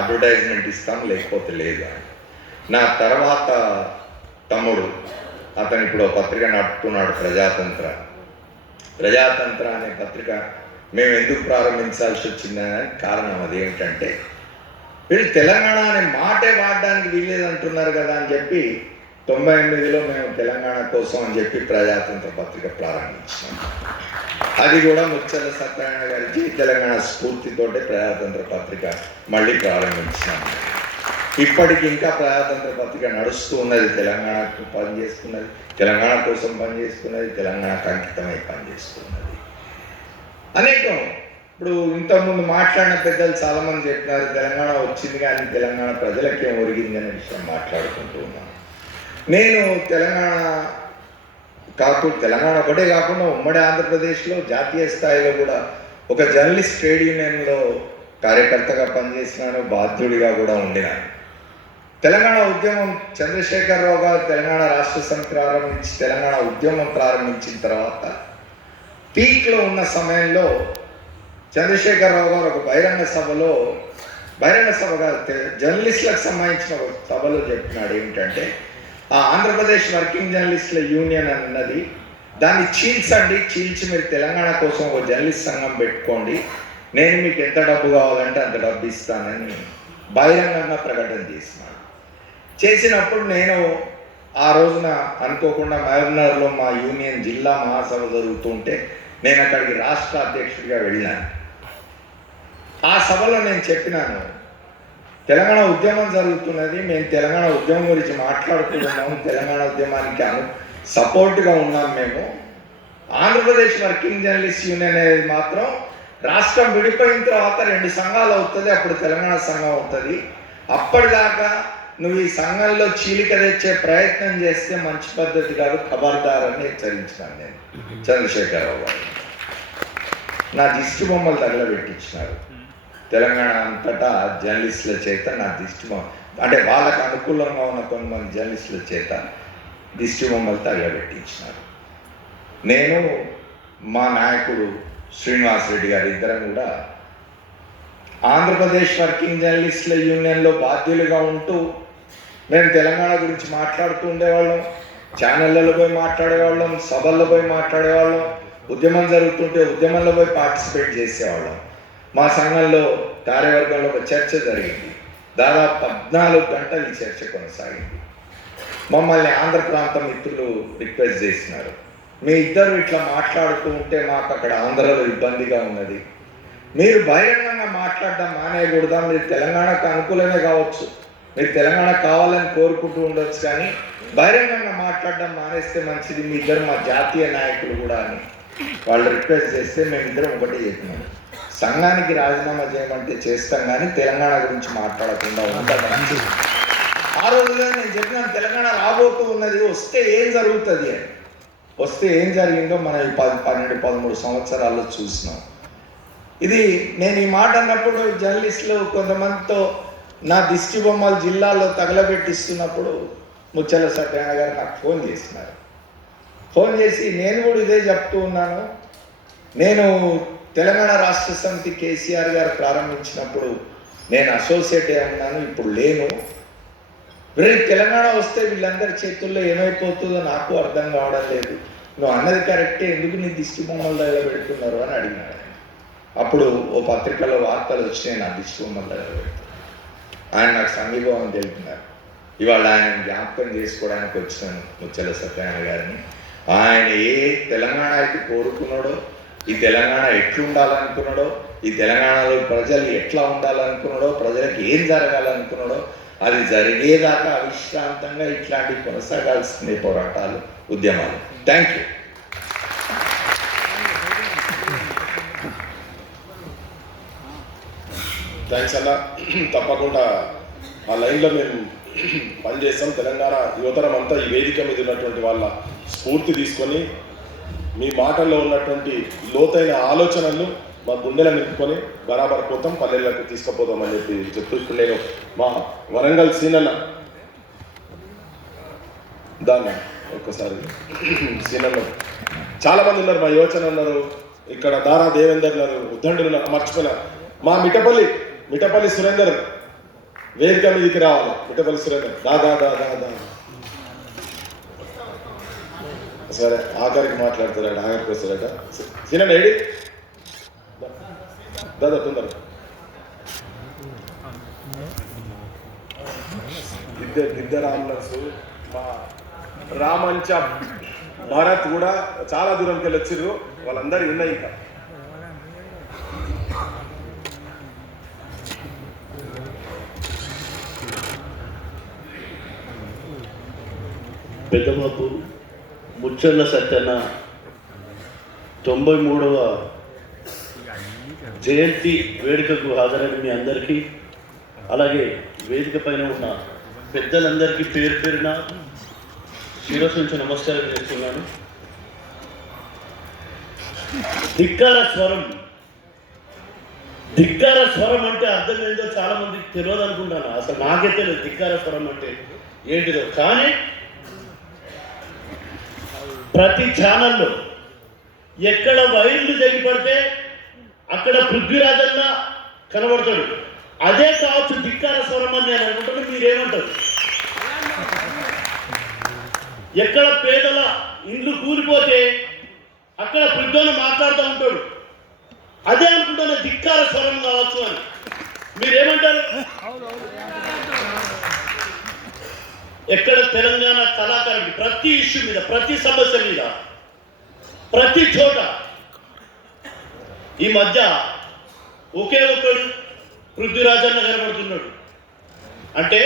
Advertisement ఇస్తాం, లేకపోతే లేదు అని. నా తర్వాత తమ్ముడు, అతను ఇప్పుడు పత్రిక నడుపుతున్నాడు, ప్రజాతంత్ర అనే పత్రిక. మేము ఎందుకు ప్రారంభించాల్సి వచ్చిందని కారణం అదేమిటంటే, వీళ్ళు తెలంగాణ అనే మాటే వాడడానికి వీల్లేదంటున్నారు కదా అని చెప్పి 98లో మేము తెలంగాణ కోసం అని చెప్పి ప్రజాతంత్ర పత్రిక ప్రారంభించినాం. అది కూడా ముచ్చల సత్యనారాయణ గారికి తెలంగాణ స్ఫూర్తితోటి ప్రజాతంత్ర పత్రిక మళ్ళీ ప్రారంభించినాం. ఇప్పటికి ఇంకా ప్రజాతంత్ర పత్రిక నడుస్తూ ఉన్నది, తెలంగాణకు పనిచేస్తున్నది, తెలంగాణ కోసం పనిచేస్తున్నది, తెలంగాణకు అంకితమై పనిచేస్తున్నది. అనేకం ఇప్పుడు ఇంతకుముందు మాట్లాడిన పెద్దలు చాలామంది చెప్పినారు, తెలంగాణ వచ్చింది కానీ తెలంగాణ ప్రజలకేం ఒరిగింది అనే విషయం మాట్లాడుకుంటూ ఉన్నాను. నేను తెలంగాణ ఒకటే కాకుండా ఉమ్మడి ఆంధ్రప్రదేశ్లో జాతీయ స్థాయిలో కూడా ఒక జర్నలిస్ట్ ట్రేడ్ యూనియన్లో కార్యకర్తగా పనిచేసినాను, బాధ్యుడిగా కూడా ఉండినాను. తెలంగాణ ఉద్యమం చంద్రశేఖరరావు గారు తెలంగాణ రాష్ట్ర సమితి ప్రారంభించి తెలంగాణ ఉద్యమం ప్రారంభించిన తర్వాత పీక్లో ఉన్న సమయంలో చంద్రశేఖరరావు గారు ఒక బహిరంగ సభ గారు జర్నలిస్టులకు సంబంధించిన ఒక సభలో చెప్పినాడు ఏమిటంటే, ఆ ఆంధ్రప్రదేశ్ వర్కింగ్ జర్నలిస్టుల యూనియన్ అన్నది దాన్ని చీల్చి మీరు తెలంగాణ కోసం ఒక జర్నలిస్ట్ సంఘం పెట్టుకోండి, నేను మీకు ఎంత డబ్బు కావాలంటే అంత డబ్బు ఇస్తానని బహిరంగంగా ప్రకటన చేసినప్పుడు నేను ఆ రోజున అనుకోకుండా మహబూబ్నగర్లో మా యూనియన్ జిల్లా మహాసభ జరుగుతుంటే నేను అక్కడికి రాష్ట్ర అధ్యక్షుడిగా వెళ్ళాను. ఆ సభలో నేను చెప్పినాను, తెలంగాణ ఉద్యమం జరుగుతున్నది, మేము తెలంగాణ ఉద్యమం గురించి మాట్లాడుతున్నాము, తెలంగాణ ఉద్యమానికి సపోర్ట్గా ఉన్నాం. మేము ఆంధ్రప్రదేశ్ వర్కింగ్ జర్నలిస్ట్ యూనియన్ అనేది మాత్రం రాష్ట్రం విడిపోయిన తర్వాత 2 సంఘాలు అవుతుంది, అప్పుడు తెలంగాణ సంఘం అవుతుంది. అప్పటిదాకా నువ్వు ఈ సంఘంలో చీలిక తెచ్చే ప్రయత్నం చేస్తే మంచి పద్ధతి కాదు, ఖబర్దార్ అని హెచ్చరించినాను నేను చంద్రశేఖరరావు గారు. నా దిష్టి బొమ్మలు తగలబెట్టించినారు తెలంగాణ అంతటా జర్నలిస్టుల చేత. నా దిష్టి బొమ్మ అంటే వాళ్ళకు అనుకూలంగా ఉన్న కొంతమంది జర్నలిస్టుల చేత దిష్టి బొమ్మలు తగలబెట్టించినారు. నేను మా నాయకుడు శ్రీనివాసరెడ్డి గారు ఇద్దరం కూడా ఆంధ్రప్రదేశ్ వర్కింగ్ జర్నలిస్టుల యూనియన్లో బాధ్యులుగా ఉంటూ మేము తెలంగాణ గురించి మాట్లాడుతూ ఉండేవాళ్ళం, ఛానళ్ళలో పోయి మాట్లాడేవాళ్ళం, సభల్లో పోయి మాట్లాడేవాళ్ళం, ఉద్యమం జరుగుతుంటే ఉద్యమంలో పోయి పార్టిసిపేట్ చేసేవాళ్ళం. మా సంఘంలో కార్యవర్గంలో ఒక చర్చ జరిగింది, దాదాపు 14 గంటలు ఈ చర్చ కొనసాగింది. మమ్మల్ని ఆంధ్ర ప్రాంత మిత్రులు రిక్వెస్ట్ చేసినారు, మీ ఇద్దరు ఇట్లా మాట్లాడుతూ ఉంటే మాకు అక్కడ ఆంధ్రలో ఇబ్బందిగా ఉన్నది, మీరు బహిరంగంగా మాట్లాడడం మానేయకూడదా, మీరు తెలంగాణకు అనుకూలమే కావచ్చు, మీరు తెలంగాణ కావాలని కోరుకుంటూ ఉండొచ్చు, కానీ బహిరంగంగా మాట్లాడడం మానేస్తే మంచిది, మీ ఇద్దరు మా జాతీయ నాయకులు కూడా అని వాళ్ళు రిక్వెస్ట్ చేస్తే మేమిద్దరం ఒకటే చెప్పినాం, సంఘానికి రాజీనామా చేయమంటే చేస్తాం కానీ తెలంగాణ గురించి మాట్లాడకుండా ఉంటాం. ఆ రోజులో నేను చెప్పినాను, తెలంగాణ రాబోతూ ఉన్నది, వస్తే ఏం జరుగుతుంది అని. వస్తే ఏం జరిగిందో మనం 12-13 సంవత్సరాల్లో చూసినాం. ఇది నేను ఈ మాట అన్నప్పుడు జర్నలిస్టులు కొంతమందితో నా దిష్టి బొమ్మలు జిల్లాలో తగలబెట్టిస్తున్నప్పుడు ముచ్చల సత్యనారాయణ గారు నాకు ఫోన్ చేసి నేను కూడా ఇదే చెప్తూ ఉన్నాను, నేను తెలంగాణ రాష్ట్ర సమితి కేసీఆర్ గారు ప్రారంభించినప్పుడు నేను అసోసియేట్ ఉన్నాను, ఇప్పుడు లేను, వీళ్ళకి తెలంగాణ వస్తే వీళ్ళందరి చేతుల్లో ఏమైపోతుందో నాకు అర్థం కావడం లేదు, నువ్వు అన్నది కరెక్టే, ఎందుకు నీ దిష్టి బొమ్మలు దగ్గర పెడుతున్నారు అని అడిగినాడు. అప్పుడు ఓ పత్రికలో వార్తలు వచ్చినాయి, నా దిష్టి బొమ్మల దగ్గర పెడుతున్నారు. ఆయన నాకు సంఘీభావం తెలిపినారు. ఇవాళ ఆయన జ్ఞాపకం చేసుకోవడానికి వచ్చినాను ముచ్చల సత్యనారాయణ గారిని. ఆయన ఏ తెలంగాణ అయితే కోరుకున్నాడో, ఈ తెలంగాణ ఎట్లుండాలనుకున్నాడో, ఈ తెలంగాణలో ప్రజలు ఎట్లా ఉండాలనుకున్నాడో, ప్రజలకు ఏం జరగాలనుకున్నాడో అది జరిగేదాకా అవిశ్రాంతంగా ఇట్లాంటివి కొనసాగాల్సిన పోరాటాలు, ఉద్యమాలు. Thank you. థ్యాంక్స్ అన్న. తప్పకుండా ఆ లైన్లో మేము పనిచేస్తాం. తెలంగాణ యువతరం అంతా ఈ వేదిక మీద ఉన్నటువంటి వాళ్ళ స్ఫూర్తి తీసుకొని మీ మాటల్లో ఉన్నటువంటి లోతైన ఆలోచనలు మా గుండెలను నింపుకొని బరాబర్ పోతాం, పల్లెలకు తీసుకుపోతామని చెప్తూ ఇప్పుడు నేను మా వరంగల్ సీనన్న దాన్ని ఒక్కసారి సీనన్న చాలామంది ఉన్నారు, మా యువచన ఉన్నారు, ఇక్కడ దారా దేవేందర్ ఉన్నారు, ఉద్దండులు ఉన్నారు, మర్చిపోయినా మా మిట్టపల్లి మిఠపల్లి సురేందర్ వేదిక మీదకి రావాలి. మిఠపల్లి సురేందర్ దా దా దా దా దా. సరే ఆఖరికి మాట్లాడతారట, ఆఖరికి వస్తారట. చిన్న ఏడి దాదా తొందర. ఇద్దరు ఆంబులెన్స్ మా రామంచ భారత్ కూడా చాలా దూరంకి వెళ్ళి వచ్చిర్రు. వాళ్ళందరూ ఉన్నాయి. ఇంకా పెద్దబాబు ముచ్చర్ల సత్యన్న 93వ జయంతి వేడుకకు హాజరైన మీ అందరికీ, అలాగే వేదిక పైన ఉన్న పెద్దలందరికీ పేరు పేరున శిరస్సు నుంచి నమస్కారం చేస్తున్నాను. ధిక్కార స్వరం అంటే అర్థం ఏంటో చాలా మందికి తెలియదు అనుకుంటాను. అసలు నాకే తెలియదు ధిక్కార స్వరం అంటే ఏంటిదో. కానీ ప్రతి ఛానల్లో ఎక్కడ వైర్లు తెగిపడితే అక్కడ పృథ్వీరాజన్న కనబడతాడు. అదే కావచ్చు ధిక్కార స్వరం అని నేను అనుకుంటున్నాను. మీరేమంటారు? ఎక్కడ పేదల ఇండ్లు కూలిపోతే అక్కడ పృథ్వన్న మాట్లాడుతూ ఉంటాడు. అదే అనుకుంటున్న ధిక్కార స్వరం కావచ్చు అని మీరేమంటారు? ఎక్కడ తెలంగాణ కళాకారుడికి ప్రతి ఇష్యూ మీద, ప్రతి సమస్య మీద, ప్రతి చోట ఈ మధ్య ఒకే ఒక్కడు పృథ్వీరాజన్న కనబడుతున్నాడు. అంటే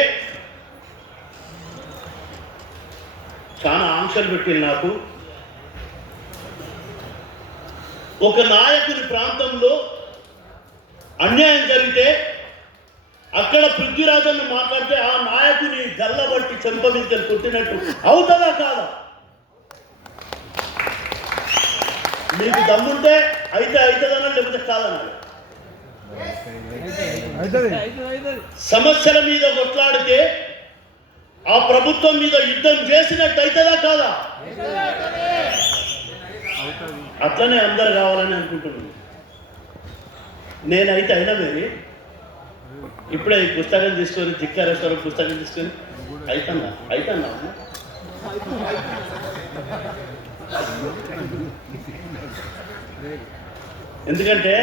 చాలా ఆంక్షలు పెట్టింది నాకు. ఒక నాయకుని ప్రాంతంలో అన్యాయం జరిగితే అక్కడ పృథ్వీరాజన్న మాట్లాడితే ఆ నాయకుని గల్లబట్టి చెంపమించలు కొట్టినట్టు అవుతుందా కాదా? మీకు దమ్ముంటే అయితే అవుతుందన్నా, లేకపోతే కాదన్నా. సమస్యల మీద కొట్లాడితే ఆ ప్రభుత్వం మీద యుద్ధం చేసినట్టు అవుతుందా కాదా? అట్లనే అందరు కావాలని అనుకుంటున్నాను. నేనైతే అయినా మేరీ ఇప్పుడే ఈ పుస్తకం తీసుకొని ధిక్కారేశ్వరం పుస్తకం తీసుకొని అయితన్నా ఎందుకంటే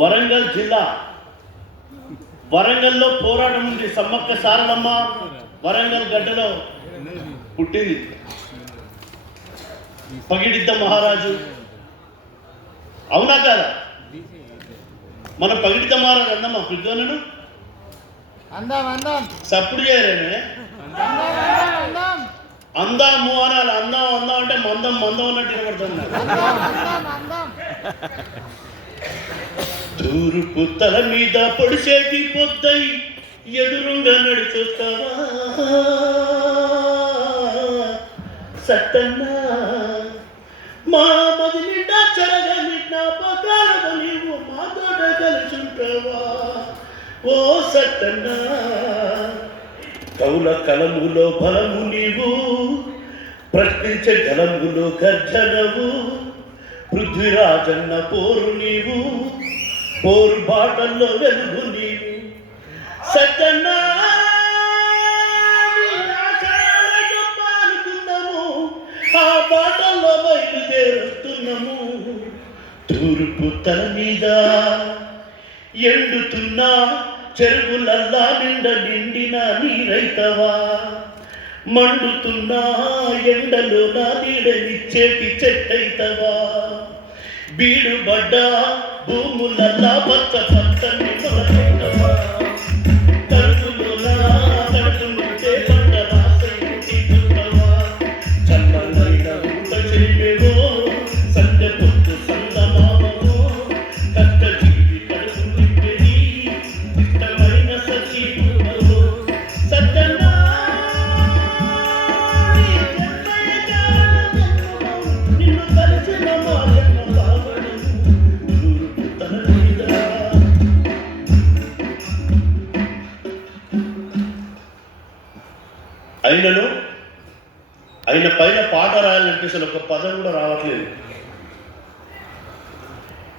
వరంగల్ జిల్లా, వరంగల్లో పోరాటం ఉంది. సమ్మక్క సారలమ్మ వరంగల్ గడ్డలో పుట్టింది. పగిడిద్ద మహారాజు, అవునా కాదా? మన పగిడిద్ద మహారాజు అందమ్మా పృథ్వన్నను సప్పుడు చేయరేమే. అందాము అనాలి. అందం అంటే మందం అన్నట్టు వినబడుతుంది. తూర్పు తల మీద పొడిచేటి పొద్దై ఎదురుగా నడుచుతావా సత్తన్నా, మా మది నిండా చెరగా నిండా పకారద నీవు మాతోట కలుచుంటావా ఓ సత్తన్నా. కౌల కలములో బలము నీవు, ప్రశ్నించే గలములో గర్జనవు. పృథ్వీరాజన్న పోరు నీవు, పోరు బాటల్లో వెలుగు నీవు. సత్తన్నా అనుకున్నాము, ఆ బాటల్లో బయలుదేరుతున్నాము. తూర్పు తల మీద ఎండుతున్నా చెరువులల్లా నిండిన నీరైతవా. మండుతున్నా ఎండలో నా నీడనిచ్చేటి చెట్టయితవా. బీడుబడ్డ భూములల్లా పచ్చ పచ్చని మొలకైతవా. తడుపులోనా తడుతుంటే పంట రాసైంది పుట్టవా. చల్లనైన ఊట చెరిపేవో సంధ్య పొత్తు సందమామో. కష్ట జీవి కడుపు నింపెది ఇష్టమైన సఖీ పుట్టవో. సత్తన్నా నిన్ను కలిసిన మాయన్న బావను తూర్పు తల మీద. ఆయన పైన పాట రాయాలంటే అసలు ఒక పదం కూడా రావట్లేదు.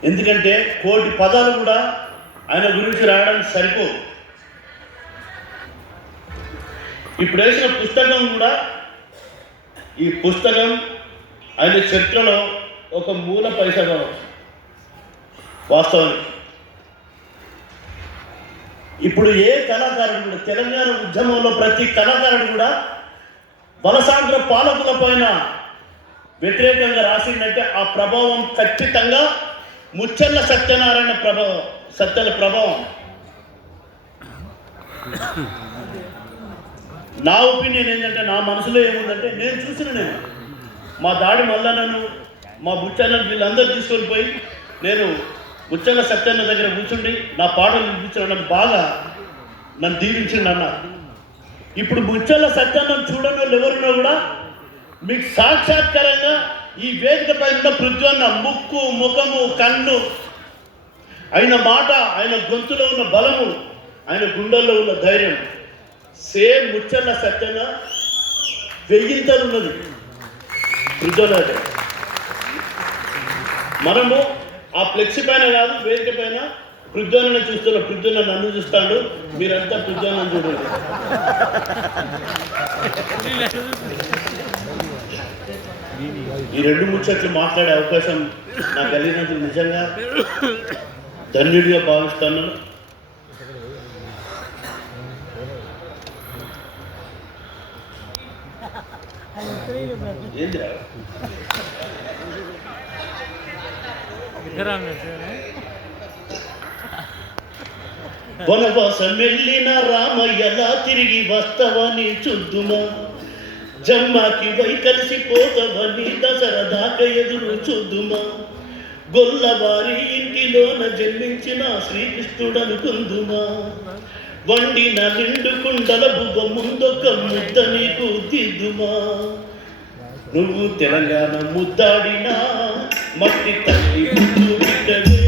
ఎందుకంటే కోటి పదాలు కూడా ఆయన గురించి రాయడానికి సరిపోదు. ఇప్పుడు వేసిన పుస్తకం కూడా, ఈ పుస్తకం ఆయన చరిత్రలో ఒక మూల పైసా వాస్తవానికి. ఇప్పుడు ఏ కళాకారుడు కూడా, తెలంగాణ ఉద్యమంలో ప్రతి కళాకారుడు కూడా వలసాంధ్ర పాలకుల పైన వ్యతిరేకంగా రాసిందంటే ఆ ప్రభావం ఖచ్చితంగా ముచ్చర్ల సత్యనారాయణ ప్రభావం. నా ఒపీనియన్ ఏంటంటే, నా మనసులో ఏముందంటే, నేను మా దాడి మల్లన్నను, మా బుచ్చన్నను వీళ్ళందరూ తీసుకొని పోయి నేను ముచ్చర్ల సత్యన్న దగ్గర కూర్చుండి నా పాటలు వినిపించడం బాగా నన్ను దీవించిండు అన్న. ఇప్పుడు ముచ్చర్ల సత్యన్నను చూడని వాళ్ళు ఎవరున్నా కూడా మీకు సాక్షాత్కారంగా ఈ వేదిక పైన పృథ్వన్న ముక్కు, ముఖము, కన్ను, ఆయన మాట, ఆయన గొంతులో ఉన్న బలము, ఆయన గుండెల్లో ఉన్న ధైర్యం సేమ్ ముచ్చర్ల సత్యన్న 1000 ఉన్నది పృథ్వన్న. మనము ఆ ఫ్లెక్సీ పైన కాదు, వేదిక పైన పృథ్వన్నని చూస్తున్నాం. పృథ్వన్న నన్ను చూస్తాడు, మీరంతా పృథ్వన్నని చూడండి. ఈ 2 ముచ్చట్లు మాట్లాడే అవకాశం నాకు కలిగినందుకు నిజంగా ధన్యుడిగా భావిస్తాను. ఏందిరా వనవాసం వెళ్ళిన రామయ్యలా తిరిగి వస్తావని చూద్దుమా, జమ్మాకి వై కలిసిపోతావని దసరదాకా ఎదురు చూద్దుమా, గొల్లవారి ఇంటిలోన జన్మించిన శ్రీకృష్ణుడనుకుందుమా, వండిన నిండు కుండల బువ్వ ముందొక్క ముద్ద నీకు దిద్దుమా, నువ్వు తెలంగాణ ముద్దాడినా మట్టి తల్లి ముద్దు బిడ్డవే,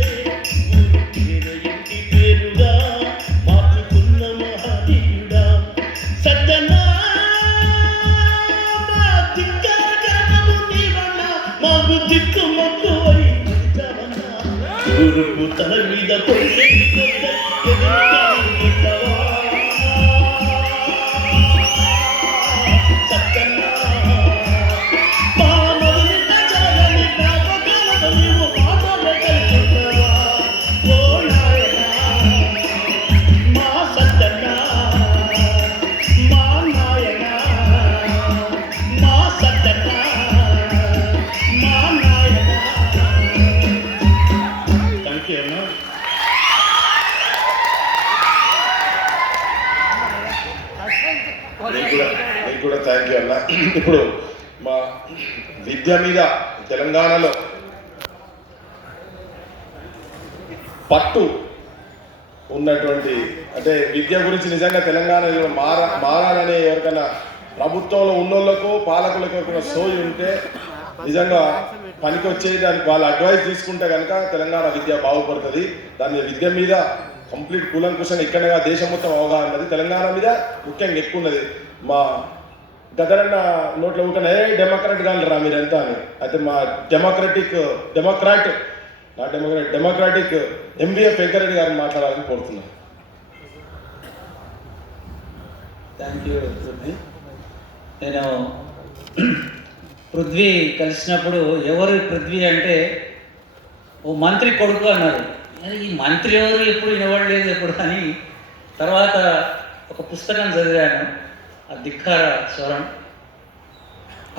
ఇంటి పేరుగా మార్చుకున్న మహనీయుడా సత్యనా, మాకు దిక్కు మొక్కు గురుపు తల మీద మీకు కూడా థ్యాంక్ యూ అన్న. ఇప్పుడు మా విద్య మీద తెలంగాణలో పట్టు ఉన్నటువంటి, అంటే విద్య గురించి నిజంగా తెలంగాణలో మారాలనే ఎవరికైనా ప్రభుత్వంలో ఉన్నోళ్ళకు పాలకులకు ఎవరికైనా సోయి ఉంటే నిజంగా పనికి వచ్చేది, దానికి వాళ్ళ అడ్వైస్ తీసుకుంటే కనుక తెలంగాణ విద్య బాగుపడుతుంది. దాని విద్య మీద కంప్లీట్ కూలంకుషంగా ఇక్కడగా దేశం మొత్తం అవగాహన ఉన్నది, తెలంగాణ మీద ముఖ్యంగా ఎక్కువ ఉన్నది. మా గదరన్న నోట్లో ఊకనే డెమోక్రాట్ కానరా మీరెంత అని. అయితే మా డెమోక్రాటిక్ ఎంబీఎఫ్ వెంకరెడ్డి గారిని మాట్లాడాలని కోరుతున్నాను. Thank you Prithvi. నేను పృథ్వీ కలిసినప్పుడు ఎవరు పృథ్వీ అంటే ఓ మంత్రి కొడుకు అన్నారు. ఈ మంత్రి ఎవరు ఎప్పుడు వినబడలేదు ఎప్పుడు అని తర్వాత ఒక పుస్తకం చదివాను, ఆ ధిక్కార స్వరం.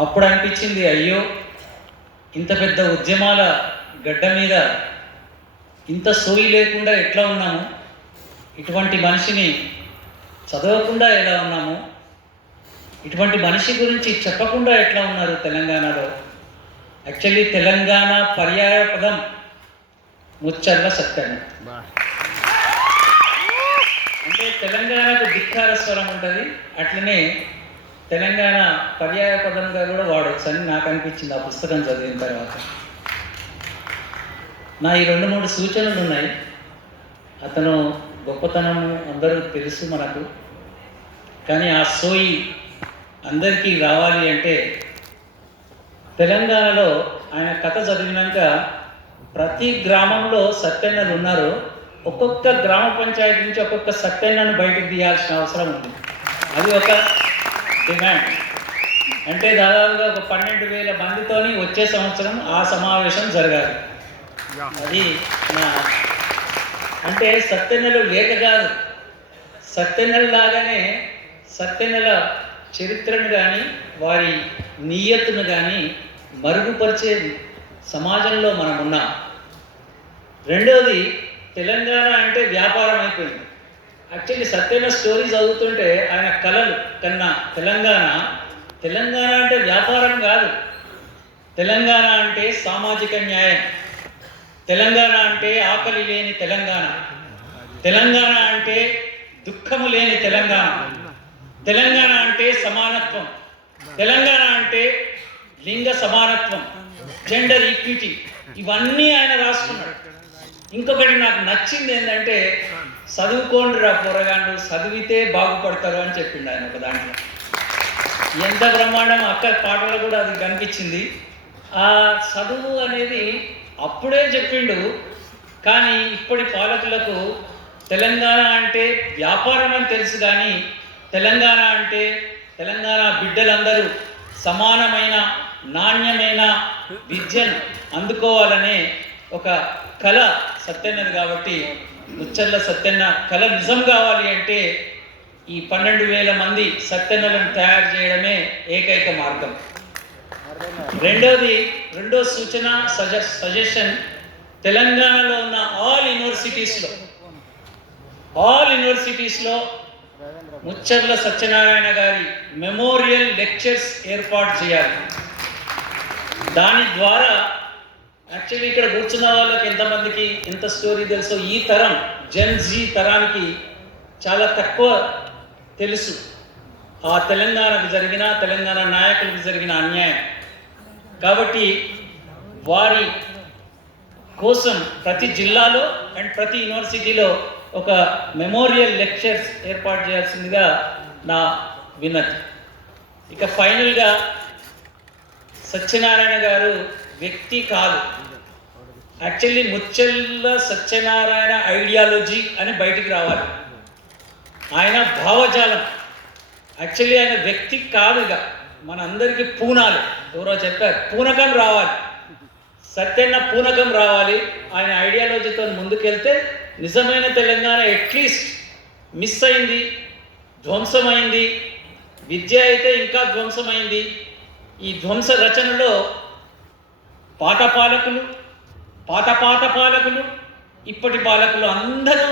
అప్పుడు అనిపించింది, అయ్యో ఇంత పెద్ద ఉద్యమాల గడ్డ మీద ఇంత సోయి లేకుండా ఎట్లా ఉన్నాము, ఇటువంటి మనిషిని చదవకుండా ఎలా ఉన్నాము, ఇటువంటి మనిషి గురించి చెప్పకుండా ఎట్లా ఉన్నారు తెలంగాణలో. యాక్చువల్లీ తెలంగాణ పర్యాయ పదం ముచ్చర్ల సత్యన్న. అంటే తెలంగాణకు ధిక్కార స్వరం ఉంటుంది, అట్లనే తెలంగాణ పర్యాయ పదంగా కూడా వాడవచ్చు అని నాకు అనిపించింది ఆ పుస్తకం చదివిన తర్వాత. నా ఈ 2-3 సూచనలు ఉన్నాయి. అతను గొప్పతనము అందరూ తెలుసు మనకు, కానీ ఆ సోయి అందరికీ రావాలి అంటే తెలంగాణలో ఆయన కథ చదివినాక ప్రతి గ్రామంలో సత్యన్నలు ఉన్నారు. ఒక్కొక్క గ్రామ పంచాయతీ నుంచి ఒక్కొక్క సత్యన్నను బయటకు తీయాల్సిన అవసరం ఉంది. అది ఒక డిమాండ్. అంటే దాదాపుగా ఒక 12,000 మందితోని వచ్చే సంవత్సరం ఆ సమావేశం జరగాలి. అది అంటే సత్యన్నలు లేక కాదు, సత్యన్నల లాగానే సత్యన్నల చరిత్రను కానీ వారి నియత్తును కానీ మరుగుపరిచే సమాజంలో మనం ఉన్నాం. రెండవది, తెలంగాణ అంటే వ్యాపారం అయిపోయింది. యాక్చువల్లీ సత్యన్న స్టోరీ చదువుతుంటే ఆయన కలలు కన్నా తెలంగాణ అంటే వ్యాపారం కాదు. తెలంగాణ అంటే సామాజిక న్యాయం, తెలంగాణ అంటే ఆకలి లేని తెలంగాణ అంటే దుఃఖము లేని తెలంగాణ అంటే సమానత్వం, తెలంగాణ అంటే లింగ సమానత్వం, జెండర్ ఈక్విటీ, ఇవన్నీ ఆయన రాసుకున్నాడు. ఇంకొకటి నాకు నచ్చింది ఏంటంటే, చదువుకోండి రా పోరగాండు, చదివితే బాగుపడతారు అని చెప్పిండు ఆయన ఒక దాంట్లో. ఎంత బ్రహ్మాండం! అక్క పాటలో కూడా అది కనిపించింది. ఆ చదువు అనేది అప్పుడే చెప్పిండు. కానీ ఇప్పటి పాలకులకు తెలంగాణ అంటే వ్యాపారం అని తెలుసు, కానీ తెలంగాణ అంటే తెలంగాణ బిడ్డలందరూ సమానమైన నాణ్యమైన విద్యను అందుకోవాలనే ఒక కళ సత్యన్నది. కాబట్టి ముచ్చర్ల సత్యన్న కళ నిజం కావాలి అంటే ఈ 12,000 మంది సత్యన్నలను తయారు చేయడమే ఏకైక మార్గం. రెండో సూచన సజెషన్, తెలంగాణలో ఉన్న ఆల్ యూనివర్సిటీస్లో ముచ్చర్ల సత్యనారాయణ గారి మెమోరియల్ లెక్చర్స్ ఏర్పాటు చేయాలి. దాని ద్వారా యాక్చువల్లీ ఇక్కడ కూర్చున్న వాళ్ళకి ఎంతమందికి ఎంత స్టోరీ తెలుసో, ఈ తరం జెన్ జీ తరానికి చాలా తక్కువ తెలుసు ఆ తెలంగాణకు జరిగిన, తెలంగాణ నాయకులకు జరిగిన అన్యాయం. కాబట్టి వారి కోసం ప్రతి జిల్లాలో అండ్ ప్రతి యూనివర్సిటీలో ఒక మెమోరియల్ లెక్చర్స్ ఏర్పాటు చేయాల్సిందిగా నా విన్నతి. ఇక ఫైనల్గా, సత్యనారాయణ గారు వ్యక్తి కాదు. యాక్చువల్లీ ముచ్చర్ల సత్యనారాయణ ఐడియాలజీ అని బయటికి రావాలి. ఆయన భావజాలం. యాక్చువల్లీ ఆయన వ్యక్తి కాదు. ఇక మనందరికీ పూనాలు, ఎవరో చెప్పారు, పూనకం రావాలి. సత్యన్న పూనకం రావాలి. ఆయన ఐడియాలజీతో ముందుకెళ్తే నిజమైన తెలంగాణ అట్లీస్ట్ మిస్ అయింది, ధ్వంసమైంది. విద్య అయితే ఇంకా ధ్వంసమైంది. ఈ ధ్వంస రచనలో పాత పాలకులు ఇప్పటి పాలకులు అందరూ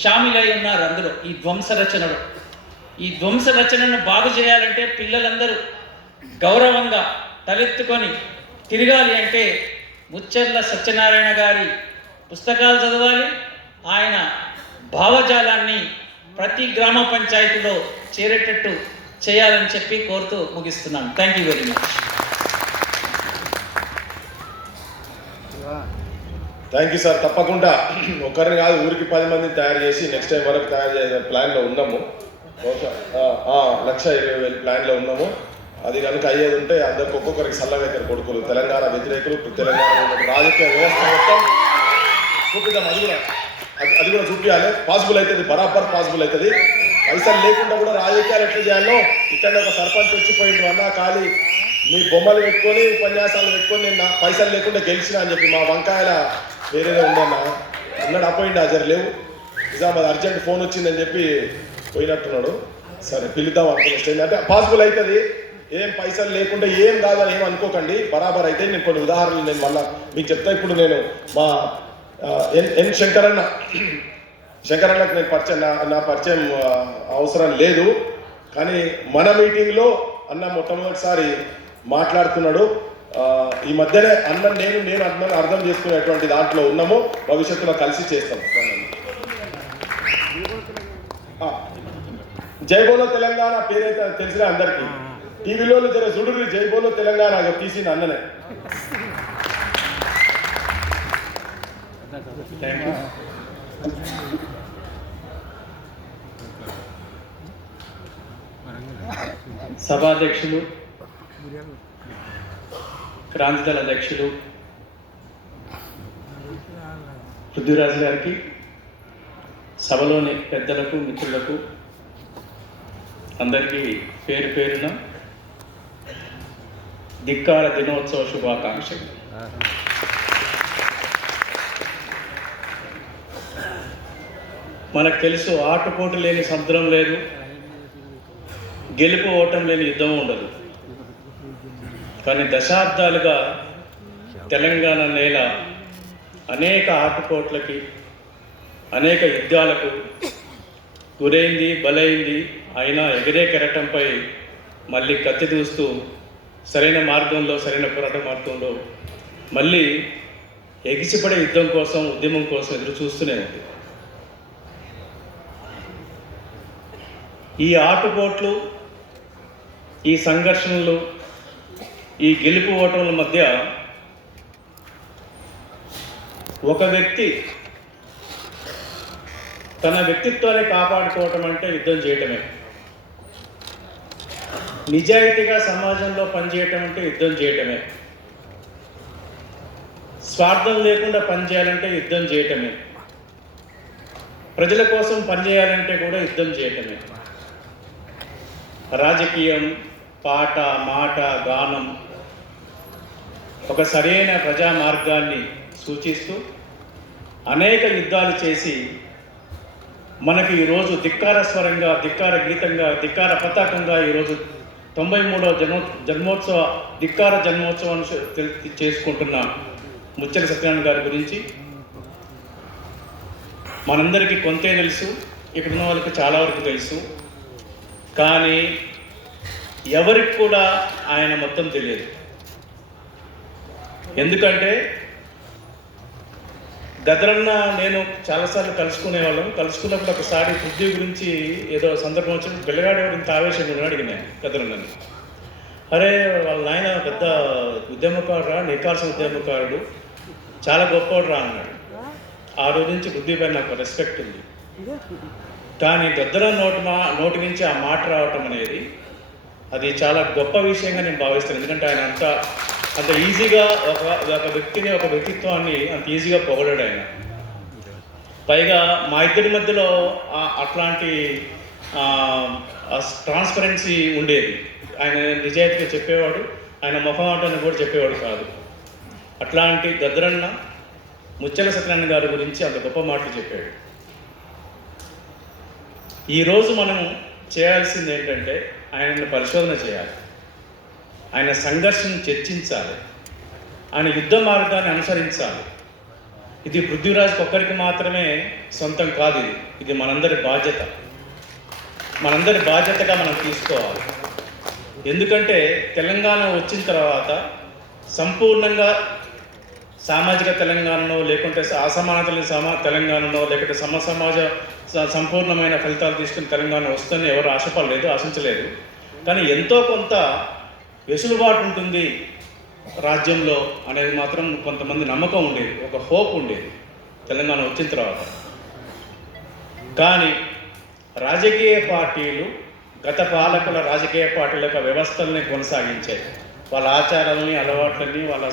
షామిలై ఉన్నారు అందులో. ఈ ధ్వంస రచనను బాగు చేయాలంటే పిల్లలందరూ గౌరవంగా తలెత్తుకొని తిరగాలి అంటే ముచ్చర్ల సత్యనారాయణ గారి పుస్తకాలు చదవాలి. ఆయన భావజాలాన్ని ప్రతి గ్రామ పంచాయతీలో చేరేటట్టు చేయాలని చెప్పి కోరుతూ ముగిస్తున్నాను. Thank you very much. Thank you sir. తప్పకుండా ఒకరిని కాదు, ఊరికి 10 మందిని తయారు చేసి నెక్స్ట్ టైం వరకు తయారు చేసే ప్లాన్లో ఉన్నాము. 1,20,000 ప్లాన్లో ఉన్నాము. అది కనుక అయ్యేది ఉంటే అందరికి ఒక్కొక్కరికి సల్లగైతారు కొడుకులు. తెలంగాణ వ్యతిరేకులు, తెలంగాణ రాజకీయ వ్యవస్థ మొత్తం చూపిద్దాం. అది కూడా చూపించాలి. పాసిబుల్ అవుతుంది, బరాబర్ పాసిబుల్ అవుతుంది. పైసలు లేకుండా కూడా రాజకీయాలు ఎట్లా చేయాలో, ఇక్కడ ఒక సర్పంచ్ వచ్చిపోయిండు అన్నా ఖాళీ మీ బొమ్మలు పెట్టుకొని ఉపన్యాసాలు పెట్టుకొని నేను పైసలు లేకుండా గెలిచిన అని చెప్పి, మా వంకాయల వేరేదే ఉందన్న అన్నాడు. అపోయింది హాజరు లేవు, నిజామాబాద్ అర్జెంట్ ఫోన్ వచ్చిందని చెప్పి పోయినట్టున్నాడు. సరే పిలుద్దాం అనుకున్న అంటే పాసిబుల్ అవుతుంది. ఏం పైసలు లేకుండా ఏం కాదని ఏం అనుకోకండి, బరాబర్ అయితే. నేను కొన్ని ఉదాహరణలు నేను మళ్ళీ మీకు చెప్తా. ఇప్పుడు నేను మా ఎన్ శంకరన్నకు నేను నా పరిచయం అవసరం లేదు, కానీ మన మీటింగ్లో అన్న మొట్టమొదటిసారి మాట్లాడుతున్నాడు. ఈ మధ్యనే అన్న నేను అర్థం చేసుకునేటువంటి దాంట్లో ఉన్నాము. భవిష్యత్తులో కలిసి చేస్తాం. జై బోలో తెలంగాణ పేరైతే తెలిసిన అందరికీ. టీవీలో జర చూడుర్రి, జై బోలో తెలంగాణ తీసిన అన్ననే. సభాధ్యక్షులు, క్రాంతిదళ అధ్యక్షులు, పృథ్వీరాజ్ గారికి, సభలోని పెద్దలకు, మిత్రులకు అందరికీ పేరు పేరున ధిక్కార దినోత్సవ శుభాకాంక్షలు. మనకు తెలుసు, ఆటుపోటు లేని సముద్రం లేదు, గెలుపు ఓటం లేని యుద్ధం ఉండదు. కానీ దశాబ్దాలుగా తెలంగాణ నేల అనేక ఆటుపోట్లకి, అనేక యుద్ధాలకు గురైంది, బలైంది. అయినా ఎగిరే కెరటంపై మళ్ళీ కత్తి దూస్తూ సరైన మార్గంలో, సరైన పోరాట మార్గంలో మళ్ళీ ఎగిసిపడే యుద్ధం కోసం, ఉద్యమం కోసం ఎదురు చూస్తూనే ఉంది. ఈ ఆటుపోట్లు, ఈ సంఘర్షణలు, ఈ గెలుపు ఓటముల మధ్య ఒక వ్యక్తి తన వ్యక్తిత్వాన్ని కాపాడుకోవటం అంటే యుద్ధం చేయటమే. నిజాయితీగా సమాజంలో పనిచేయటం అంటే యుద్ధం చేయటమే. స్వార్థం లేకుండా పనిచేయాలంటే యుద్ధం చేయటమే. ప్రజల కోసం పనిచేయాలంటే కూడా యుద్ధం చేయటమే. రాజకీయం, పాట, మాట, గానం ఒక సరైన ప్రజా మార్గాన్ని సూచిస్తూ అనేక యుద్ధాలు చేసి మనకి ఈరోజు ధిక్కార స్వరంగా, ధిక్కార గీతంగా, ధిక్కార పతాకంగా ఈరోజు 93వ జన్మోత్సవ ధిక్కార జన్మోత్సవాన్ని చేసుకుంటున్న ముచ్చల సత్యనారాయణ గారి గురించి మనందరికీ కొంతే తెలుసు, ఇక్కడున్న వాళ్ళకి చాలా వరకు తెలుసు. కానీ ఎవరికి కూడా ఆయన మొత్తం తెలియదు. ఎందుకంటే గదరన్న నేను చాలాసార్లు కలుసుకున్నప్పుడు ఒకసారి పృథ్వీ గురించి ఏదో సందర్భం వచ్చి పిల్లగాడు ఎవరు ఇంత ఆవేశంగా ఉన్నాడు అడిగినాను గదరన్నని. అరే వాళ్ళ నాయన పెద్ద ఉద్యమకారురా, నికాల్సిన ఉద్యమకారుడు, చాలా గొప్పవాడు రా అన్నాడు. ఆ రోజు నుంచి పృథ్వీ పైన నాకు రెస్పెక్ట్ ఉంది. కానీ గద్దరన్న నోటి నుంచి ఆ మాట రావటం అనేది అది చాలా గొప్ప విషయంగా నేను భావిస్తాను. ఎందుకంటే ఆయన అంత ఈజీగా ఒక వ్యక్తిని, ఒక వ్యక్తిత్వాన్ని అంత ఈజీగా పొగడాడు ఆయన. పైగా మా ఇద్దరి మధ్యలో అట్లాంటి ట్రాన్స్పరెన్సీ ఉండేది. ఆయన నిజాయితీగా చెప్పేవాడు, ఆయన మొహమాటాన్ని కూడా చెప్పేవాడు కాదు. అట్లాంటి గద్దరన్న ముచ్చల సత్యనారాయణ గారి గురించి అంత గొప్ప మాటలు చెప్పాడు. ఈరోజు మనం చేయాల్సింది ఏంటంటే ఆయనను పరిశోధన చేయాలి, ఆయన సంఘర్షణ చర్చించాలి, ఆయన యుద్ధ మార్గాన్ని అనుసరించాలి. ఇది పృథ్వీరాజ్కి ఒక్కరికి మాత్రమే సొంతం కాదు. ఇది మనందరి బాధ్యత. మనందరి బాధ్యతగా మనం తీసుకోవాలి. ఎందుకంటే తెలంగాణ వచ్చిన తర్వాత సంపూర్ణంగా సామాజిక తెలంగాణలో, లేకుంటే అసమానతల తెలంగాణలో, లేకుంటే సమాజ సంపూర్ణమైన ఫలితాలు తీసుకుని తెలంగాణ వస్తుందని ఎవరు ఆశించలేదు. కానీ ఎంతో కొంత వెసులుబాటు ఉంటుంది రాజ్యంలో అనేది మాత్రం కొంతమంది నమ్మకం ఉండేది, ఒక హోప్ ఉండేది తెలంగాణ వచ్చిన తర్వాత. కానీ రాజకీయ పార్టీలు, గత పాలకుల రాజకీయ పార్టీల యొక్క వ్యవస్థల్ని కొనసాగించాయి. వాళ్ళ ఆచారాలని, అలవాట్లని, వాళ్ళ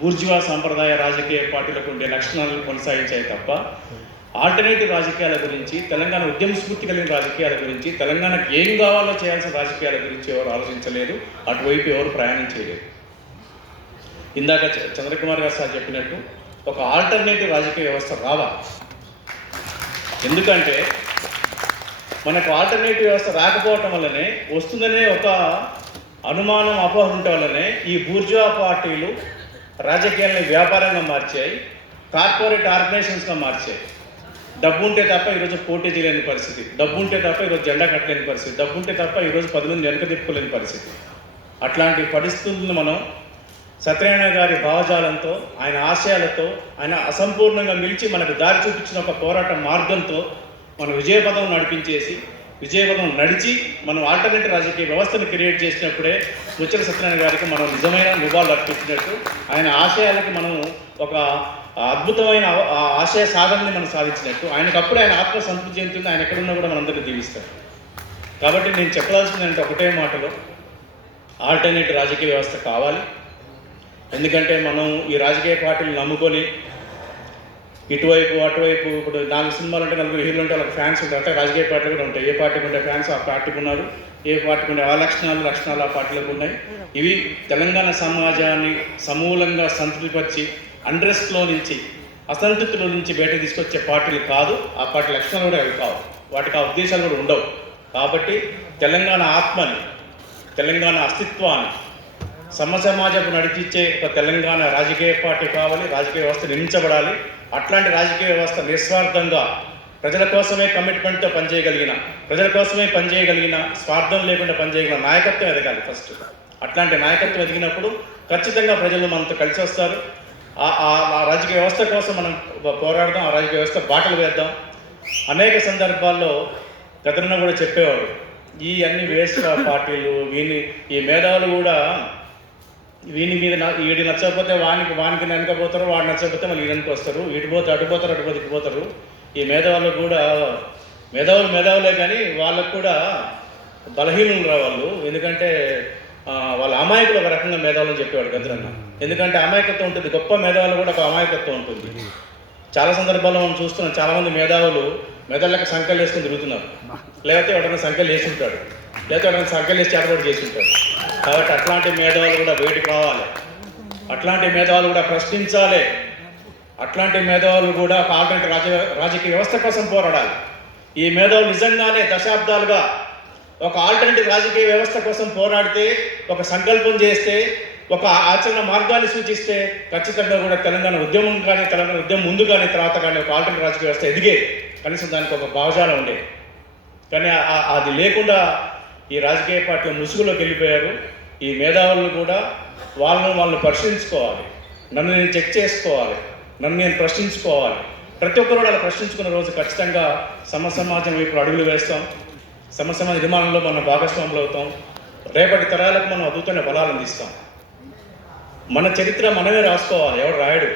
బూర్జువా సాంప్రదాయ రాజకీయ పార్టీలకు ఉండే లక్షణాలను కొనసాగించాయి తప్ప ఆల్టర్నేటివ్ రాజకీయాల గురించి, తెలంగాణ ఉద్యమ స్ఫూర్తి కలిగిన రాజకీయాల గురించి, తెలంగాణకు ఏం కావాలో చేయాల్సిన రాజకీయాల గురించి ఎవరు ఆలోచించలేదు. అటువైపు ఎవరు ప్రయాణం చేయలేదు. ఇందాక చంద్రకుమార్ గారు సార్ చెప్పినట్టు ఒక ఆల్టర్నేటివ్ రాజకీయ వ్యవస్థ రావాలి. ఎందుకంటే మనకు ఆల్టర్నేటివ్ వ్యవస్థ రాకపోవటం వల్లనే, వస్తుందనే ఒక అనుమానం, అపోహ ఉండటం వల్లనే ఈ బూర్జువా పార్టీలు రాజకీయాలను వ్యాపారంగా మార్చాయి, కార్పొరేట్ ఆర్గనైజేషన్స్గా మార్చాయి. డబ్బు ఉంటే తప్ప ఈరోజు పోటీ చేయలేని పరిస్థితి, డబ్బు ఉంటే తప్ప ఈరోజు జెండా కట్టలేని పరిస్థితి, డబ్బు ఉంటే తప్ప ఈరోజు 10 మంది వెనక తిప్పుకోలేని పరిస్థితి. అట్లాంటి పరిస్థితులను మనం సత్యనారాయణ గారి భావజాలంతో, ఆయన ఆశయాలతో, ఆయన అసంపూర్ణంగా నిలిచి మనకు దారి చూపించిన ఒక పోరాట మార్గంతో మనం విజయపథం నడిచి మనం ఆల్టర్నేటివ్ రాజకీయ వ్యవస్థను క్రియేట్ చేసినప్పుడే ముచ్చల సత్యనారాయణ గారికి మనం నిజమైన నివాళులు అర్పించినట్టు, ఆయన ఆశయాలకి మనం ఒక అద్భుతమైన ఆశయ సాధనని మనం సాధించినట్టు, ఆయనకప్పుడు ఆయన ఆత్మ సంతృప్తి చెందుతుంది. ఆయన ఎక్కడున్నా కూడా మనందరినీ దీవిస్తారు. కాబట్టి నేను చెప్పాల్సింది అంటే ఒకటే మాటలో, ఆల్టర్నేటివ్ రాజకీయ వ్యవస్థ కావాలి. ఎందుకంటే మనం ఈ రాజకీయ పార్టీలు నమ్ముకొని ఇటువైపు అటువైపు. ఇప్పుడు 4 సినిమాలు అంటే 4 హీరోలు ఉంటే వాళ్ళకి ఫ్యాన్స్ ఉంటారు. అంటే రాజకీయ పార్టీలు కూడా ఉంటాయి. ఏ పార్టీకి ఉండే ఫ్యాన్స్ ఆ పార్టీకి ఉన్నారు, ఏ పార్టీకి ఉండే ఆ లక్షణాలు ఆ పార్టీలకు ఉన్నాయి. ఇవి తెలంగాణ సమాజాన్ని సమూలంగా సంతృప్తిపరిచి అండ్రెస్ట్లో నుంచి, అసంతృప్తిలో నుంచి బయటకు తీసుకొచ్చే పార్టీలు కాదు. ఆ పార్టీ లక్షణాలు కూడా అవి కావు, వాటికి ఆ ఉద్దేశాలు కూడా ఉండవు. కాబట్టి తెలంగాణ ఆత్మని, తెలంగాణ అస్తిత్వాన్ని, సమాజపు నడిపించే ఒక తెలంగాణ రాజకీయ పార్టీ కావాలి. రాజకీయ వ్యవస్థ నిర్మించబడాలి. అట్లాంటి రాజకీయ వ్యవస్థ నిస్వార్థంగా ప్రజల కోసమే కమిట్మెంట్తో పనిచేయగలిగిన, ప్రజల కోసమే పనిచేయగలిగిన, స్వార్థం లేకుండా పనిచేయగలిగిన నాయకత్వం ఎదగాలి ఫస్ట్. అట్లాంటి నాయకత్వం ఎదిగినప్పుడు ఖచ్చితంగా ప్రజలు మనతో కలిసి వస్తారు. ఆ రాజకీయ వ్యవస్థ కోసం మనం పోరాడదాం, ఆ రాజకీయ వ్యవస్థ బాటలు వేద్దాం. అనేక సందర్భాల్లో గతంలో కూడా చెప్పేవాడు, ఈ అన్ని వేస్ట్ పార్టీలు, ఈ మేధావులు కూడా వీని మీద వీడి నచ్చకపోతే వానికి వెనకపోతారు, వాడు నచ్చకపోతే మళ్ళీ ఈయనకి వస్తారు, ఇటు పోతారు ఇటు పోతారు. ఈ మేధావులు కూడా మేధావులే కానీ వాళ్ళకు కూడా బలహీనులు రా వాళ్ళు. ఎందుకంటే వాళ్ళ అమాయకులు ఒక రకంగా మేధావులు చెప్పేవాడు గద్రన్న. ఎందుకంటే అమాయకత్వం ఉంటుంది, గొప్ప మేధావులు కూడా ఒక అమాయకత్వం ఉంటుంది. చాలా సందర్భాల్లో మనం చూస్తున్నాం, చాలామంది మేధావులకు సంఖ్యలు వేసుకుని తిరుగుతున్నారు. లేకపోతే ఎవరైనా సంఖ్యలు వేసి ఉంటాడు, లేకపోతే ఎవరైనా సంఖ్యలు వేసి చేతబడి చేసి ఉంటాడు. కాబట్టి అట్లాంటి మేధావులు కూడా బయటకు రావాలి, అట్లాంటి మేధావులు కూడా ప్రశ్నించాలి, అట్లాంటి మేధావులు కూడా ఒక ఆల్టర్నేటివ్ రాజకీయ వ్యవస్థ కోసం పోరాడాలి. ఈ మేధావులు నిజంగానే దశాబ్దాలుగా ఒక ఆల్టర్నేటివ్ రాజకీయ వ్యవస్థ కోసం పోరాడితే, ఒక సంకల్పం చేస్తే, ఒక ఆచరణ మార్గాన్ని సూచిస్తే ఖచ్చితంగా కూడా తెలంగాణ ఉద్యమం కానీ, తెలంగాణ ఉద్యమం ముందు కానీ తర్వాత కానీ ఒక ఆల్టర్నేటివ్ రాజకీయ వ్యవస్థ ఎదిగేది. కనీసం దానికి ఒక భావజాలం ఉండేది. కానీ అది లేకుండా ఈ రాజకీయ పార్టీల ముసుగులోకి వెళ్ళిపోయారు. ఈ మేధావులను కూడా వాళ్ళను పరిశీలించుకోవాలి, నన్ను నేను చెక్ చేసుకోవాలి, నన్ను నేను ప్రశ్నించుకోవాలి. ప్రతి ఒక్కరు కూడా అలా ప్రశ్నించుకున్న రోజు ఖచ్చితంగా సమాజం వైపు అడుగులు వేస్తాం, సమాజ నిర్మాణంలో మనం భాగస్వాములు అవుతాం. రేపటి తరాలకు మనం అద్భుతమైన బలాలు అందిస్తాం. మన చరిత్ర మనమే రాసుకోవాలి, ఎవడు రాయడు.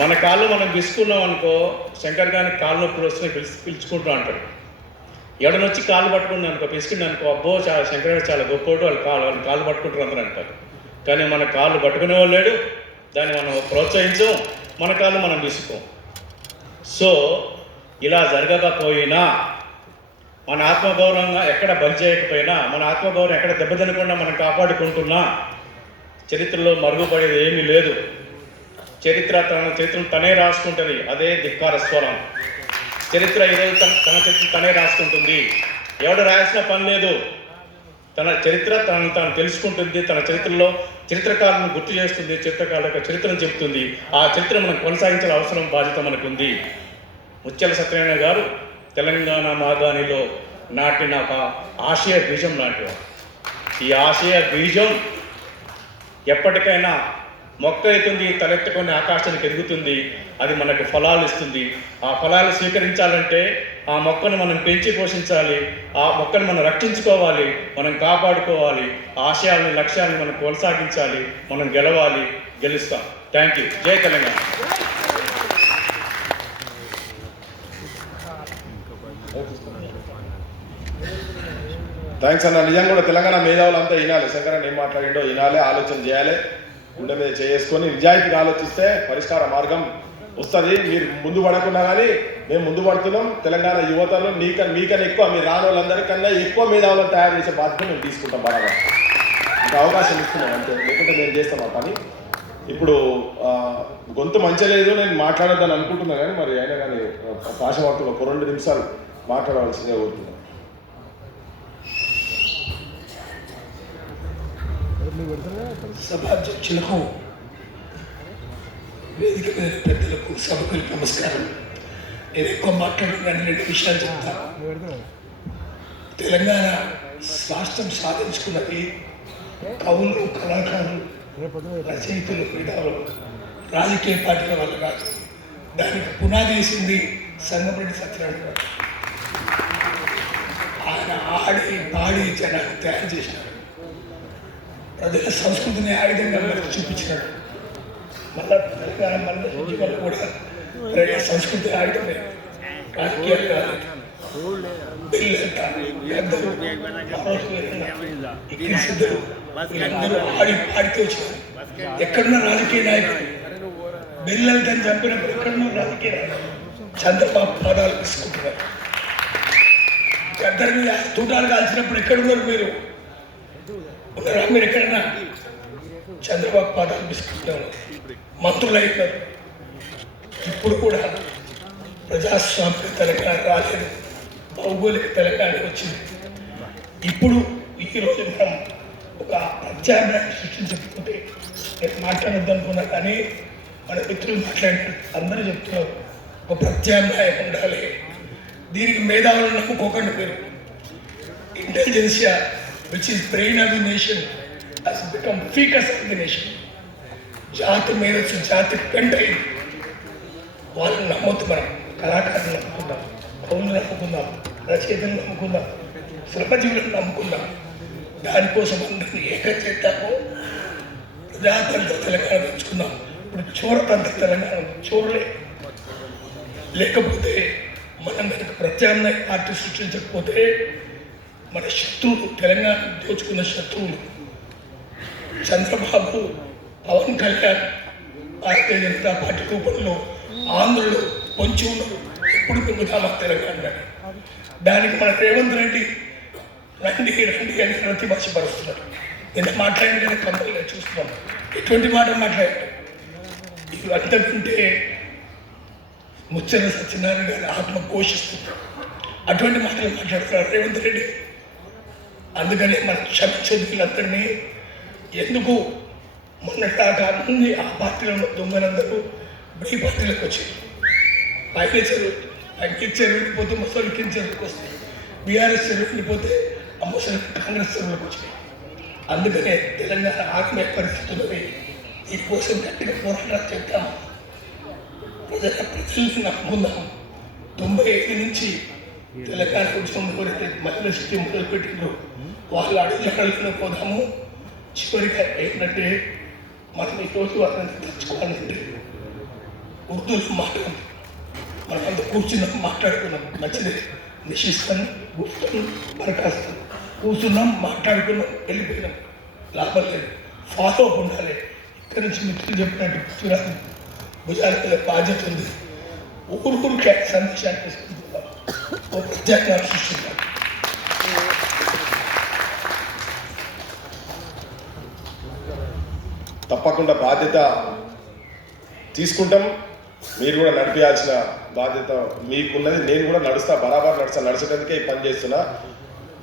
మన కాళ్ళు మనం పిసుకున్నాం అనుకో, శంకర్ గారికి కాళ్ళు నొప్పులు వస్తున్నాయి పిలుచుకుంటూ అంటాడు. ఎవడనొచ్చి కాళ్ళు పట్టుకున్నాను అనుకో, పిసికిండి అనుకో, అబ్బో శంకర్ చాలా గొప్పోడు, వాళ్ళ కాళ్ళు పట్టుకుంటారు అందరూ అంటారు. కానీ మన కాళ్ళు పట్టుకునేవాళ్ళు లేడు, దాన్ని మనం ప్రోత్సహించాం, మన కాళ్ళు మనం పిసుకోం. సో ఇలా జరగకపోయినా, మన ఆత్మగౌరవంగా ఎక్కడ బలి చేయకపోయినా, మన ఆత్మగౌరవం ఎక్కడ దెబ్బతినకుండా మనం కాపాడుకుంటున్నా చరిత్రలో మరుగుపడేది ఏమీ లేదు. చరిత్రను తనే రాసుకుంటుంది. అదే ధిక్కార స్వరం. చరిత్ర ఈరోజు తన చరిత్ర తనే రాసుకుంటుంది. ఎవడు రాయాల్సిన పని లేదు. తన చరిత్ర తాను తెలుసుకుంటుంది. తన చరిత్రలో చరిత్రకారులను గుర్తు చేస్తుంది, చరిత్రకారుల యొక్క చరిత్రను చెబుతుంది. ఆ చరిత్ర మనం కొనసాగించాల్సిన అవసరం, బాధ్యత మనకు ఉంది. ముత్యాల సత్యనారాయణ గారు తెలంగాణ మాగాణిలో నాటిన ఒక ఆశయ బీజం లాంటివారు. ఈ ఆశయ బీజం ఎప్పటికైనా మొక్క అవుతుంది, తలెత్తుకొని ఆకాశానికి ఎదుగుతుంది. అది మనకు ఫలాలు ఇస్తుంది. ఆ ఫలాలు స్వీకరించాలంటే ఆ మొక్కను మనం పెంచి పోషించాలి, ఆ మొక్కను మనం రక్షించుకోవాలి, మనం కాపాడుకోవాలి. ఆశయాలను, లక్ష్యాలను మనం కొనసాగించాలి, మనం గెలవాలి, గెలుస్తాం. Thank you. జై తెలంగాణ. థ్యాంక్స్ అన్న. నిజంగా కూడా తెలంగాణ మేధావులంతా వినాలి. శంకరన్ ఏం మాట్లాడిండో వినాలి, ఆలోచన చేయాలి. గుండె మీద చేసుకొని నిజాయితీగా ఆలోచిస్తే పరిష్కార మార్గం వస్తుంది. మీరు ముందు పడకుండా కానీ మేము ముందు పడుతున్నాం. తెలంగాణ యువతను మీకన్నా ఎక్కువ, మీరు రాని వాళ్ళందరికన్నా ఎక్కువ మేధావులను తయారు చేసే బాధ్యత మేము తీసుకుంటాం. బాగా ఇంకా అవకాశం ఇస్తున్నాం అంతే, లేకుంటే మేము చేస్తాం ఆ పని. ఇప్పుడు గొంతు మంచి లేదు, నేను మాట్లాడొద్దని అనుకుంటున్నాను. కానీ మరి అయినా కానీ పాశవార్తలు ఒక 2 నిమిషాలు మాట్లాడవలసిందే కోరుతున్నాను. సభాధ్యక్షులకు, వేదిక మీద పెద్దలకు, సభకు నమస్కారం. నేను ఎక్కువ మాట్లాడుతున్నాను, 2 విషయాలు చెప్తాను. తెలంగాణ రాష్ట్రం సాధించుకున్నది కవులు, కళాకారులు, రచయితలు, మేధావులు, రాజకీయ పార్టీల వల్ల కాదు. దానికి పునాది వేసింది సంగరెడ్డి సత్యనారాయణ గారు. ఆయన ఆడి పాడి జనాన్ని తయారు చేసినారు. ప్రజల సంస్కృతిని ఆయుధంగా మనకు చూపించినాడు. మళ్ళా తెలంగాణ మళ్ళీ కూడా ప్రజల సంస్కృతి ఆయుధమే, రాజకీయాలు కాదు. ఆడి పాడితే వచ్చినారు. ఎక్కడున్న రాజకీయ నాయకుడు బిల్లలతని చంపినప్పుడు ఎక్కడున్న రాజకీయ చంద్రబాబు పాదాలు తీసుకుంటున్నారు. గద్దరి మీద తూటాలు కాల్చినప్పుడు ఎక్కడున్నారు మీరు? ఉన్నారా మీరు ఎక్కడన్నా? చంద్రబాబు పాదాలు తీసుకుంటున్నారు, మంత్రులు అయినారు. ఇప్పుడు కూడా ప్రజాస్వామ్య తెలంగాణ రాలేదు, భౌగోళిక తెలంగాణ వచ్చింది. ఇప్పుడు ఈరోజు మనం ఒక ప్రత్యామ్నాయం సృష్టించకపోతే నేను మాట్లాడద్దు అనుకున్నా, కానీ మన మిత్రులు మాట్లాడినారు, అందరూ చెప్తున్నారు ఒక ప్రత్యామ్నాయం ఉండాలి. దీనికి మేధావులను నమ్ముకోకండి మీరు. ఇంటెలిజెన్సియా which is brain of the nation has become faeces of the nation. జాతి మేధస్సు జాతి పెంట అయింది. వాళ్ళని నమ్మొద్దు. మనం కళాకారులు నమ్ముకుందాం, కవులు నమ్ముకుందాం, రచయితలు నమ్ముకుందాం, శ్రమజీవులను నమ్ముకుందాం. దానికోసం అందరినీ ఏకం చేద్దాము. ప్రజాతంత్ర తెలంగాణ తెచ్చుకుందాం. ఇప్పుడు చోరతంత్ర తెలంగాణ చోరలే. లేకపోతే మనం కనుక ప్రత్యామ్నాయ పార్టీ సృష్టించకపోతే మన శత్రువులు, తెలంగాణ దోచుకున్న శత్రువులు చంద్రబాబు, పవన్ కళ్యాణ్, భారతీయ జనతా పార్టీ రూపంలో ఆంధ్రులు పొంచి ఉన్నారు. ఎప్పుడు పెరుగుతామా తెలంగాణ? దానికి మన రేవంత్ రెడ్డి రండి రండి అని ప్రతిభాషపరుస్తున్నాడు. నిన్న మాట్లాడిన కదా కంపెనీలో చూస్తున్నాం, ఎటువంటి మాట మాట్లాడారు. ఇది అంతా వింటే ముచ్చట సత్యనారాయణ గారి ఆత్మ ఘోషిస్తున్నారు. అటువంటి మాటలు మాట్లాడుతున్నారు రేవంత్ రెడ్డి. అందుకనే మన క్షమించదులందరినీ ఎందుకు మొన్నటిదాకా అన్ని ఆ పార్టీలో ఉన్న దొంగలందరూ ఈ పార్టీలకు వచ్చారు. పైన చెరువు వెళ్ళిపోతే ముసలి కింద చెరువుకి వస్తాయి. బీఆర్ఎస్ చెరువు వెళ్ళిపోతే ఆ ముసలి కాంగ్రెస్ చెరువులకు వచ్చాయి. అందుకనే తెలంగాణ ఆత్మీయ పరిస్థితులని దీనికోసం గట్టిగా పోరాటం చేద్దాం. ప్రజల్ని నమ్ముకుందాం. 95 నుంచి తెలంగాణ ఉద్యమం ఎవరైతే మహిళా శక్తి మొదలుపెట్టిందో వాళ్ళు అడుగుజాడలను పోదాము. చివరిగా ఏంటంటే మనం ఈరోజు వాళ్ళని తెచ్చుకోవాలంటే ఉర్దూలో మాట్లాడాలి. మనం అంత కూర్చున్నాం, మాట్లాడుకున్నాం, మంచిది నిశిస్తాను, గుప్తాను, బరకాస్తాను, కూర్చున్నాం, మాట్లాడుకున్నాం, వెళ్ళిపోయినాం, లాభం లేదు. ఫాలో అప్ ఉండాలి. ఇక్కడి నుంచి మిత్రులు చెప్పినట్టు గుర్తురాదు, భుజాల మీద బాధ్యత ఉంది. ఊరుకే సందేశాన్ని తీసుకుంటున్నాం, ఓ ప్రత్యేకంగా సృష్టిస్తాం. తప్పకుండా బాధ్యత తీసుకుంటాం. మీరు కూడా నడిపించాల్సిన బాధ్యత మీకున్నది. నేను కూడా బరాబర్ నడిచేటందుకే ఈ పని చేస్తున్నా.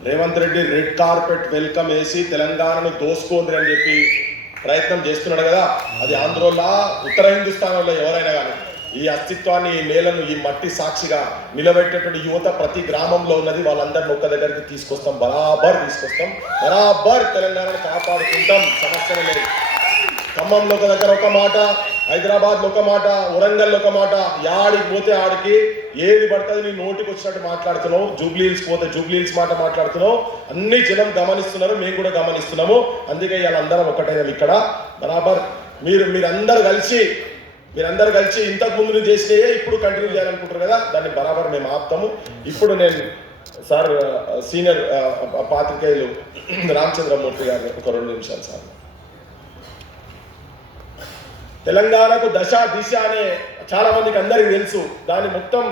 Revanth Reddy red carpet welcome వేసి తెలంగాణను దోసుకోండి అని చెప్పి ప్రయత్నం చేస్తున్నాడు కదా, అది ఆంధ్రోలా ఉత్తర హిందుస్థానంలో ఎవరైనా కానీ ఈ అస్తిత్వాన్ని, ఈ నేలను, ఈ మట్టి సాక్షిగా నిలబెట్టేటువంటి యువత ప్రతి గ్రామంలో ఉన్నది. వాళ్ళందరినీ ఒక్క దగ్గరికి తీసుకొస్తాం, బరాబర్ తీసుకొస్తాం, బరాబర్ తెలంగాణను కాపాడుకుంటాం. సమస్యలు లేదు. ఖమ్మంలో ఒక దగ్గర ఒక మాట, హైదరాబాద్లో ఒక మాట, వరంగల్లో ఒక మాట, యాడికి పోతే ఆడికి ఏది పడుతుంది నీ నోటికి వచ్చినట్టు మాట్లాడుతున్నావు. జూబ్లీ హిల్స్ పోతే జూబ్లీ హిల్స్ మాట మాట్లాడుతున్నావు. అన్ని జనం గమనిస్తున్నారు, మేము కూడా గమనిస్తున్నాము. అందుకే వాళ్ళందరం ఒకటైనా ఇక్కడ బరాబర్ మీరందరూ కలిసి ఇంతకు ముందు నువ్వు చేసినాయే ఇప్పుడు కంటిన్యూ చేయాలనుకుంటారు కదా, దాన్ని బరాబర్ మేము ఆపుతాము. ఇప్పుడు నేను సార్ సీనియర్ పాత్రికేయులు రామచంద్రమూర్తి గారు ఒక 2 నిమిషాలు. సార్, తెలంగాణకు దశ దిశ అనే చాలా మందికి అందరికి తెలుసు. దాన్ని మొత్తం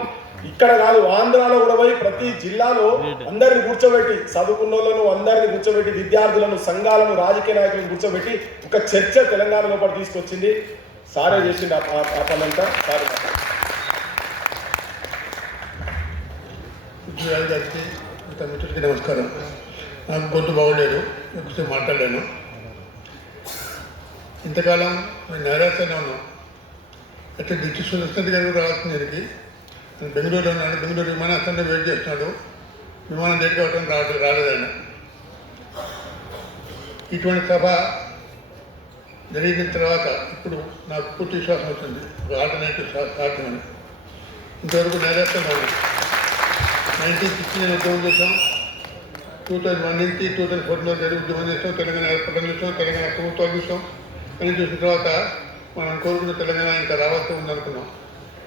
ఇక్కడ కాదు, ఆంధ్రాలో కూడా పోయి ప్రతి జిల్లాలో అందరిని కూర్చోబెట్టి, చదువుకున్న వాళ్ళను అందరిని కూర్చోబెట్టి, విద్యార్థులను, సంఘాలను, రాజకీయ నాయకులను కూర్చోబెట్టి ఒక చర్చ తెలంగాణ లోపల తీసుకొచ్చింది. సారే చేసింది ఆ పనంతా. సార్ మిత్రులకి నమస్కారం. నాకు గొంతు బాగోలేదు, ఎక్కువ మాట్లాడాను. ఇంతకాలం నేను నేరాస్తూనే ఉన్నాం. అయితే డిస్ట్రిక్ట్ సురేష్ గారు రావాల్సింది దీనికి. నేను బెంగళూరు ఉన్నాడు, బెంగళూరు విమానాశ్రయంలో వెయిట్ చేస్తున్నాడు. విమానం దగ్గర కావడం రాలేదన్న. ఇటువంటి సభ జరిగిన తర్వాత ఇప్పుడు నాకు పూర్తి విశ్వాసం వచ్చింది, ఒక ఆల్టర్నేటివ్ సాధ్యమని. ఇంతవరకు నేరాస్తూనే ఉన్నాం. 1960 ఉద్యమం చేసాం, 2001 నుంచి 2004లో ఉద్యమం చేస్తాం, తెలంగాణ ఏర్పడడం చూసాం, తెలంగాణ ప్రభుత్వాలు చూసాం. అని చూసిన తర్వాత మనం కోరుకున్న తెలంగాణ ఇంకా రావాల్సి ఉందనుకున్నాం.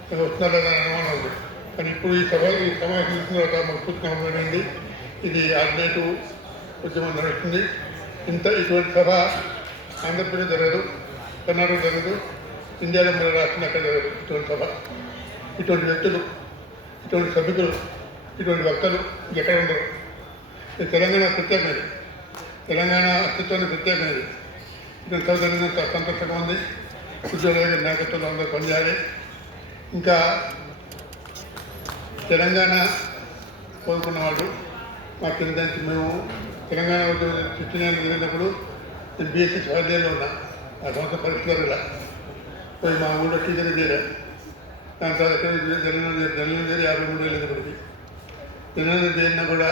అది వస్తున్నారని అనుమానం ఉంది. కానీ ఇప్పుడు ఈ సమావేశం చూసిన తర్వాత మాకు పూర్తి అయింది. ఇది ఆల్టర్నేటివ్ ఉద్యమం నడుస్తుంది. ఇటువంటి సభ ఆంధ్రప్రదేశ్ జరగదు, కర్ణాటక జరగదు, ఇండియాలో మన రాష్ట్రంలో అక్కడ ఇటువంటి సభ, ఇటువంటి వ్యక్తులు, ఇటువంటి సభ్యులు, ఇటువంటి వక్తలు ఎక్కడ ఉండరు. ఇది తెలంగాణ ప్రత్యేకమైనది, తెలంగాణ అస్తిత్వాన్ని ప్రత్యేకమైనది. ఇటువంటి సభ జరిగినంత సంతోషంగా ఉంది. ఉద్యోగుల నాయకత్వంలో అందరూ పనిచేయాలి. ఇంకా తెలంగాణ కోరుకున్న వాళ్ళు మా కింద మేము తెలంగాణ ఉద్యోగం 59 జరిగినప్పుడు నేను బీఎస్సీ థర్డ్ ఇయర్లో ఉన్నా. ఆ సంవత్సరం పరిస్థితులు ఇలా పోయి మా ఊళ్ళో టీచర్ చేరా. దాని తర్వాత జనరల్ చేరి 53 ఏళ్ళ ఇప్పటికి జనరల్ చేరినా కూడా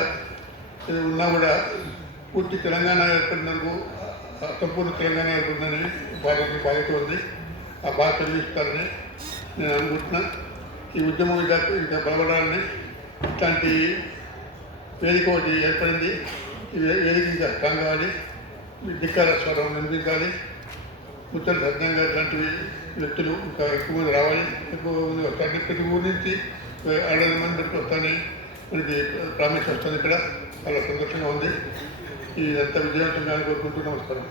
ఉన్నా కూడా పూర్తి తెలంగాణ ఏర్పడినందుకు సంపూర్ణ తెలంగాణ ఏర్పడిందని బాధ్యత ఉంది. ఆ బాధ్యత తీసుకోవాలని నేను అనుకుంటున్నా. ఈ ఉద్యమం ఇంకా బలపడాలని ఇట్లాంటి వేదిక ఒకటి ఏర్పడింది. ఈ వేదిక ఇంకా స్ట్రాంగ్ కావాలి. ధిక్కార స్వరం వినిపించాలి. ముచ్చట సజ్ఞంగా ఇట్లాంటివి వ్యక్తులు ఇంకా ఎక్కువ మంది రావాలి. ఎక్కువ మంది వస్తాయి. ప్రతి ఊరి నుంచి 600 మంది పెట్టి వస్తాయని మనకి ప్రామిస్ వస్తుంది. ఇక్కడ చాలా సంతోషంగా ఉంది. ఇదంతా విజయవంతంగా కోరుకుంటూ నమస్కారం.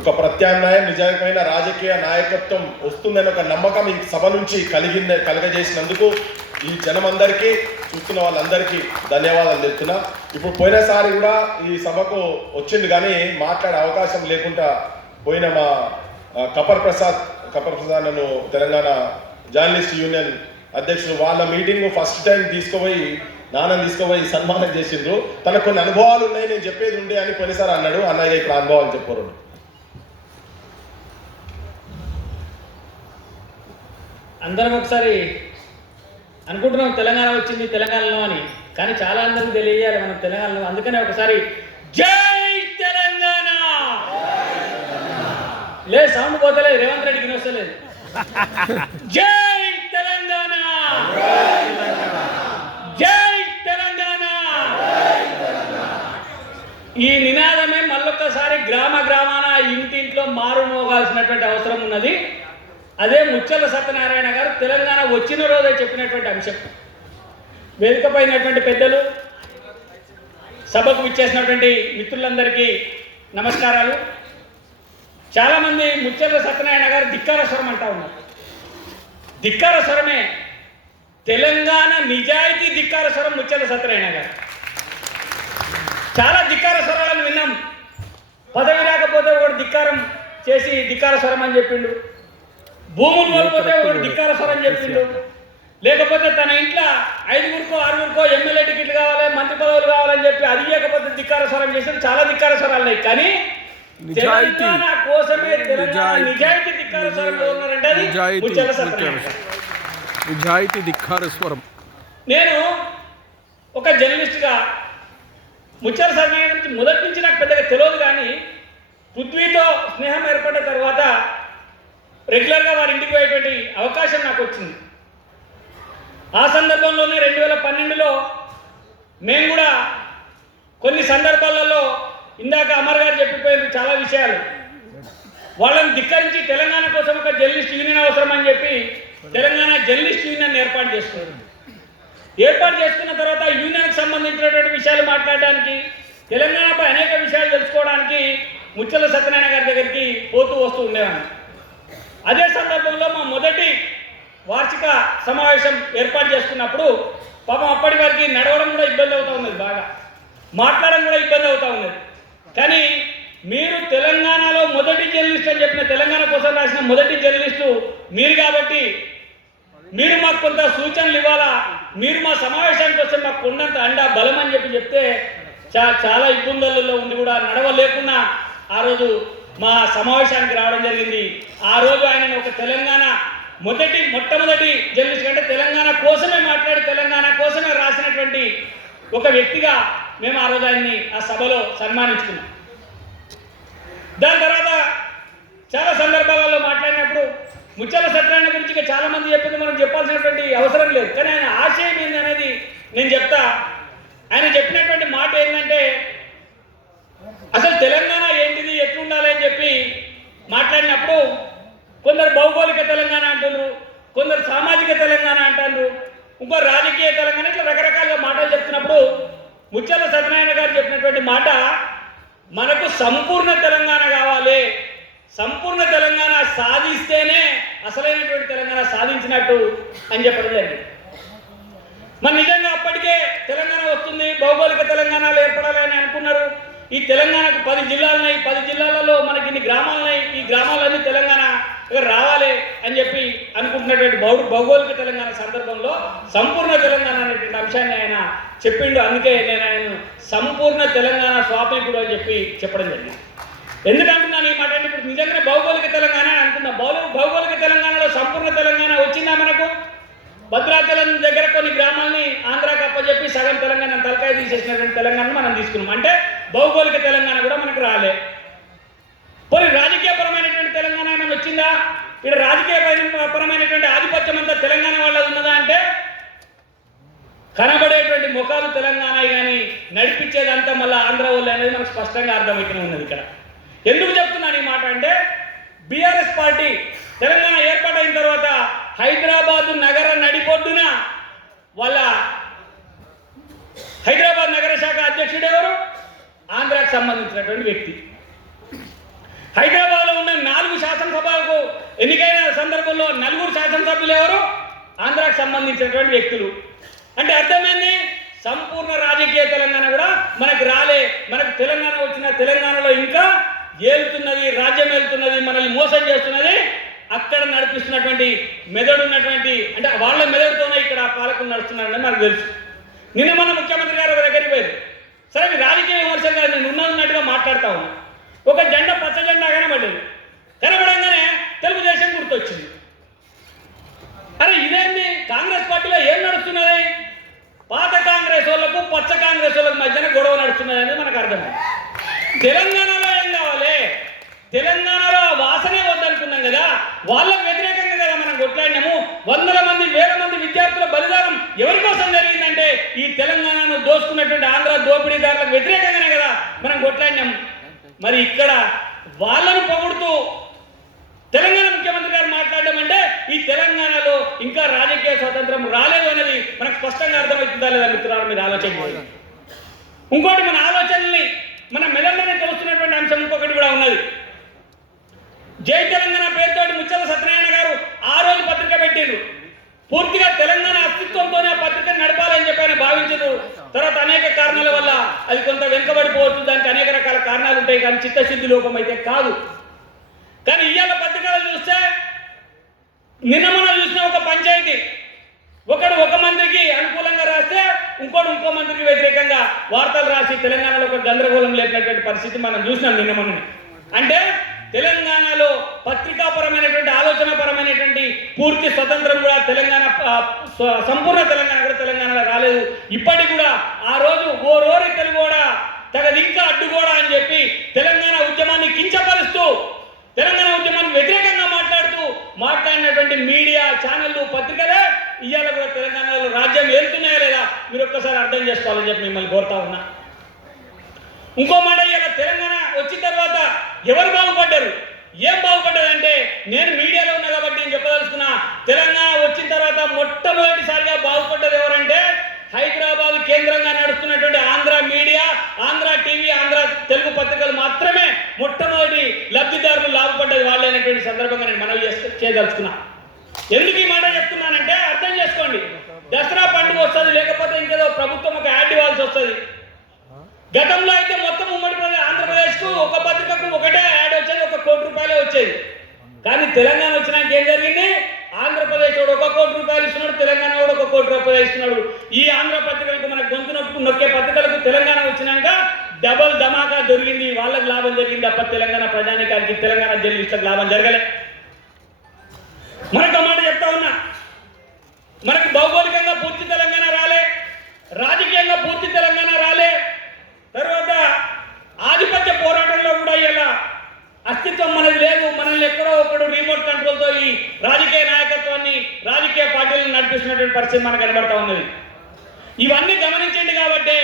ఒక ప్రత్యామ్నాయం, నిజమైన రాజకీయ నాయకత్వం వస్తుందని ఒక నమ్మకం ఈ సభ నుంచి కలగజేసినందుకు ఈ జనమందరికీ, చూస్తున్న వాళ్ళందరికీ ధన్యవాదాలు చెప్తున్నా. ఇప్పుడు పోయినసారి కూడా ఈ సభకు వచ్చింది కానీ మాట్లాడే అవకాశం లేకుండా పోయిన మా కపర్ ప్రసాద్ నన్ను తెలంగాణ జర్నలిస్ట్ యూనియన్ అధ్యక్షుడు వాళ్ళ మీటింగ్ ఫస్ట్ టైం తీసుకుపోయి సన్మానం చేసిండ్రు. తనకు కొన్ని అనుభవాలు ఉన్నాయి, నేను చెప్పేది ఉండే అని పోయినసారి అన్నాడు. అన్నయ్య ఇక్కడ అనుభవాలు చెప్పారు. అందరం ఒకసారి అనుకుంటున్నాం తెలంగాణ వచ్చింది తెలంగాణలో అని, కానీ చాలా అందరికీ తెలియజేయాలి మనం తెలంగాణలో. అందుకనే ఒకసారి జై తెలంగాణ లేదు, సౌండ్ పోతలేదు, రేవంత్ రెడ్డికి వినొస్తలేదు. జై తెలంగాణ, జై తెలంగాణ. ఈ నినాదమే మళ్ళొక్కసారి గ్రామాన ఇంటింట్లో మారుమోగాల్సినటువంటి అవసరం ఉన్నది. అదే ముచ్చర్ల సత్యనారాయణ గారు తెలంగాణ వచ్చిన రోజే చెప్పినటువంటి అంశం. వేదిక పైనటువంటి పెద్దలు, సభకు విచ్చేసినటువంటి మిత్రులందరికీ నమస్కారాలు. చాలామంది ముచ్చర్ల సత్యనారాయణ గారు ధిక్కార స్వరం అంటా ఉన్నారు. ధిక్కార స్వరమే తెలంగాణ నిజాయితీ ధిక్కార స్వరం ముచ్చర్ల సత్యనారాయణ గారు. చాలా ధిక్కార స్వరాలను విన్నాం. పదవి రాకపోతే ఒకటి ధిక్కారం చేసి ధిక్కార స్వరం అని చెప్పిండు. భూములు కోల్పోతే ఒకటి ధిక్కార స్వరం చెప్పిండు. లేకపోతే తన ఇంట్లో 5గురికో 6గురికో ఎమ్మెల్యే టికెట్లు కావాలి, మంత్రి పదవులు కావాలని చెప్పి అది ఇవ్వకపోతే ధిక్కార స్వరం చేసి చాలా ధిక్కార స్వరాలు ఉన్నాయి. కానీ తెలంగాణ కోసమే నిజాయితీ ధిక్కార స్వరంలో ఉన్నారంటే అది ముచ్చర్ల సత్యనారాయణ గారు. నిజాయితీ ధిక్కార స్వరం. నేను ఒక జర్నలిస్ట్గా ముచ్చర్ల సత్యనారాయణ గురించి మొదటి నుంచి నాకు పెద్దగా తెలియదు, కానీ పృథ్వీతో స్నేహం ఏర్పడిన తర్వాత రెగ్యులర్గా వారి ఇంటికి పోయేటువంటి అవకాశం నాకు వచ్చింది. ఆ సందర్భంలోనే 2012లో మేము కూడా కొన్ని సందర్భాలలో ఇందాక అమర్ గారు చెప్పిపోయిన చాలా విషయాలు వాళ్ళని ధిక్కరించి తెలంగాణ కోసం ఒక జర్నలిస్ట్ యూనియన్ అవసరం అని చెప్పి తెలంగాణ జర్నలిస్ట్ యూనియన్ ఏర్పాటు చేసుకున్నారు. ఏర్పాటు చేసుకున్న తర్వాత యూనియన్కి సంబంధించినటువంటి విషయాలు మాట్లాడడానికి, తెలంగాణపై అనేక విషయాలు తెలుసుకోవడానికి ముచ్చర్ల సత్యనారాయణ గారి దగ్గరికి పోతూ వస్తూ ఉండేవాడిని. అదే సందర్భంలో మా మొదటి వార్షిక సమావేశం ఏర్పాటు చేసుకున్నప్పుడు పాపం అప్పటి వారికి నడవడం కూడా ఇబ్బంది అవుతూ ఉన్నది, బాగా మాట్లాడడం కూడా ఇబ్బంది అవుతూ ఉన్నది. కానీ మీరు తెలంగాణలో మొదటి జర్నలిస్ట్ అని చెప్పిన, తెలంగాణ కోసం రాసిన మొదటి జర్నలిస్టు మీరు కాబట్టి మీరు మాకు కొంత సూచనలు ఇవ్వాలా, మీరు మా సమావేశానికి వస్తే మాకు కొండంత అండా బలం అని చెప్తే చాలా ఇబ్బందులలో ఉండి కూడా నడవలేకుండా ఆ రోజు మా సమావేశానికి రావడం జరిగింది. ఆ రోజు ఆయన ఒక తెలంగాణ మొట్టమొదటి జర్నలిస్ట్ అంటే తెలంగాణ కోసమే మాట్లాడి తెలంగాణ కోసమే రాసినటువంటి ఒక వ్యక్తిగా మేము ఆ రోజు ఆయన్ని ఆ సభలో సన్మానించుకున్నాం. దాని తర్వాత చాలా సందర్భాలలో మాట్లాడినప్పుడు ముచ్చర్ల సత్యనారాయణ గురించి చాలా మంది చెప్పింది మనం చెప్పాల్సినటువంటి అవసరం లేదు, కానీ ఆయన ఆశయం ఏంది అనేది నేను చెప్తా. ఆయన చెప్పినటువంటి మాట ఏంటంటే అసలు తెలంగాణ ఏంటిది, ఎట్లుండాలి అని చెప్పి మాట్లాడినప్పుడు కొందరు భౌగోళిక తెలంగాణ అంటున్నారు, కొందరు సామాజిక తెలంగాణ అంటారు, ఇంకో రాజకీయ తెలంగాణ, ఇట్లా రకరకాలుగా మాటలు చెప్తున్నప్పుడు ముచ్చర్ల సత్యనారాయణ గారు చెప్పినటువంటి మాట మనకు సంపూర్ణ తెలంగాణ కావాలి, సంపూర్ణ తెలంగాణ సాధిస్తేనే అసలైనటువంటి తెలంగాణ సాధించినట్టు అని చెప్పడం జరిగింది. మరి నిజంగా అప్పటికే తెలంగాణ వస్తుంది, భౌగోళిక తెలంగాణలో ఏర్పడాలని అనుకున్నారు. ఈ తెలంగాణకు 10 జిల్లాలున్నాయి, 10 జిల్లాలలో మనకి ఇన్ని గ్రామాలున్నాయి, ఈ గ్రామాలన్నీ తెలంగాణ రావాలి అని చెప్పి అనుకుంటున్నటువంటి భౌగోళిక తెలంగాణ సందర్భంలో సంపూర్ణ తెలంగాణ అనేటువంటి అంశాన్ని ఆయన చెప్పిండు. అందుకే నేను ఆయన సంపూర్ణ తెలంగాణ స్వామికుడు అని చెప్పి చెప్పడం జరిగింది. ఎందుకంటున్నాను ఈ మాట అంటే ఇప్పుడు నిజంగానే భౌగోళిక తెలంగాణ అని అంటున్నా. భౌగోళిక తెలంగాణలో సంపూర్ణ తెలంగాణ వచ్చిందా మనకు? భద్రాచలం దగ్గర కొన్ని గ్రామాలని ఆంధ్రాకి అప్పచెప్పి సగం తెలంగాణ తలకాయ తీసేసినటువంటి తెలంగాణను మనం తీసుకున్నాం. అంటే భౌగోళిక తెలంగాణ కూడా మనకు రాలే. పోనీ రాజకీయపరమైనటువంటి తెలంగాణ ఏమైనా వచ్చిందా? ఇక్కడ రాజకీయపరమైనటువంటి ఆధిపత్యం అంతా తెలంగాణ వాళ్ళది ఉన్నదా అంటే కనబడేటువంటి ముఖాలు తెలంగాణ కానీ నడిపించేదంతా మళ్ళీ ఆంధ్ర వాళ్ళు అనేది మనకు స్పష్టంగా అర్థమవుతూనే ఉన్నది. ఇక్కడ ఎందుకు చెప్తున్నాను ఈ మాట అంటే బీఆర్ఎస్ పార్టీ తెలంగాణ ఏర్పాటైన తర్వాత హైదరాబాద్ నగర నడిపొడ్డున వాళ్ళ హైదరాబాద్ నగర శాఖ అధ్యక్షుడు ఎవరు? ఆంధ్రాకు సంబంధించినటువంటి వ్యక్తి. హైదరాబాద్లో ఉన్న 4 శాసనసభలకు ఎన్నికైన సందర్భంలో 4 శాసనసభ్యులు ఎవరు? ఆంధ్రాకు సంబంధించినటువంటి వ్యక్తులు. అంటే అర్థమైంది సంపూర్ణ రాజకీయ తెలంగాణ కూడా మనకు రాలే. మనకు తెలంగాణ వచ్చిన తెలంగాణలో ఇంకా ఏలుతున్నది, రాజ్యం ఏలుతున్నది, మనల్ని మోసం చేస్తున్నది అక్కడ నడిపిస్తున్నటువంటి మెదడు ఉన్నటువంటి, అంటే వాళ్ళ మెదడుతోనే ఇక్కడ పాలకులు నడుస్తున్నారని మనకు తెలుసు. నిన్న మన ముఖ్యమంత్రి గారు ఒక దగ్గరికి పోయారు. సరే మీ రాజకీయ విమర్శలు నేను ఉన్నట్టుగా మాట్లాడుతూ ఉన్నా. ఒక జెండా పచ్చ జెండా కనబడ్డది, కనబడంగానే తెలుగుదేశం గుర్తొచ్చింది. అరే ఇదేంటి కాంగ్రెస్ పార్టీలో ఏం నడుస్తున్నది? పాత కాంగ్రెస్ వాళ్ళకు పచ్చ కాంగ్రెస్ వాళ్ళకు మధ్యన గొడవ నడుస్తున్నది అనేది మనకు అర్థమైంది. తెలంగాణలో ఏం కావాలి? తెలంగాణలో వాసనే వద్దనుకున్నాం కదా, వాళ్ళకు వ్యతిరేకంగా కదా మనం కొట్లాడినాము. 100 మంది 1000 మంది విద్యార్థుల బలిదానం ఎవరి కోసం జరిగిందంటే ఈ తెలంగాణను దోచుకున్నటువంటి ఆంధ్ర దోపిడీదారులకు వ్యతిరేకంగానే కదా మనం కొట్లాడినాము. మరి ఇక్కడ వాళ్ళను పొగుడుతూ తెలంగాణ ముఖ్యమంత్రి గారు మాట్లాడడం అంటే ఈ తెలంగాణలో ఇంకా రాజకీయ స్వాతంత్రం రాలేదు అనేది మనకు స్పష్టంగా అర్థమవుతుందా లేదా మిత్రులు? మీరు ఆలోచన చేయండి. ఇంకోటి మన ఆలోచనల్ని మన మెదడులోనే తెలుస్తున్నటువంటి అంశం ఇంకొకటి కూడా ఉన్నది. జై తెలంగాణ పేరుతో ముచ్చల సత్యనారాయణ గారు ఆ రోజు పత్రిక పెట్టిండ్రు. పూర్తిగా తెలంగాణ అస్తిత్వంతోనే ఆ పత్రికను నడపాలని చెప్పి ఆయన భావించారు. తర్వాత అనేక కారణాల వల్ల అది కొంత వెనుకబడిపోవచ్చు, దానికి అనేక రకాల కారణాలు ఉంటాయి, కానీ చిత్తశుద్ధి లోపం అయితే కాదు. కానీ ఇవాళ పత్రికలు చూస్తే నిన్న మనం చూసిన ఒక పంచాయతీ ఒకడు ఒక మంత్రికి అనుకూలంగా రాస్తే ఇంకో మంత్రికి వ్యతిరేకంగా వార్తలు రాసి తెలంగాణలో ఒక గందరగోళం లేపినటువంటి పరిస్థితి మనం చూసినాం నిన్న మొన్న. అంటే తెలంగాణలో పత్రికాపరమైనటువంటి ఆలోచనపరమైనటువంటి పూర్తి స్వతంత్రం కూడా తెలంగాణ సంపూర్ణ తెలంగాణ కూడా తెలంగాణలో రాలేదు. ఇప్పటికి కూడా ఆ రోజు ఓ రోరి తెలుగోడా తగది ఇంకా అడ్డుగోడా అని చెప్పి తెలంగాణ ఉద్యమాన్ని కించపరుస్తూ తెలంగాణ ఉద్యమానికి వ్యతిరేకంగా మాట్లాడినటువంటి మీడియా ఛానళ్ళు పత్రికలే ఇవాళ కూడా తెలంగాణలో రాజ్యం ఏలుతున్నాయా లేదా మీరు ఒక్కసారి అర్థం చేసుకోవాలని చెప్పి మిమ్మల్ని కోరుతా ఉన్నా. ఇంకో మాట, ఇవాళ తెలంగాణ వచ్చిన తర్వాత ఎవరు బాగుపడ్డారు? ఏం బాగుపడ్డదంటే నేను మీడియాలో ఉన్నా కాబట్టి నేను చెప్పదలుచుకున్నా. తెలంగాణ వచ్చిన తర్వాత మొట్టమొదటిసారిగా బాగుపడ్డది ఎవరంటే హైదరాబాద్ కేంద్రంగా నడుస్తున్నటువంటి ఆంధ్ర మీడియా, ఆంధ్ర టీవీ, ఆంధ్ర తెలుగు పత్రికలు మాత్రమే మొట్టమొదటి లబ్ధిదారులు లాభపడ్డది వాళ్ళే అనేటువంటి సందర్భంగా నేను మనవి చేయదలుచుకున్నా. ఎందుకు ఈ మాట చెప్తున్నానంటే అర్థం చేసుకోండి. దసరా పండుగ వస్తుంది, లేకపోతే ఇంకేదో ప్రభుత్వం ఒక యాడ్ ఇవ్వాల్సి వస్తుంది. గతంలో అయితే మొత్తం ఉమ్మడి ఆంధ్రప్రదేశ్కు ఒక పత్రికకు ఒకటే యాడ్ వచ్చేది, 1 కోటి రూపాయలే వచ్చేది. కానీ తెలంగాణ వచ్చినాక ఏం జరిగింది? ఆంధ్రప్రదేశ్ వాడు 1 కోటి రూపాయలు ఇస్తున్నాడు, తెలంగాణ వాడు 1 కోటి రూపాయలు ఇస్తున్నాడు. ఈ ఆంధ్ర పత్రికలకు మన గొంతు నొక్కే పత్రికలకు తెలంగాణ వచ్చినాక డబల్ ధమాకా దొరికింది, వాళ్ళకి లాభం జరిగింది తప్ప తెలంగాణ ప్రజానికానికి, తెలంగాణ జర్నలిస్టులకు లాభం జరగలే. మరొక మాట చెప్తా ఉన్నా, మనకు భౌగోళికంగా పూర్తి తెలంగాణ రాలే, రాజకీయంగా పూర్తి తెలంగాణ రాలే, తర్వాత ఆధిపత్య పోరాటంలో కూడా ఇలా అస్తిత్వం మనది లేదు. మనల్ని ఎక్కడో ఒకడు రిమోట్ కంట్రోల్తో ఈ రాజకీయ నాయకత్వాన్ని, రాజకీయ పార్టీలను నడిపిస్తున్నటువంటి పరిస్థితి మనకు కనబడతా ఉన్నది. ఇవన్నీ గమనించండి. కాబట్టి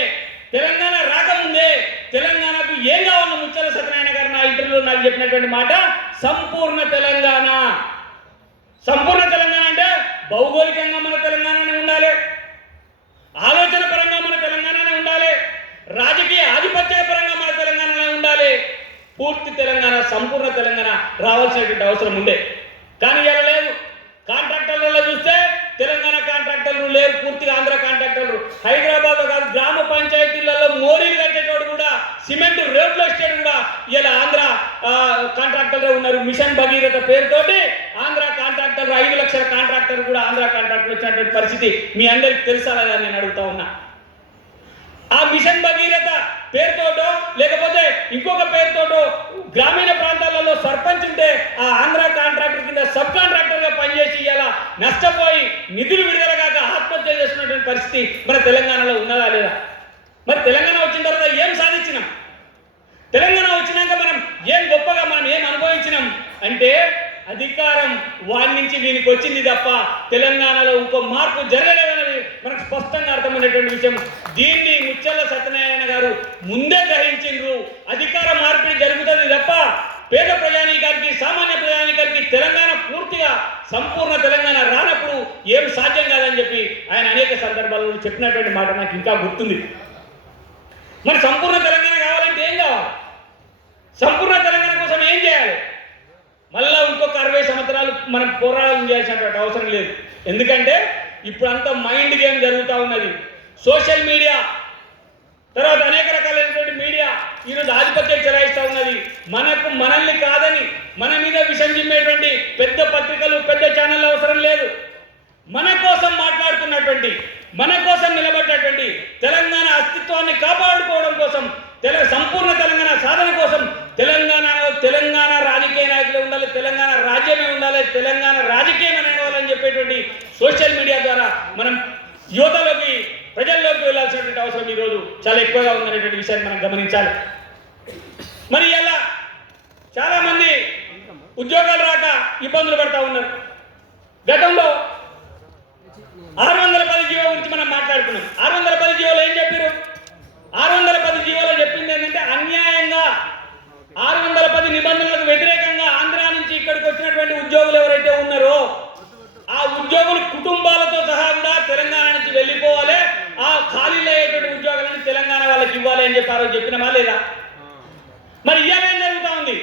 తెలంగాణ రాకముందే తెలంగాణకు ఏం కావాలన్న ముచ్చల సత్యనారాయణ గారు నా ఇంటర్వ్యూలో నాకు చెప్పినటువంటి మాట సంపూర్ణ తెలంగాణ. సంపూర్ణ తెలంగాణ అంటే భౌగోళికంగా మన తెలంగాణనే ఉండాలి, ఆలోచన పరంగా మన తెలంగాణనే ఉండాలి, రాజకీయ ఆధిపత్య పరంగా మన తెలంగాణనే ఉండాలి, పూర్తి తెలంగాణ, సంపూర్ణ తెలంగాణ రావాల్సినటువంటి అవసరం ఉండే. కానీ ఇలా లేదు. కాంట్రాక్టర్లలో చూస్తే తెలంగాణ కాంట్రాక్టర్లు లేరు, పూర్తిగా ఆంధ్ర కాంట్రాక్టర్లు. హైదరాబాద్ కాదు, గ్రామ పంచాయతీలలో మోరీలు కట్టేటోడు కూడా, సిమెంట్ రోడ్లు వేసేటోడు కూడా ఇలా ఆంధ్ర కాంట్రాక్టర్లే ఉన్నారు. మిషన్ భగీరథ పేరుతోటి ఆంధ్ర కాంట్రాక్టర్లు 5 లక్షల కాంట్రాక్టర్లు కూడా ఆంధ్ర కాంట్రాక్టర్లు వచ్చినటువంటి పరిస్థితి మీ అందరికి తెలుసా లేదా నేను అడుగుతా ఉన్నా. ఆ మిషన్ భగీరథ పేరుతోటో లేకపోతే ఇంకొక పేరుతోటో గ్రామీణ ప్రాంతాలలో సర్పంచ్ ఉంటే ఆ ఆంధ్ర కాంట్రాక్టర్ కింద సబ్ కాంట్రాక్టర్గా పనిచేసి ఇలా నష్టపోయి నిధులు విడుదలగాక ఆత్మహత్య చేస్తున్నటువంటి పరిస్థితి మన తెలంగాణలో ఉన్నదా లేదా? మరి తెలంగాణ వచ్చిన తర్వాత ఏం సాధించినాం? తెలంగాణ వచ్చినాక మనం ఏం గొప్పగా మనం ఏం అనుభవించినాం అంటే అధికారం వాడి నుంచి వీనికి వచ్చింది తప్ప తెలంగాణలో ఇంకో మార్పు జరగలేదన్నది మనకు స్పష్టంగా అర్థమైనటువంటి విషయం. దీన్ని ముత్యాల సత్యనారాయణ గారు ముందే గ్రహించిండ్రు. అధికార మార్పిడి జరుగుతుంది తప్ప పేద ప్రజానీకానికి, సామాన్య ప్రజానీకానికి తెలంగాణ పూర్తిగా సంపూర్ణ తెలంగాణ రానప్పుడు ఏం సాధ్యం కాదని చెప్పి ఆయన అనేక సందర్భాల్లో చెప్పినటువంటి మాట నాకు ఇంకా గుర్తుంది. మరి సంపూర్ణ తెలంగాణ కావాలంటే ఏం కావాలి? సంపూర్ణ తెలంగాణ కోసం ఏం చేయాలి? మళ్ళా ఇంకొక 60 సంవత్సరాలు మనం పోరాటం చేయాల్సినటువంటి అవసరం లేదు. ఎందుకంటే ఇప్పుడు అంతా మైండ్ గేమ్ జరుగుతూ ఉన్నది. సోషల్ మీడియా తర్వాత అనేక రకాలైనటువంటి మీడియా ఈరోజు ఆధిపత్యం చెలాయిస్తూ ఉన్నది. మనల్ని కాదని మన మీద విషం చిమ్మేటువంటి పెద్ద పత్రికలు, పెద్ద ఛానళ్ళు అవసరం లేదు. మన కోసం మాట్లాడుతున్నటువంటి, మన కోసం నిలబడ్డటువంటి, తెలంగాణ అస్తిత్వాన్ని కాపాడుకోవడం కోసం, సంపూర్ణ తెలంగాణ సాధన కోసం తెలంగాణలో తెలంగాణ రాజకీయ నాయకులు ఉండాలి, తెలంగాణ రాజ్యమే ఉండాలి, తెలంగాణ రాజకీయం అనేవాళ్ళని చెప్పేటువంటి సోషల్ మీడియా ద్వారా మనం యువతలోకి, ప్రజల్లోకి వెళ్ళాల్సినటువంటి అవసరం ఈరోజు చాలా ఎక్కువగా ఉందనేటువంటి విషయాన్ని మనం గమనించాలి. మరి ఇలా చాలామంది ఉద్యోగాలు రాక ఇబ్బందులు పడతా ఉన్నారు. గతంలో 610 జీవో గురించి మనం మాట్లాడుకున్నాం. 610 జీవోలో ఏం చెప్పారు? 610 జీవోలో చెప్పింది ఏంటంటే అన్యాయంగా 610 నిబంధనలకు వ్యతిరేకంగా ఆంధ్ర నుంచి ఇక్కడికి వచ్చినటువంటి ఉద్యోగులు ఎవరైతే ఉన్నారో ఆ ఉద్యోగులు కుటుంబాలతో సహా కూడా తెలంగాణ నుంచి వెళ్ళిపోవాలి, ఆ ఖాళీలు అయ్యేటువంటి ఉద్యోగాలను తెలంగాణ వాళ్ళకి ఇవ్వాలి అని చెప్పారో చెప్పినమా లేదా? మరి ఇవాళ ఏం జరుగుతూ ఉంది?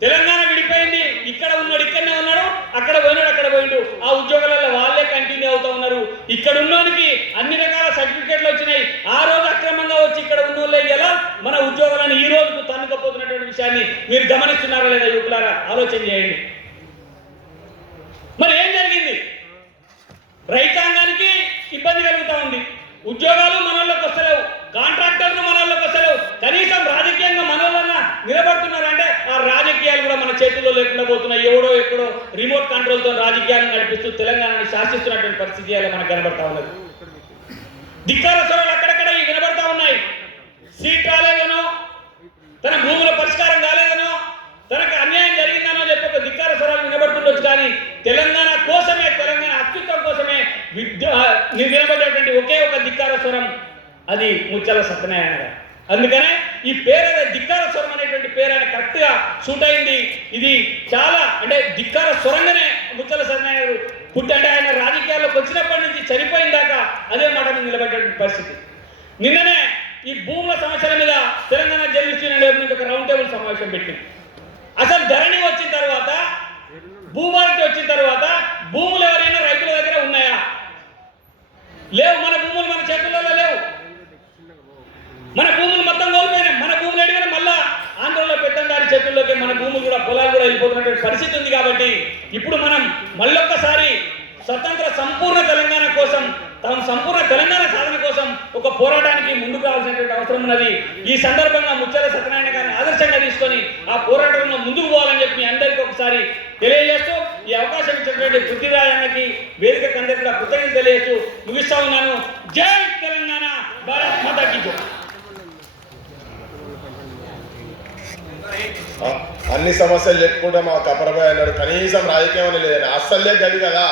తెలంగాణ విడిపోయింది, ఇక్కడ ఉన్నాడు ఇక్కడనే ఉన్నాడు, అక్కడ పోయినాడు అక్కడ పోయిండు, ఆ ఉద్యోగాలలో వాళ్ళే కంటిన్యూ అవుతా ఉన్నారు. ఇక్కడ ఉన్నోనికి అన్ని రకాల సర్టిఫికేట్లు వచ్చినాయి. ఆ రోజు అక్రమంగా వచ్చి ఇక్కడ ఉన్న వాళ్ళే ఎలా మన ఉద్యోగాలను ఈ రోజుకు తన్నుకపోతున్నటువంటి విషయాన్ని మీరు గమనిస్తున్నారా లేదా? యువకులారా ఆలోచన చేయండి. మరి ఏం జరిగింది? రైతాంగానికి ఇబ్బంది కలుగుతూ ఉంది, ఉద్యోగాలు మనోళ్ళకి వస్తలేవు, కాంట్రాక్టర్లు మనోళ్ళకి వస్తలేవు, కనీసం రాజకీయంగా మనోళ్ళన్నా నిలబడుతున్నారంటే ఆ రాజకీయాలు కూడా మన చేతుల్లో లేకుండా పోతున్నాయి. ఎవడో ఎక్కడో రిమోట్ కంట్రోల్తో రాజకీయాలను నడిపిస్తూ తెలంగాణని శాసిస్తున్నటువంటి పరిస్థితి అలా మనకు కనబడతా ఉన్నది. ధిక్కార స్వరాలు అక్కడక్కడ వినబడతా ఉన్నాయి. సీట్ రాలేదనో, తన భూముల పరిష్కారం కాలేదనో, తనకు అన్యాయం జరిగిందనో చెప్పి ఒక ధిక్కార స్వరాలు వినబడుతుండొచ్చు. కానీ తెలంగాణ కోసమే, తెలంగాణ అస్తిత్వం కోసమే నిలబడేటువంటి ఒకే ఒక ధిక్కార స్వరం, అది ముత్యాల సత్యనారాయణ గారు. అందుకనే ఈ పేరు ధిక్కార స్వరం అనేటువంటి పేరు ఆయన కరెక్ట్గా సూట్ అయింది. ఇది చాలా అంటే ధిక్కార స్వరంగానే ముత్యాల సత్యనారాయణ గారు పుట్టంటే ఆయన రాజకీయాల్లోకి వచ్చినప్పటి నుంచి చనిపోయిన దాకా అదే మాట మీద నిలబడేటువంటి పరిస్థితి. నిన్ననే ఈ భూముల సమస్యల మీద తెలంగాణ జర్నలిస్ట్ యూనియన్ నుంచి ఒక రౌండ్ టేబుల్ సమావేశం పెట్టింది. అసలు ధరణి వచ్చిన తర్వాత, భూభారతి వచ్చిన తర్వాత భూములు ఎవరైనా రైతుల దగ్గర ఉన్నాయా? లేవు. మన భూములు మన చేతుల్లో లేవు. మన భూములు మొత్తం కోల్పోయినాయి. మన భూములు అడిగిన మళ్ళా ఆంధ్రలో పెద్దందారి చేతుల్లోకి మన భూములు కూడా, పొలాలు కూడా వెళ్ళిపోతున్నటువంటి పరిస్థితి ఉంది. కాబట్టి ఇప్పుడు మనం మళ్ళొక్కసారి స్వతంత్ర సంపూర్ణ తెలంగాణ కోసం, సంపూర్ణ తెలంగాణ సాధన కోసం ఒక పోరాటానికి ముందుకు రావాల్సినటువంటి అవసరం ఉన్నది. ఈ సందర్భంగా ముత్యాల సత్యనారాయణ గారిని ఆదర్శంగా తీసుకొని ఆ పోరాటంలో ముందుకు పోవాలని చెప్పి మీ అందరికీ ఒకసారి తెలియజేస్తూ, ఈ అవకాశం ఇచ్చినటువంటి పృథ్వీరాజన్నకి, వేదికకు అందరికీ కూడా కృతజ్ఞతలు తెలియజేస్తూ ముగిస్తా ఉన్నాను. జై తెలంగాణ, భారత్ మాతా కీ జై. అన్ని సమస్యలు చెప్పుకుంటే మా కపరబాయ్ అన్నాడు, కనీసం రాజకీయం అని లేదని. అస్సలే గది కదా,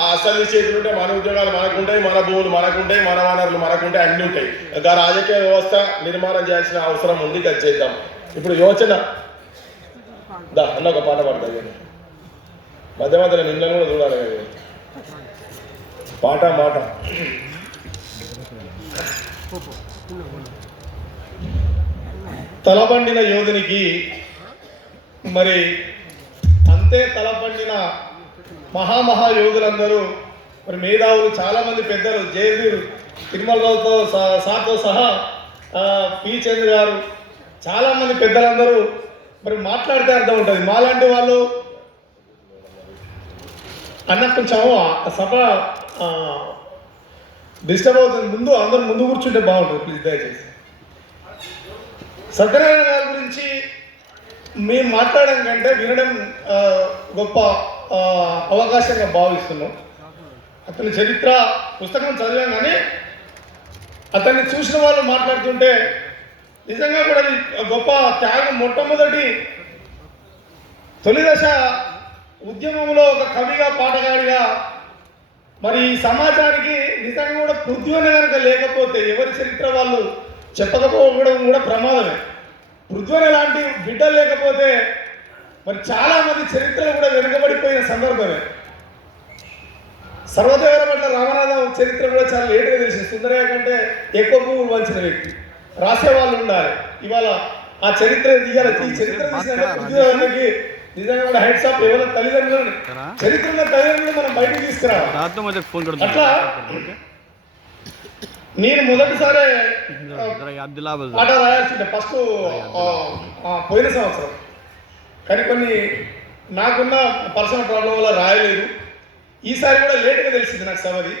ఆ అసలు చేతులు ఉంటే మన ఉద్యోగాలు మనకుంటాయి, మన భూములు మనకుంటాయి, మన వనరులు మనకుంటాయి, అన్నీ ఉంటాయి. ఇంకా రాజకీయ వ్యవస్థ నిర్మాణం చేయాల్సిన అవసరం ఉంది. అది చేద్దాం. ఇప్పుడు యోచన దా అన్న ఒక పాట పాడతాయి, మధ్య మధ్యలో నిన్న కూడా చూడాలి కదా, పాట మాట. తలబండిన యోధునికి మరి అంతే తలపండిన మహాయోగులందరూ మరి మేధావులు చాలామంది పెద్దలు జయవీరు తిరుమలరావుతో సాతో సహా పి చంద్ర గారు చాలామంది పెద్దలందరూ మరి మాట్లాడితే అర్థం ఉంటుంది. మాలాంటి వాళ్ళు అన్న కొంచెం సభ డిస్టర్బ్ అవుతుంది, అందరూ ముందు కూర్చుంటే బాగుంటుంది ప్లీజ్ దయచేసి. సత్యనారాయణ గారి గురించి మేము మాట్లాడడం కంటే వినడం గొప్ప అవకాశంగా భావిస్తున్నాం. అతని చరిత్ర పుస్తకం చదివాం కానీ అతన్ని చూసిన వాళ్ళు మాట్లాడుతుంటే నిజంగా కూడా అది గొప్ప త్యాగం. మొట్టమొదటి తొలి దశ ఉద్యమంలో ఒక కవిగా పాటగాడిగా మరి ఈ సమాజానికి నిజంగా కూడా పృథ్వీని కనుక లేకపోతే ఎవరి చరిత్ర వాళ్ళు చెప్పకపోవడం కూడా ప్రమాదమే. పృథ్వీని లాంటి బిడ్డలు లేకపోతే మరి చాలామంది చరిత్రలు కూడా వెనుకబడిపోయిన సందర్భమే. సర్వదేవర పట్ల రామనాథం చరిత్ర కూడా చాలా లేటుగా తెలిసింది. సుందరయ్య కంటే ఎక్కువ పువ్వులు వంచిన వ్యక్తి, రాసేవాళ్ళు ఉండాలి. ఇవాళ ఆ చరిత్ర తీయాలి. ఈ చరిత్ర తీసినంటే పృథ్వీకి నిజంగా కూడా హెడ్స్ ఆఫ్ ఎవరి తల్లిదండ్రులని చరిత్రలో తల్లిదండ్రులు మనం బయటకు తీసుకురావాలి. అట్లా నేను మొదటిసారి పాట రాయాల్సిందే ఫస్ట్ పోయిన సంవత్సరం, కానీ కొన్ని నాకున్న పర్సనల్ ప్రాబ్లం వల్ల రాయలేదు. ఈసారి కూడా లేటుగా తెలిసింది నాకు సభది.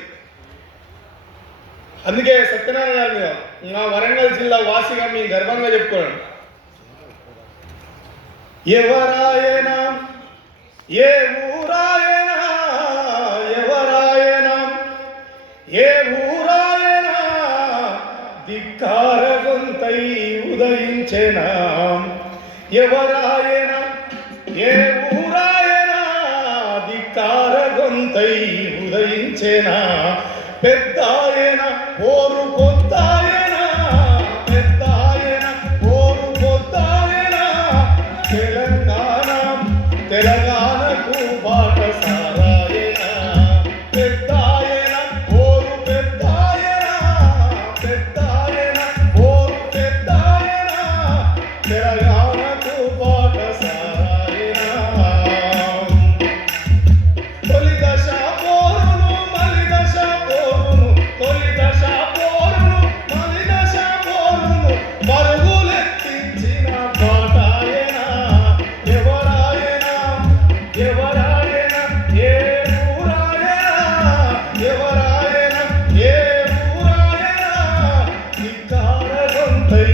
అందుకే సత్యనారాయణ గారి మీద నా వరంగల్ జిల్లా వాసిగా మీ గర్వంగా చెప్పుకోండి. ఎవరాయనా ఏ ఊరాయనా, ఎవరాయనా ఏ ఊరాయనా, ధిక్కార గొంతై ఉదయించెనా. ఎవరాయనా ఏ ఊరాయనా, ధిక్కార గొంతై ఉదయించెనా. పెద్దాయన ఓరు కొద్దాయన, పెద్దాయన ఓరు కొద్దాయన, తెలంగాణకు బాటసారాయన. పెద్దాయన ఓరు పెద్దాయన, పెద్దాయన ఓరు పెద్దాయన, తెలంగాణకు బాటసారాయన. తొలి దశ పోరును మలి దశ పోరును, తొలి దశ పోరును మలి దశ పోరును, పరుగులెత్తించిన పాటాయన. ఎవరాయనా ఎవరాయనా ఏ ఊరాయనా, ఎవరాయనా ఏ ఊరాయనా, ధిక్కార గొంతై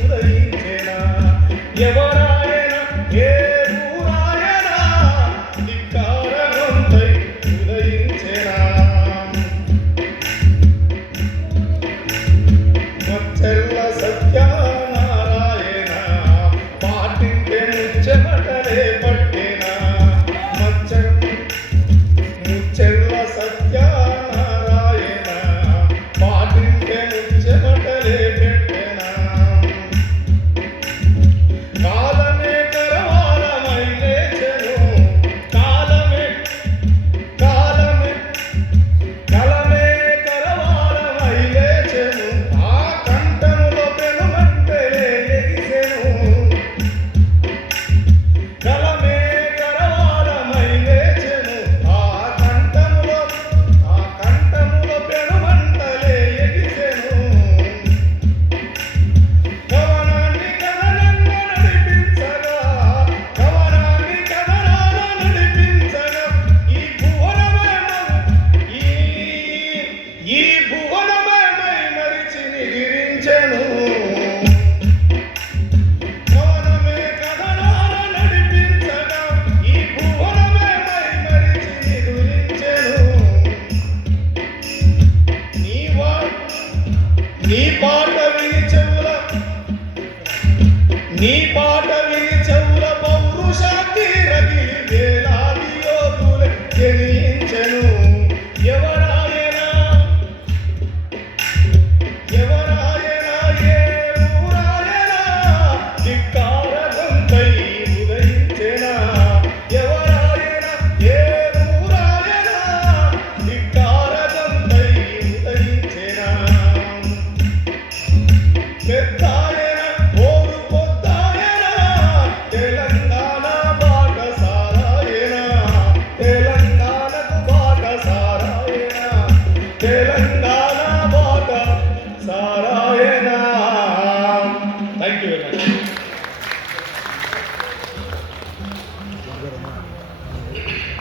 ఉదయించెనా. ఎవరాయనా ఏ ఊరాయనా, ధిక్కార గొంతై ఉదయించెనా. మచ్చెల్ల సత్యనారాయణ పాటింటే ముచ్చెమటలే పట్టిన. ముచ్చెల్ల సత్యనారాయణ పాటింటే ముచ్చెమటలే పెట్టిన. కాలమే కరవాలమై లేచెను, కాలమే కాలమే కలమే కరవాలమై లేచెను. ఆ కంఠములో పెనుమంటలే ఎగిసెను. కలమే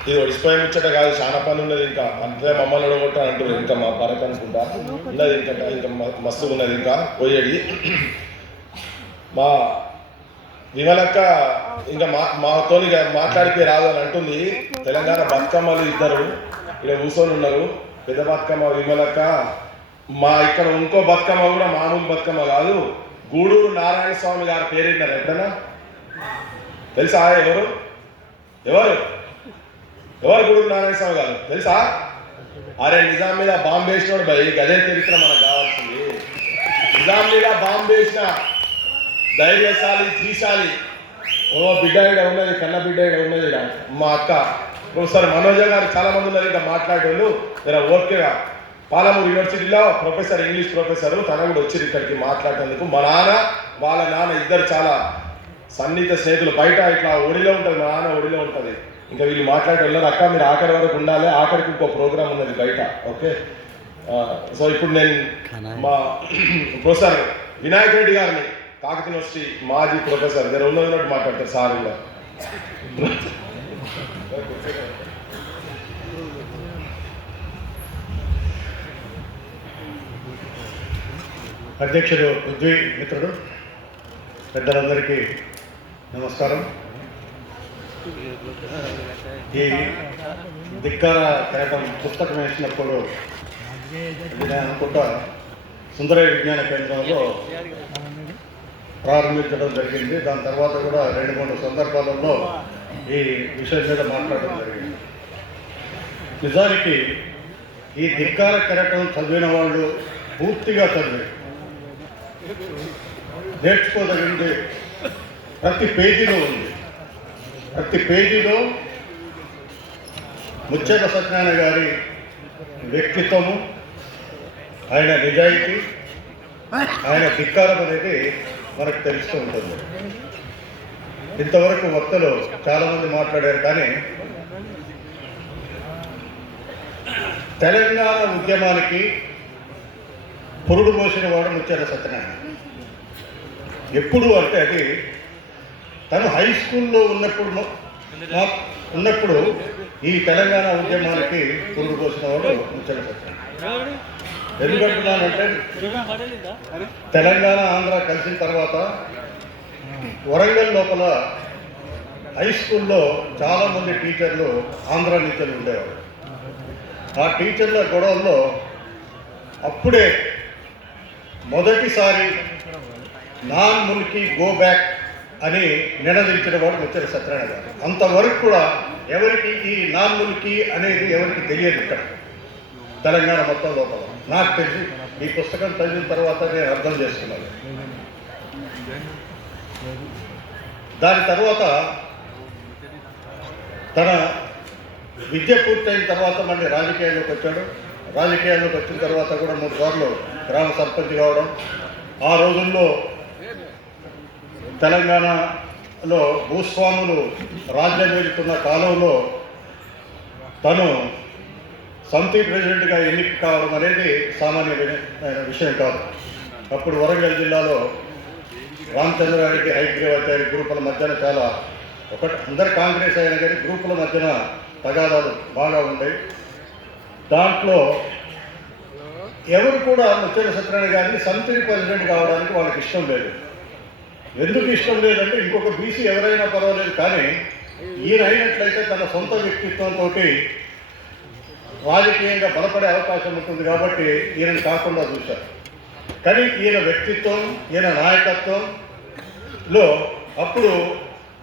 ఇది ఒడిసిపోయి ముచ్చట కాదు, చాలా పని ఉన్నది ఇంకా. అంతే మమ్మల్ని ఒడగొట్టా అంటారు ఇంకా మా పరక అనుకుంటా ఉన్నది ఇంకా మస్తు ఉన్నది ఇంకా పోయేది. మా విమలక్క ఇంకా మాతో మాట్లాడితే రాదు అని అంటుంది. తెలంగాణ బతుకమ్మలు ఇద్దరు ఇక్కడ కూర్చొని ఉన్నారు, పెద్ద బతుకమ్మ విమలక్క. మా ఇక్కడ ఇంకో బతుకమ్మ కూడా మామూలు బతుకమ్మ కాదు, గూడూరు నారాయణ స్వామి గారి పేరు విన్నారు ఎప్పుడైనా? తెలుసా? ఎవరు ఎవరు ఎవరు గూడూరు నారాయణ స్వామి గారు తెలుసా? అరే నిజాం మీద బాంబు వేసినోడు భయ్, గదే చరిత్ర మనకు కావాల్సింది. నిజాం మీద బాంబు వేసిన ధైర్యశాలి ధీశాలి ఓ బిడ్డ ఇక్కడ ఉన్నది, కన్న బిడ్డ ఇక్కడ ఉన్నది. మా అక్క ప్రొఫెసర్ మనోజ గారు చాలా మంది ఉన్నారు ఇంకా మాట్లాడేవాళ్ళు. జర ఓకేగా పాలమూరు యూనివర్సిటీలో ప్రొఫెసర్, ఇంగ్లీష్ ప్రొఫెసర్, తన కూడా వచ్చారు ఇక్కడికి మాట్లాడేందుకు. మా నాన్న వాళ్ళ నాన్న ఇద్దరు చాలా సన్నిహిత స్నేహితులు. బయట ఇట్లా ఒడిలో ఉంటుంది, మా నాన్న ఒడిలో ఉంటుంది. ఇంకా వీళ్ళు మాట్లాడే వెళ్ళారు. అక్క మీరు ఆఖరి వరకు ఉండాలి, ఆఖరికి ఇంకో ప్రోగ్రామ్ ఉన్నది బయట. ఓకే, సో ఇప్పుడు నేను మా ప్రొఫెసర్ వినాయక్ రెడ్డి గారిని, కాకతీయ యూనివర్సిటీ మాజీ ప్రొఫెసర్, దగ్గర ఉన్నట్టు మాట్లాడతారు సార్ కూడా. అధ్యక్షుడు పృథ్వీ మిత్రుడు, పెద్దలందరికీ నమస్కారం. ఈ ధిక్కార కేటం పుస్తకం వేసినప్పుడు నేను అనుకుంటా సుందరయ్య విజ్ఞాన కేంద్రంలో ప్రారంభించడం జరిగింది. దాని తర్వాత కూడా 2-3 సందర్భాలలో ఈ విషయం మీద మాట్లాడడం జరిగింది. నిజానికి ఈ ధిక్కార కెరటం చదివిన వాళ్ళు పూర్తిగా చదివి నేర్చుకోదగింది ప్రతి పేజీలో ఉంది. ప్రతి పేజీలో ముచ్చెర్ల సత్యనారాయణ గారి వ్యక్తిత్వము, ఆయన నిజాయితీ, ఆయన ధిక్కారం అనేది మనకు తెలుస్తూ ఉంటుంది. ఇంతవరకు వక్తలు చాలామంది మాట్లాడారు, కానీ తెలంగాణ ఉద్యమానికి పురుడు పోసిన వాడు ముచ్చెర్ల సత్యనారాయణ. ఎప్పుడు అంటే అది తను హై స్కూల్లో ఉన్నప్పుడు ఈ తెలంగాణ ఉద్యమానికి పురుడు పోసిన వాడు ముచ్చెర్ల సత్యనారాయణ. ఎందుకంటున్నానంటే తెలంగాణ ఆంధ్ర కలిసిన తర్వాత వరంగల్ లోపల హై స్కూల్లో చాలామంది టీచర్లు ఆంధ్ర టీచర్లు ఉండేవారు. ఆ టీచర్ల గొడవల్లో అప్పుడే మొదటిసారి నాన్ ముల్కీ గో బ్యాక్ అని నినదించిన వాడు ముచ్చెర్ల సత్యనారాయణ గారు. అంతవరకు కూడా ఎవరికి ఈ నాన్ ముల్కీ అనేది ఎవరికి తెలియదు ఇక్కడ తెలంగాణ మొత్తం లోపల. నాకు తెలిసి ఈ పుస్తకం చదివిన తర్వాత నేను అర్థం చేసుకున్నాను. దాని తర్వాత తన విద్య పూర్తయిన తర్వాత మళ్ళీ రాజకీయాల్లోకి వచ్చాడు. రాజకీయాల్లోకి వచ్చిన తర్వాత కూడా 3 సార్లు గ్రామ సర్పంచ్ కావడం. ఆ రోజుల్లో తెలంగాణలో భూస్వాములు రాజ్యం వెళుతున్న కాలంలో తను సమితి ప్రెసిడెంట్గా ఎన్నిక కావడం అనేది సామాన్యమైన విషయం కాదు. అప్పుడు వరంగల్ జిల్లాలో రామచంద్రారెడ్డి, హైగ్రీవాచారి గ్రూపుల మధ్యన చాలా అందరు కాంగ్రెస్ అయినా కానీ గ్రూపుల మధ్యన తగాదాలు బాగా ఉన్నాయి. దాంట్లో ఎవరు కూడా ముచ్చెర్ల సత్యనారాయణ గారిని సమితి ప్రెసిడెంట్ కావడానికి వాళ్ళకి ఇష్టం లేదు. ఎందుకు ఇష్టం లేదంటే ఇంకొక బీసీ ఎవరైనా పర్వాలేదు, కానీ ఈయన అయినట్లయితే తన సొంత వ్యక్తిత్వంతో రాజకీయంగా బలపడే అవకాశం ఉంటుంది కాబట్టి ఈయనని కాకుండా చూశారు. కానీ ఈయన వ్యక్తిత్వం, ఈయన నాయకత్వంలో అప్పుడు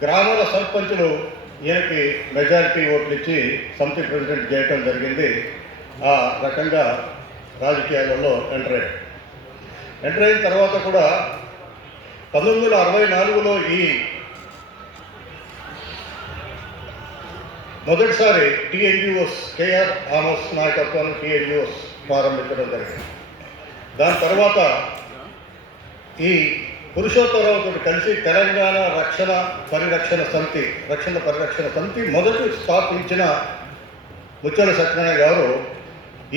గ్రామాల సర్పంచులు ఈయనకి మెజారిటీ ఓట్లు ఇచ్చి సమితి ప్రెసిడెంట్ చేయటం జరిగింది. ఆ రకంగా రాజకీయాలలో ఎంటర్ అయిన తర్వాత కూడా 1964లో ఈ మొదటిసారి టీఎన్జిఓస్, కేఆర్ ఆమోస్ నాయకత్వాన్ని టీఎన్జిఓస్ ప్రారంభించడం జరిగింది. దాని తర్వాత ఈ పురుషోత్తమరావుతో కలిసి తెలంగాణ రక్షణ పరిరక్షణ సమితి మొదటి స్థాపించిన ముచ్చెర్ల సత్యనారాయణ గారు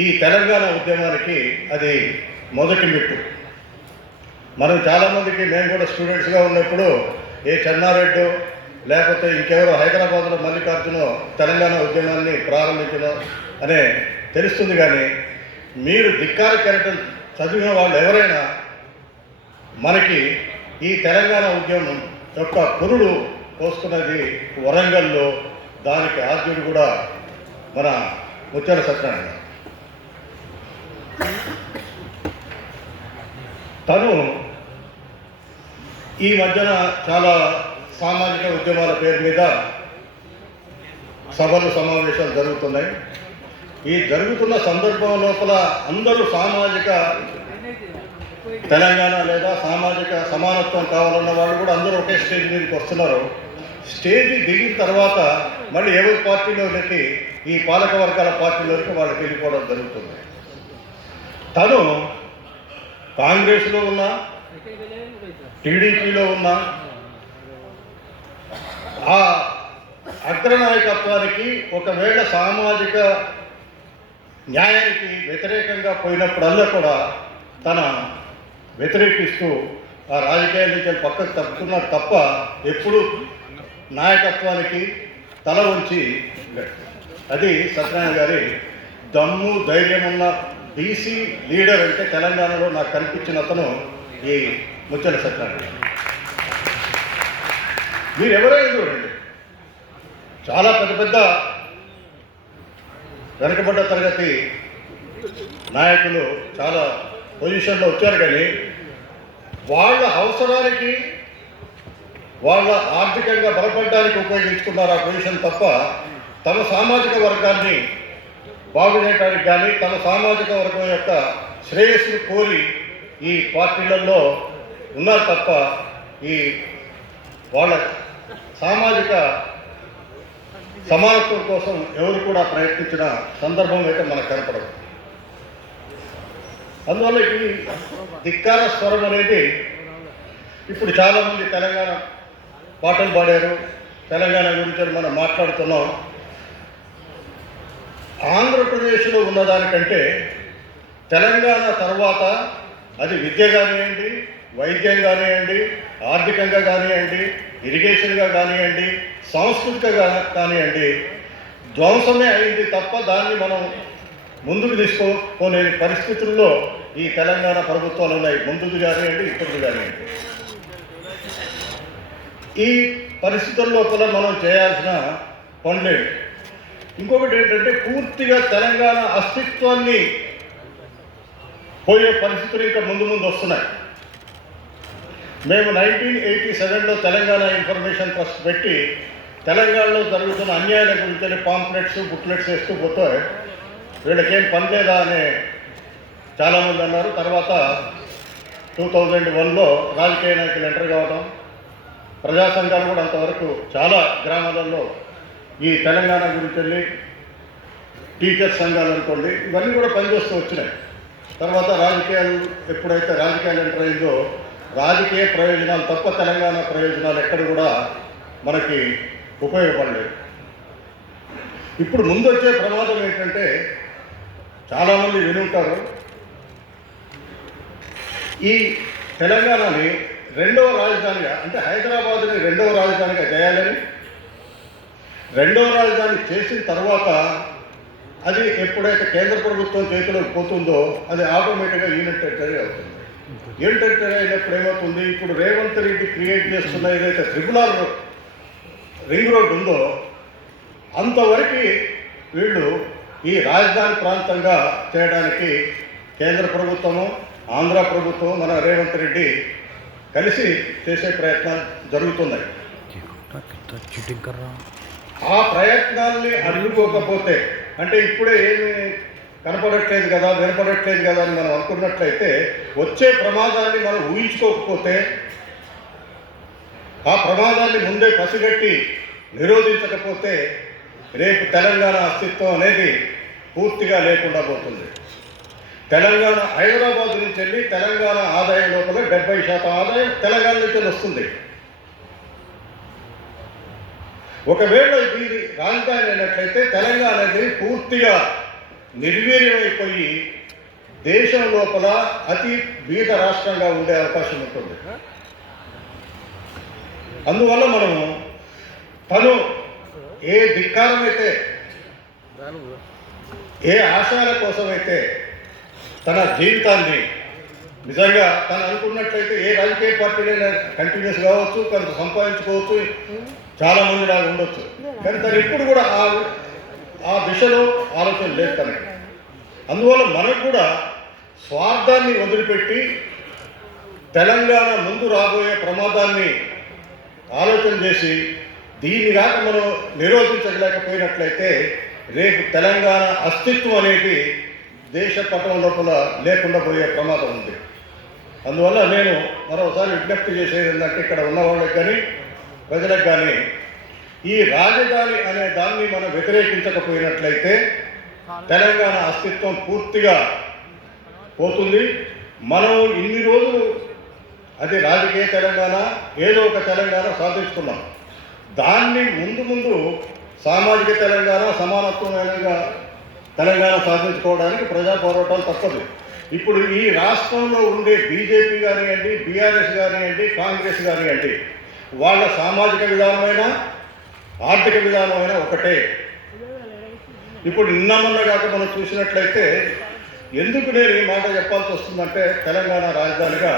ఈ తెలంగాణ ఉద్యమానికి అది మొదటి మెట్టు. మనం చాలామందికి, మేము కూడా స్టూడెంట్స్గా ఉన్నప్పుడు ఏ చెన్నారెడ్డి లేకపోతే ఇంకెవరో హైదరాబాద్లో మల్లికార్జున తెలంగాణ ఉద్యమాన్ని ప్రారంభించడం అనే తెలుస్తుంది. కానీ మీరు ధిక్కార కెరటం చదివిన వాళ్ళు ఎవరైనా మనకి ఈ తెలంగాణ ఉద్యమం యొక్క పురుడు పోసుకున్నది వరంగల్లో, దానికి ఆద్యుడు కూడా మన ముత్యాల సత్యనారాయణ. తను ఈ మధ్యన చాలా సామాజిక ఉద్యమాల పేరు మీద సభలు సమావేశాలు జరుగుతున్నాయి. ఈ జరుగుతున్న సందర్భం లోపల అందరూ సామాజిక తెలంగాణ లేదా సామాజిక సమానత్వం కావాలన్న వాళ్ళు కూడా అందరూ ఒకే స్టేజ్ మీదకి వస్తున్నారు. స్టేజ్ దిగిన తర్వాత మళ్ళీ ఎవరి పార్టీలోకి, ఈ పాలక వర్గాల పార్టీలోకి వాళ్ళకి వెళ్ళిపోవడం జరుగుతుంది. తను కాంగ్రెస్లో ఉన్నా, టీడీపీలో ఉన్నా, ఆ అగ్రనాయకత్వానికి ఒకవేళ సామాజిక న్యాయానికి వ్యతిరేకంగా పోయినప్పుడల్లా కూడా తన వ్యతిరేకిస్తూ ఆ రాజకీయాల నుంచి పక్కకు తప్పుతున్నారు తప్ప ఎప్పుడు నాయకత్వానికి తల ఉంచి, అది సత్యనారాయణ గారి దమ్ము ధైర్యం ఉన్న బీసీ లీడర్ అంటే తెలంగాణలో నాకు కనిపించిన అతను ఈ ముత్యాల సత్యనారాయణ. మీరు ఎవరైనా చూడండి, చాలా పెద్ద పెద్ద వెనకబడ్డ తరగతి నాయకులు చాలా పొజిషన్లో వచ్చారు. కానీ వాళ్ళ అవసరానికి, వాళ్ళ ఆర్థికంగా బలపడడానికి ఉపయోగించుకున్నారు ఆ పొజిషన్ తప్ప తమ సామాజిక వర్గాన్ని బాగు చేయడానికి కానీ తమ సామాజిక వర్గం యొక్క శ్రేయస్సును కోరి ఈ పార్టీలలో ఉన్నారు తప్ప ఈ వాళ్ళ సామాజిక సమానత్వం కోసం ఎవరు కూడా ప్రయత్నించిన సందర్భం అయితే మనకు కనపడదు. అందువల్ల ఈ ధిక్కార స్వరం అనేది ఇప్పుడు చాలామంది తెలంగాణ పాటలు పాడారు, తెలంగాణ గురించి మనం మాట్లాడుతున్నాం. ఆంధ్రప్రదేశ్లో ఉన్నదానికంటే తెలంగాణ తర్వాత అది విద్య కానివ్వండి, వైద్యం కానివ్వండి, ఆర్థికంగా కానివ్వండి, ఇరిగేషన్గా కానివ్వండి, సాంస్కృతికంగా కానివ్వండి ధ్వంసమే అయింది తప్ప దాన్ని మనం ముందుకు తీసుకోలేని పరిస్థితుల్లో ఈ తెలంగాణ ప్రభుత్వాలు ఉన్నాయి. ముందుకు కానివ్వండి, ఇప్పుడు కానివ్వండి. ఈ పరిస్థితుల్లో కూడా మనం చేయాల్సిన పనులేదు. ఇంకొకటి ఏంటంటే పూర్తిగా తెలంగాణ అస్తిత్వాన్ని పోయే పరిస్థితులు ఇంకా ముందు ముందు వస్తున్నాయి. మేము 1987లో తెలంగాణ ఇన్ఫర్మేషన్ ట్రస్ట్ పెట్టి తెలంగాణలో జరుగుతున్న అన్యాయాల గురించి పాంప్లెట్స్, బుక్లెట్స్ వేస్తూ పోతే వీళ్ళకేం పని లేదా అని చాలామంది అన్నారు. తర్వాత 2001లో రాజకీయ నాయకులు ఎంటర్ కావడం, ప్రజా సంఘాలు కూడా అంతవరకు చాలా గ్రామాలలో ఈ తెలంగాణ గురించి వెళ్ళి టీచర్స్ సంఘాలు అనుకోండి ఇవన్నీ కూడా పనిచేస్తూ వచ్చినాయి. తర్వాత రాజకీయాలు ఎప్పుడైతే రాజకీయాలు ఎంటర్ అయిందో రాజకీయ ప్రయోజనాలు తప్ప తెలంగాణ ప్రయోజనాలు ఎక్కడ కూడా మనకి ఉపయోగపడలేదు. ఇప్పుడు ముందు వచ్చే ప్రమాదం ఏంటంటే చాలామంది వినుంటారు, ఈ తెలంగాణని రెండవ రాజధానిగా అంటే హైదరాబాద్ని రెండవ రాజధానిగా చేయాలని, రెండవ రాజధాని చేసిన తర్వాత అది ఎప్పుడైతే కేంద్ర ప్రభుత్వం చేతిలోకి పోతుందో అది ఆటోమేటిక్గా యూనిట్ టెరిటరీ అవుతుంది. యూనిట్ టెరిటరీ అయినప్పుడు ఏమవుతుంది, ఇప్పుడు రేవంత్ రెడ్డి క్రియేట్ చేస్తున్న ఏదైతే ట్రిపుల్ రింగ్ రోడ్ ఉందో అంతవరకు వీళ్ళు ఈ రాజధాని ప్రాంతంగా చేయడానికి కేంద్ర ప్రభుత్వము, ఆంధ్ర ప్రభుత్వం, మన రేవంత్ రెడ్డి కలిసి చేసే ప్రయత్నాలు జరుగుతున్నాయి. ఆ ప్రయత్నాల్ని అడ్డుకోకపోతే అంటే ఇప్పుడే ఏమి కనపడట్లేదు కదా, వినపడట్లేదు కదా అని మనం అనుకున్నట్లయితే వచ్చే ప్రమాదాన్ని మనం ఊహించుకోకపోతే, ఆ ప్రమాదాన్ని ముందే పసిగట్టి నిరోధించకపోతే రేపు తెలంగాణ అస్తిత్వం అనేది పూర్తిగా లేకుండా పోతుంది. తెలంగాణ హైదరాబాద్ నుంచి వెళ్ళి తెలంగాణ ఆదాయం లోపల 70% ఆదాయం తెలంగాణ నుంచి వస్తుంది. ఒకవేళ ఇది రాజధాని అయినట్లయితే తెలంగాణ అనేది పూర్తిగా నిర్వీర్యమైపోయి దేశం లోపల అతి బీద రాష్ట్రంగా ఉండే అవకాశం ఉంటుంది. అందువల్ల మనము తను ఏ ధిక్కారమైతే ఏ ఆశయాల కోసమైతే తన జీవితాన్ని నిజంగా తను అనుకున్నట్లయితే ఏ రాజకీయ పార్టీలైనా కంటిన్యూస్ కావచ్చు, కొంత సంపాదించుకోవచ్చు, చాలామంది లాగా ఉండొచ్చు. కానీ తను ఎప్పుడు కూడా ఆ దిశలో ఆలోచన లేదు తనకి. అందువల్ల మనకు కూడా స్వార్థాన్ని వదిలిపెట్టి తెలంగాణ ముందు రాబోయే ప్రమాదాన్ని ఆలోచన చేసి దీన్ని కాక మనం నిరోధించలేకపోయినట్లయితే రేపు తెలంగాణ అస్తిత్వం అనేది దేశ పటం లోపల లేకుండా పోయే ప్రమాదం ఉంది. అందువల్ల నేను మరోసారి విజ్ఞప్తి చేసేది ఏంటంటే ఇక్కడ ఉన్న వాళ్ళకి కానీ ప్రజలకు కానీ ఈ రాజధాని అనే దాన్ని మనం వ్యతిరేకించకపోయినట్లయితే తెలంగాణ అస్తిత్వం పూర్తిగా పోతుంది. మనం ఇన్ని రోజులు అది రాజకీయ తెలంగాణ ఏదో ఒక తెలంగాణ సాధించుకున్నాం. దాన్ని ముందు సామాజిక తెలంగాణ సమానత్వమైన తెలంగాణ సాధించుకోవడానికి ప్రజా పోరాటాలు తప్పదు. ఇప్పుడు ఈ రాష్ట్రంలో ఉండే బీజేపీ కానివ్వండి, బీఆర్ఎస్ కానివ్వండి, కాంగ్రెస్ కానివ్వండి, వాళ్ళ సామాజిక విధానమైన ఆర్థిక విధానమైన ఒకటే. ఇప్పుడు నిన్న కాక మనం చూసినట్లయితే ఎందుకు నేను ఈ మాట చెప్పాల్సి వస్తుందంటే తెలంగాణ రాజధానిగా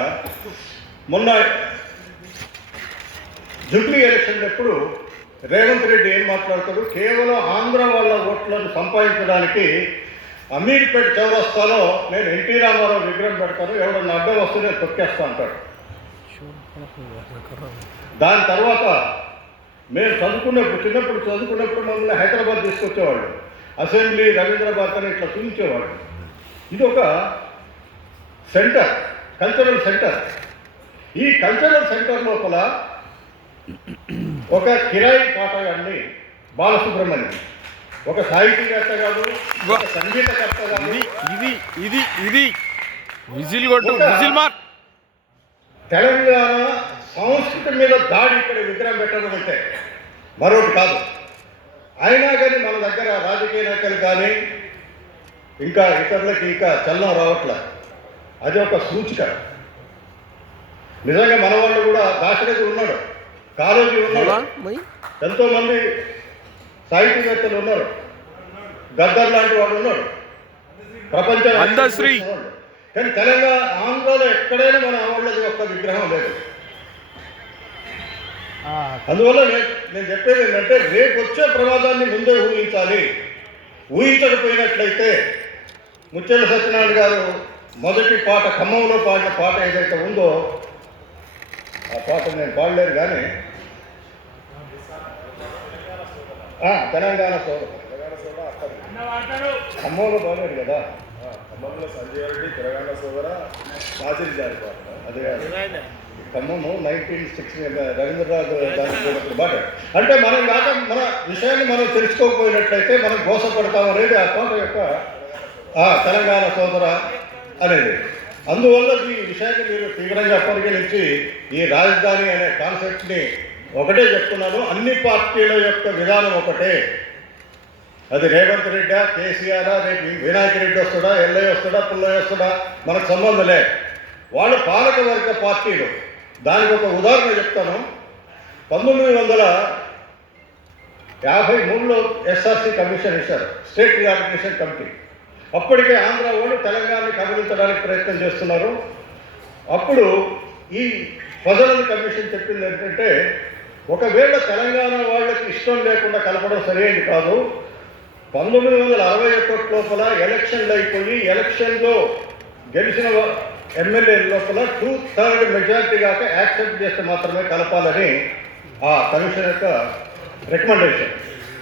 మొన్న జూబ్లీ ఎలక్షన్ అప్పుడు రేవంత్ రెడ్డి ఏం మాట్లాడతాడు, కేవలం ఆంధ్ర వాళ్ళ ఓట్లను సంపాదించడానికి అమీర్పేట చౌరస్తాలో నేను ఎన్టీ రామారావు విగ్రహం పెడతాను, ఎవడన్నా అడ్డం వస్తే నేను తొక్కేస్తా అంటాడు. దాని తర్వాత మేము చిన్నప్పుడు చదువుకున్నప్పుడు మమ్మల్ని హైదరాబాద్ తీసుకొచ్చేవాళ్ళు, అసెంబ్లీ రవీంద్ర భారత్ అని ఇట్లా చూపించేవాళ్ళు. ఇది ఒక సెంటర్, కల్చరల్ సెంటర్. ఈ కల్చరల్ సెంటర్ లోపల ఒక కిరాయి పాటగాడిని బాలసుబ్రహ్మణ్యం, ఒక సాహితీకర్త కాదు, ఒక సంగీతకర్త కాదు, ఇది విజిల్ కొట్టు, విజిల్ మార్. తెలంగాణ సంస్కృతి మీద దాడి ఇక్కడ విగ్రహం పెట్టడం అంటే మరొకటి కాదు. అయినా కానీ మన దగ్గర రాజకీయ నాయకులు కానీ ఇంకా ఇతరులకి ఇంకా చలనం రావట్లే. అది ఒక సూచిక. నిజంగా మన వాళ్ళు కూడా దాశరథి ఉన్నాడు, కాళోజీ ఉన్నాడు, ఎంతోమంది సాహితీవేత్తలు ఉన్నారు, గద్దర్ లాంటి వాడు ఉన్నాడు, ప్రపంచ. కానీ తెలంగాణ ఆంధ్రలో ఎక్కడైనా మన వాళ్ళది ఒక్క విగ్రహం లేదు. అందువల్ల నేను చెప్పేది ఏంటంటే రేపు వచ్చే ప్రమాదాన్ని ముందే ఊహించాలి. ఊహించకపోయినట్లయితే ముత్యాల సత్యనారాయణ గారు మొదటి పాట ఖమ్మంలో పాడిన పాట ఏదైతే ఉందో ఆ పాట నేను పాడలేరు కానీ తెలంగాణ సోదరు ఖమ్మంలో పాడాడు కదా, ఖమ్మంలో సంజయ్ రెడ్డి తెలంగాణ సోదర మాజీ జారిపాట అదే ఖమ్మము 1960 రవీంద్రనాథ్ దాని పాట. అంటే మనం కాక మన విషయాన్ని మనం తెలుసుకోకపోయినట్లయితే మనం మోసపడతాం అనేది ఆ పాట యొక్క తెలంగాణ సోదర అనేది. అందువల్ల ఈ విషయాన్ని మీరు తీవ్రంగా పరిగణించి ఈ రాజధాని అనే కాన్సెప్ట్ని ఒకటే చెప్తున్నాను, అన్ని పార్టీల యొక్క విధానం ఒకటే. అది రేవంత్ రెడ్డా, కేసీఆరా, రేపు వినాయక రెడ్డి వస్తాడా, ఎల్లయ్య వస్తాడా, పుల్లయ్య వస్తాడా మనకు సంబంధం లే. వాళ్ళు పాలకవర్గ పార్టీలు. దానికి ఒక ఉదాహరణ చెప్తాను. 1953లో ఎస్ఆర్సీ కమిషన్ ఇచ్చారు, స్టేట్ రిఆర్గనైజేషన్ కమిటీ. అప్పటికే ఆంధ్ర వాళ్ళు తెలంగాణని కబలించడానికి ప్రయత్నం చేస్తున్నారు. అప్పుడు ఈ ఫజల్ కమిషన్ చెప్పింది ఏంటంటే ఒకవేళ తెలంగాణ వాళ్ళకి ఇష్టం లేకుండా కలపడం సరైనది కాదు. 1961 లోపల ఎలక్షన్లు అయిపోయి ఎలక్షన్లో గెలిచిన ఎమ్మెల్యే లోపల 2/3 మెజారిటీ కాక యాక్సెప్ట్ చేస్తే మాత్రమే కలపాలని ఆ కమిషన్ యొక్క రికమెండేషన్.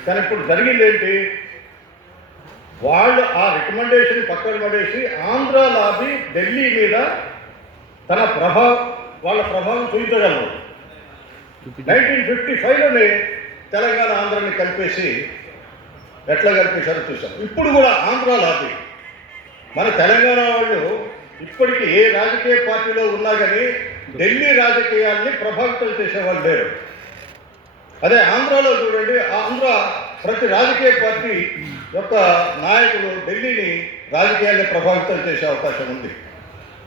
కానీ ఇప్పుడు జరిగింది ఏంటి, వాళ్ళు ఆ రికమెండేషన్ పక్కన పడేసి ఆంధ్ర లాబీ ఢిల్లీ మీద తన వాళ్ళ ప్రభావం చూపించగలరు. 1955లోనే తెలంగాణ ఆంధ్రాని కలిపేసి ఎట్లా కలిపేశారో చూసాం. ఇప్పుడు కూడా ఆంధ్ర లాబీ మన తెలంగాణ వాళ్ళు ఇప్పటికీ ఏ రాజకీయ పార్టీలో ఉన్నా కానీ ఢిల్లీ రాజకీయాల్ని ప్రభావితం చేసేవాళ్ళు లేరు. అదే ఆంధ్రాలో చూడండి, ఆంధ్ర ప్రతి రాజకీయ పార్టీ యొక్క నాయకులు ఢిల్లీని రాజకీయాల్ని ప్రభావితం చేసే అవకాశం ఉంది.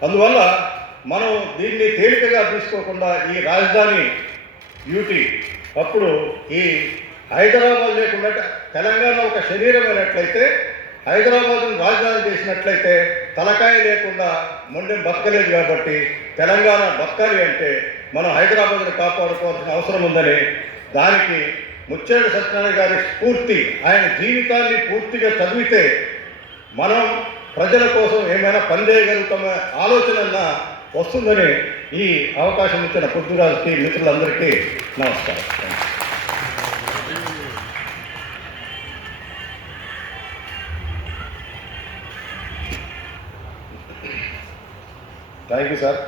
అందువల్ల మనం దీన్ని తేలికగా తీసుకోకుండా ఈ రాజధాని యూటీ. అప్పుడు ఈ హైదరాబాద్ లేకుండా తెలంగాణ ఒక శరీరమైనట్లయితే, హైదరాబాద్ను రాజధాని చేసినట్లయితే తలకాయ లేకుండా మొండెం బతకలేదు. కాబట్టి తెలంగాణ బతకాలి అంటే మనం హైదరాబాద్ని కాపాడుకోవాల్సిన అవసరం ఉందని, దానికి ముచ్చేడు సత్యనారాయణ గారి స్ఫూర్తి, ఆయన జీవితాన్ని పూర్తిగా చదివితే మనం ప్రజల కోసం ఏమైనా పనిచేయగలుగుతామనే ఆలోచన వస్తుందని ఈ అవకాశం ఇచ్చిన పృథ్వీరాజ్కి, మిత్రులందరికీ నమస్కారం. Thank you sir.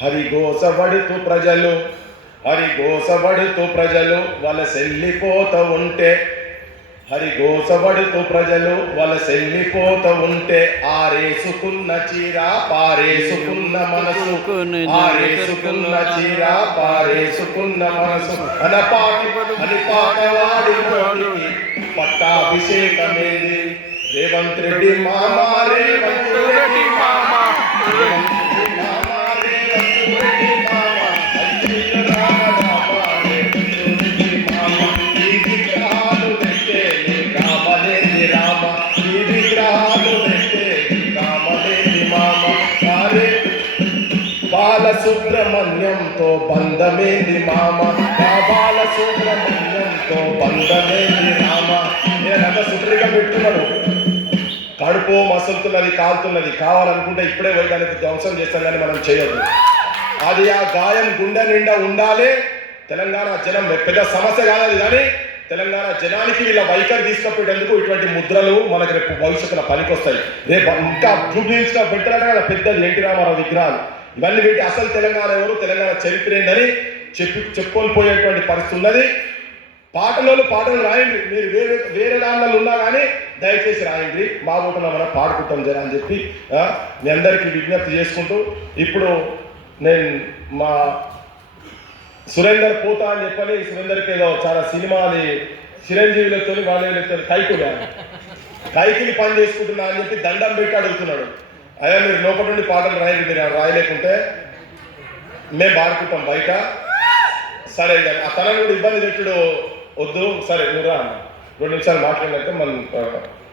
హరిగోసబడుతూ ప్రజలు వాళ్ళ సెల్లిపోతూ ఉంటే, హరిగోసబడుతూ ప్రజలు వాళ్ళ సెల్లిపోతూ ఉంటే, ఆరేసుకున్న చీర పారేసుకున్న మనసు, ఆరేసుకున్న చీర పారేసుకున్న మనసు అని పాటవాడి పట్టాభిషేకమేది రేవంత్ రెడ్డి మామ, రేవంత్ రెడ్డి మామ, బాలసుబ్రహ్మణ్యంతో బంధమేంది మామ, బాలసుబ్రహ్మణ్యంతో బంధమేంది రామ. నేను సుప్రీగా పెట్టున్నాడు, కడుపు మసులుతున్నది, కాలుతున్నది, కావాలనుకుంటే ఇప్పుడే పోయి దానికి ధ్వంసం చేస్తాం, కానీ మనం చేయొద్దు. అది ఆ గాయం గుండె నిండా ఉండాలి. తెలంగాణ జనం పెద్ద సమస్య కాదు కానీ తెలంగాణ జనానికి వీళ్ళ వైఖరి తీసుకుపోయేందుకు ఇటువంటి ముద్రలు మనకు రేపు భవిష్యత్తులో పనికొస్తాయి. రేపు ఇంకా జూబ్లీహిల్స్లో పెట్టారంటే కదా పెద్దది ఎన్టీ రామారావు విగ్రహాలు, ఇవన్నీ పెట్టి అసలు తెలంగాణ ఎవరు, తెలంగాణ చరిత్ర ఏందని చెప్పుకొని పోయేటువంటి పరిస్థితి ఉన్నది. పాటలు రాయండి, మీరు వేరే దానిలో ఉన్నా కానీ దయచేసి రాయండి, మా ఊటలో మనం పాడుకుంటాం జరా అని చెప్పి మీ అందరికీ విజ్ఞప్తి చేసుకుంటూ, ఇప్పుడు నేను మా సురేందర్ పోతా అని చెప్పని, సురేందర్కి ఏదో చాలా సినిమాని చిరంజీవులతో వాళ్ళతో కైకిలి పని చేసుకుంటున్నా అని చెప్పి దండం పెట్టి అడుగుతున్నాడు. అయ్యా మీరు లోపల నుండి పాటలు రాయండి, మీరు రాయలేకుంటే మేము పాడుకుంటాం బయట. సరే ఇక ఆ తనని కూడా ఇబ్బంది పెట్టుడు వద్దు, సరే నువ్వు రా 2 నిమిషాలు మాట్లాడినాక మనం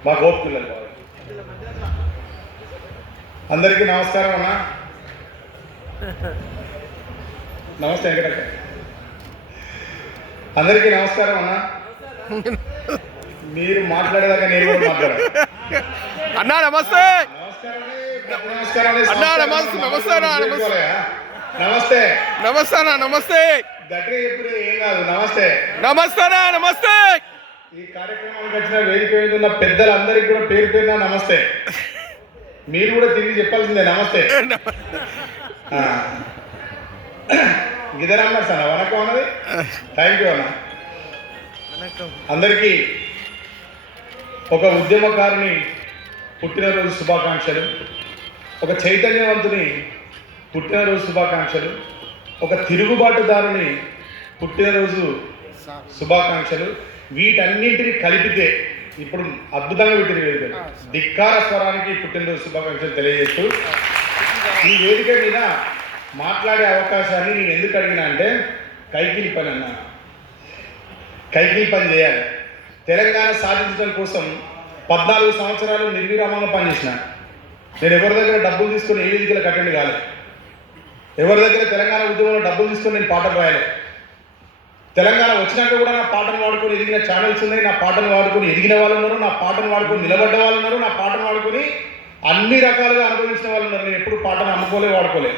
మాకు ఓపుకున్నాను. అందరికీ నమస్కారం అన్న. నమస్తే వెంకటక్క. అందరికీ నమస్కారం అన్న. మీరు మాట్లాడేదాకా నేను కూడా మాట్లాడాను. అన్నా నమస్తే. నమస్కారం అన్నా నమస్తే. నమస్తే నమస్తే అన్న. నమస్తే. గట్టిగా ఎప్పుడు ఏం కాదు. నమస్తే నమస్తేనా. నమస్తే. ఈ కార్యక్రమానికి వచ్చిన వేదిక మీద ఉన్న పెద్దలందరికీ కూడా పేరు పేరున నమస్తే. మీరు కూడా తిరిగి చెప్పాల్సిందే నమస్తే. గిదరన్నారు సార్ వనకం అన్నది. థ్యాంక్ యూ అన్న. అందరికీ ఒక ఉద్యమకారుని పుట్టినరోజు శుభాకాంక్షలు, ఒక చైతన్యవంతుని పుట్టినరోజు శుభాకాంక్షలు, ఒక తిరుగుబాటుదారుని పుట్టినరోజు శుభాకాంక్షలు. వీటన్నింటినీ కలిపితే ఇప్పుడు అద్భుతంగా పెట్టిన వేదిక ధిక్కార స్వరానికి పుట్టినరోజు శుభాకాంక్షలు తెలియజేస్తూ, ఈ వేదిక మీద మాట్లాడే అవకాశాన్ని నేను ఎందుకు అడిగినా అంటే, కైకిలి పని అన్నా, కైకిలి పని చేయాలి. తెలంగాణ సాధించడం కోసం 14 సంవత్సరాలు నిర్విరామంగా పనిచేసిన. నేను ఎవరి దగ్గర డబ్బులు తీసుకొని ఏ వేదికలకు అటెండ్ కాలేదు. ఎవరి దగ్గర తెలంగాణ ఉద్యమంలో డబ్బులు తీసుకొని నేను పాటలు రాయలేదు. తెలంగాణ వచ్చినాక కూడా నా పాటను వాడుకొని ఎదిగిన ఛానల్స్ ఉన్నాయి, నా పాటను వాడుకొని ఎదిగిన వాళ్ళు ఉన్నారు, నా పాటను వాడుకొని నిలబడ్డ వాళ్ళు ఉన్నారు, నా పాటను వాడుకొని అన్ని రకాలుగా అనుభవించిన వాళ్ళు ఉన్నారు. నేను ఎప్పుడు పాటను వాడుకోలే.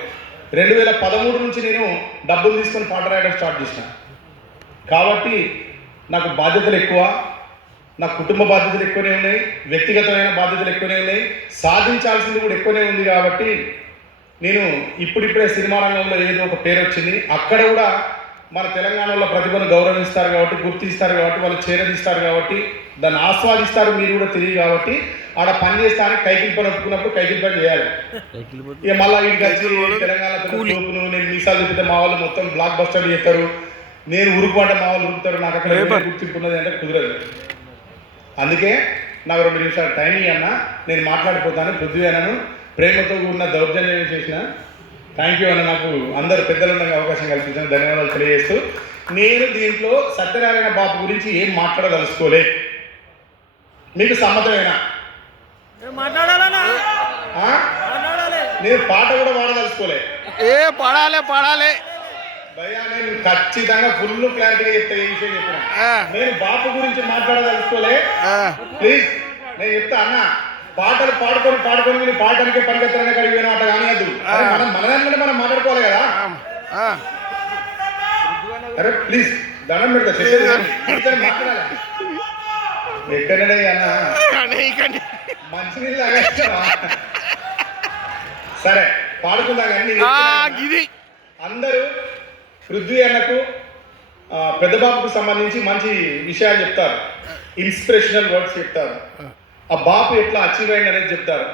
2013 నుంచి నేను డబ్బులు తీసుకొని పాట రాయడం స్టార్ట్ చేసిన. కాబట్టి నాకు బాధ్యతలు ఎక్కువ, నా కుటుంబ బాధ్యతలు ఎక్కువనే ఉన్నాయి, వ్యక్తిగతమైన బాధ్యతలు ఎక్కువనే ఉన్నాయి, సాధించాల్సింది కూడా ఎక్కువనే ఉంది. కాబట్టి నేను ఇప్పుడిప్పుడే సినిమా రంగంలో ఏదో ఒక పేరు వచ్చింది, అక్కడ కూడా మన తెలంగాణలో ప్రతిభను గౌరవిస్తారు కాబట్టి, గుర్తిస్తారు కాబట్టి, వాళ్ళు చేరదీస్తారు కాబట్టి, దాన్ని ఆస్వాదిస్తారు, మీరు కూడా తెలియదు కాబట్టి ఆడ పని చేస్తానికి కైకిలి పని ఒప్పుకున్నప్పుడు కైకిలి పని చేయాలి. ఇక మళ్ళీ వీడికి వచ్చి తెలంగాణ చూపును నేను మీసాలు చెప్తే మా వాళ్ళు మొత్తం బ్లాక్ బస్టర్లు చేస్తారు, నేను ఉరుకు అంటే మా వాళ్ళు ఉరుకుతారు, నాకు అక్కడ గుర్తింపు ఉన్నది అంటే కుదరదు. అందుకే నాకు 2 నిమిషాలు టైం ఇవ్వన్నా, నేను మాట్లాడిపోతాను. పృథ్వీ అన్నను ప్రేమతో ఉన్న దౌర్జన్యం చేసిన. థ్యాంక్ యూ అన్న, నాకు అందరు పెద్దలందరికీ అవకాశం కల్పించిన ధన్యవాదాలు తెలియజేస్తూ నేను దీంట్లో సత్యనారాయణ బాబు గురించి ఏం మాట్లాడదలుచుకోలే. మీకు సమ్మతమేనా? ఆ? నేను పాట కూడా పాడదలుచుకోలే. పాడాలి భయ్యా నేను ఖచ్చితంగా ఫుల్ క్లారిటీగా చెప్తా. ఏ విషయం చెప్పిన నేను బాపు గురించి మాట్లాడదలుచుకోలే. ప్లీజ్ నేను చెప్తా అన్న, పాటలు పాడుకొని మీరు పాడటానికే పనికెత్తనే కడిగి పోయినమాట కానీ అది మనదానికంటే మనం మాట్లాడుకోవాలి కదా. అరే ప్లీజ్ దండం పెడతా చెప్పేది మాట్లాడాలి. ఎక్కడనే అన్న మంచినీళ్ళు తాగేస్తావా? సరే పాడుకుందా కానీ అందరూ పృథ్వీ అన్నకు పెద్దబాబుకు సంబంధించి మంచి విషయాలు చెప్తారు, ఇన్స్పిరేషనల్ వర్డ్స్ చెప్తారు. ఆ బాపు ఎట్లా అచీవ్ అయింది అనేది చెప్తారు.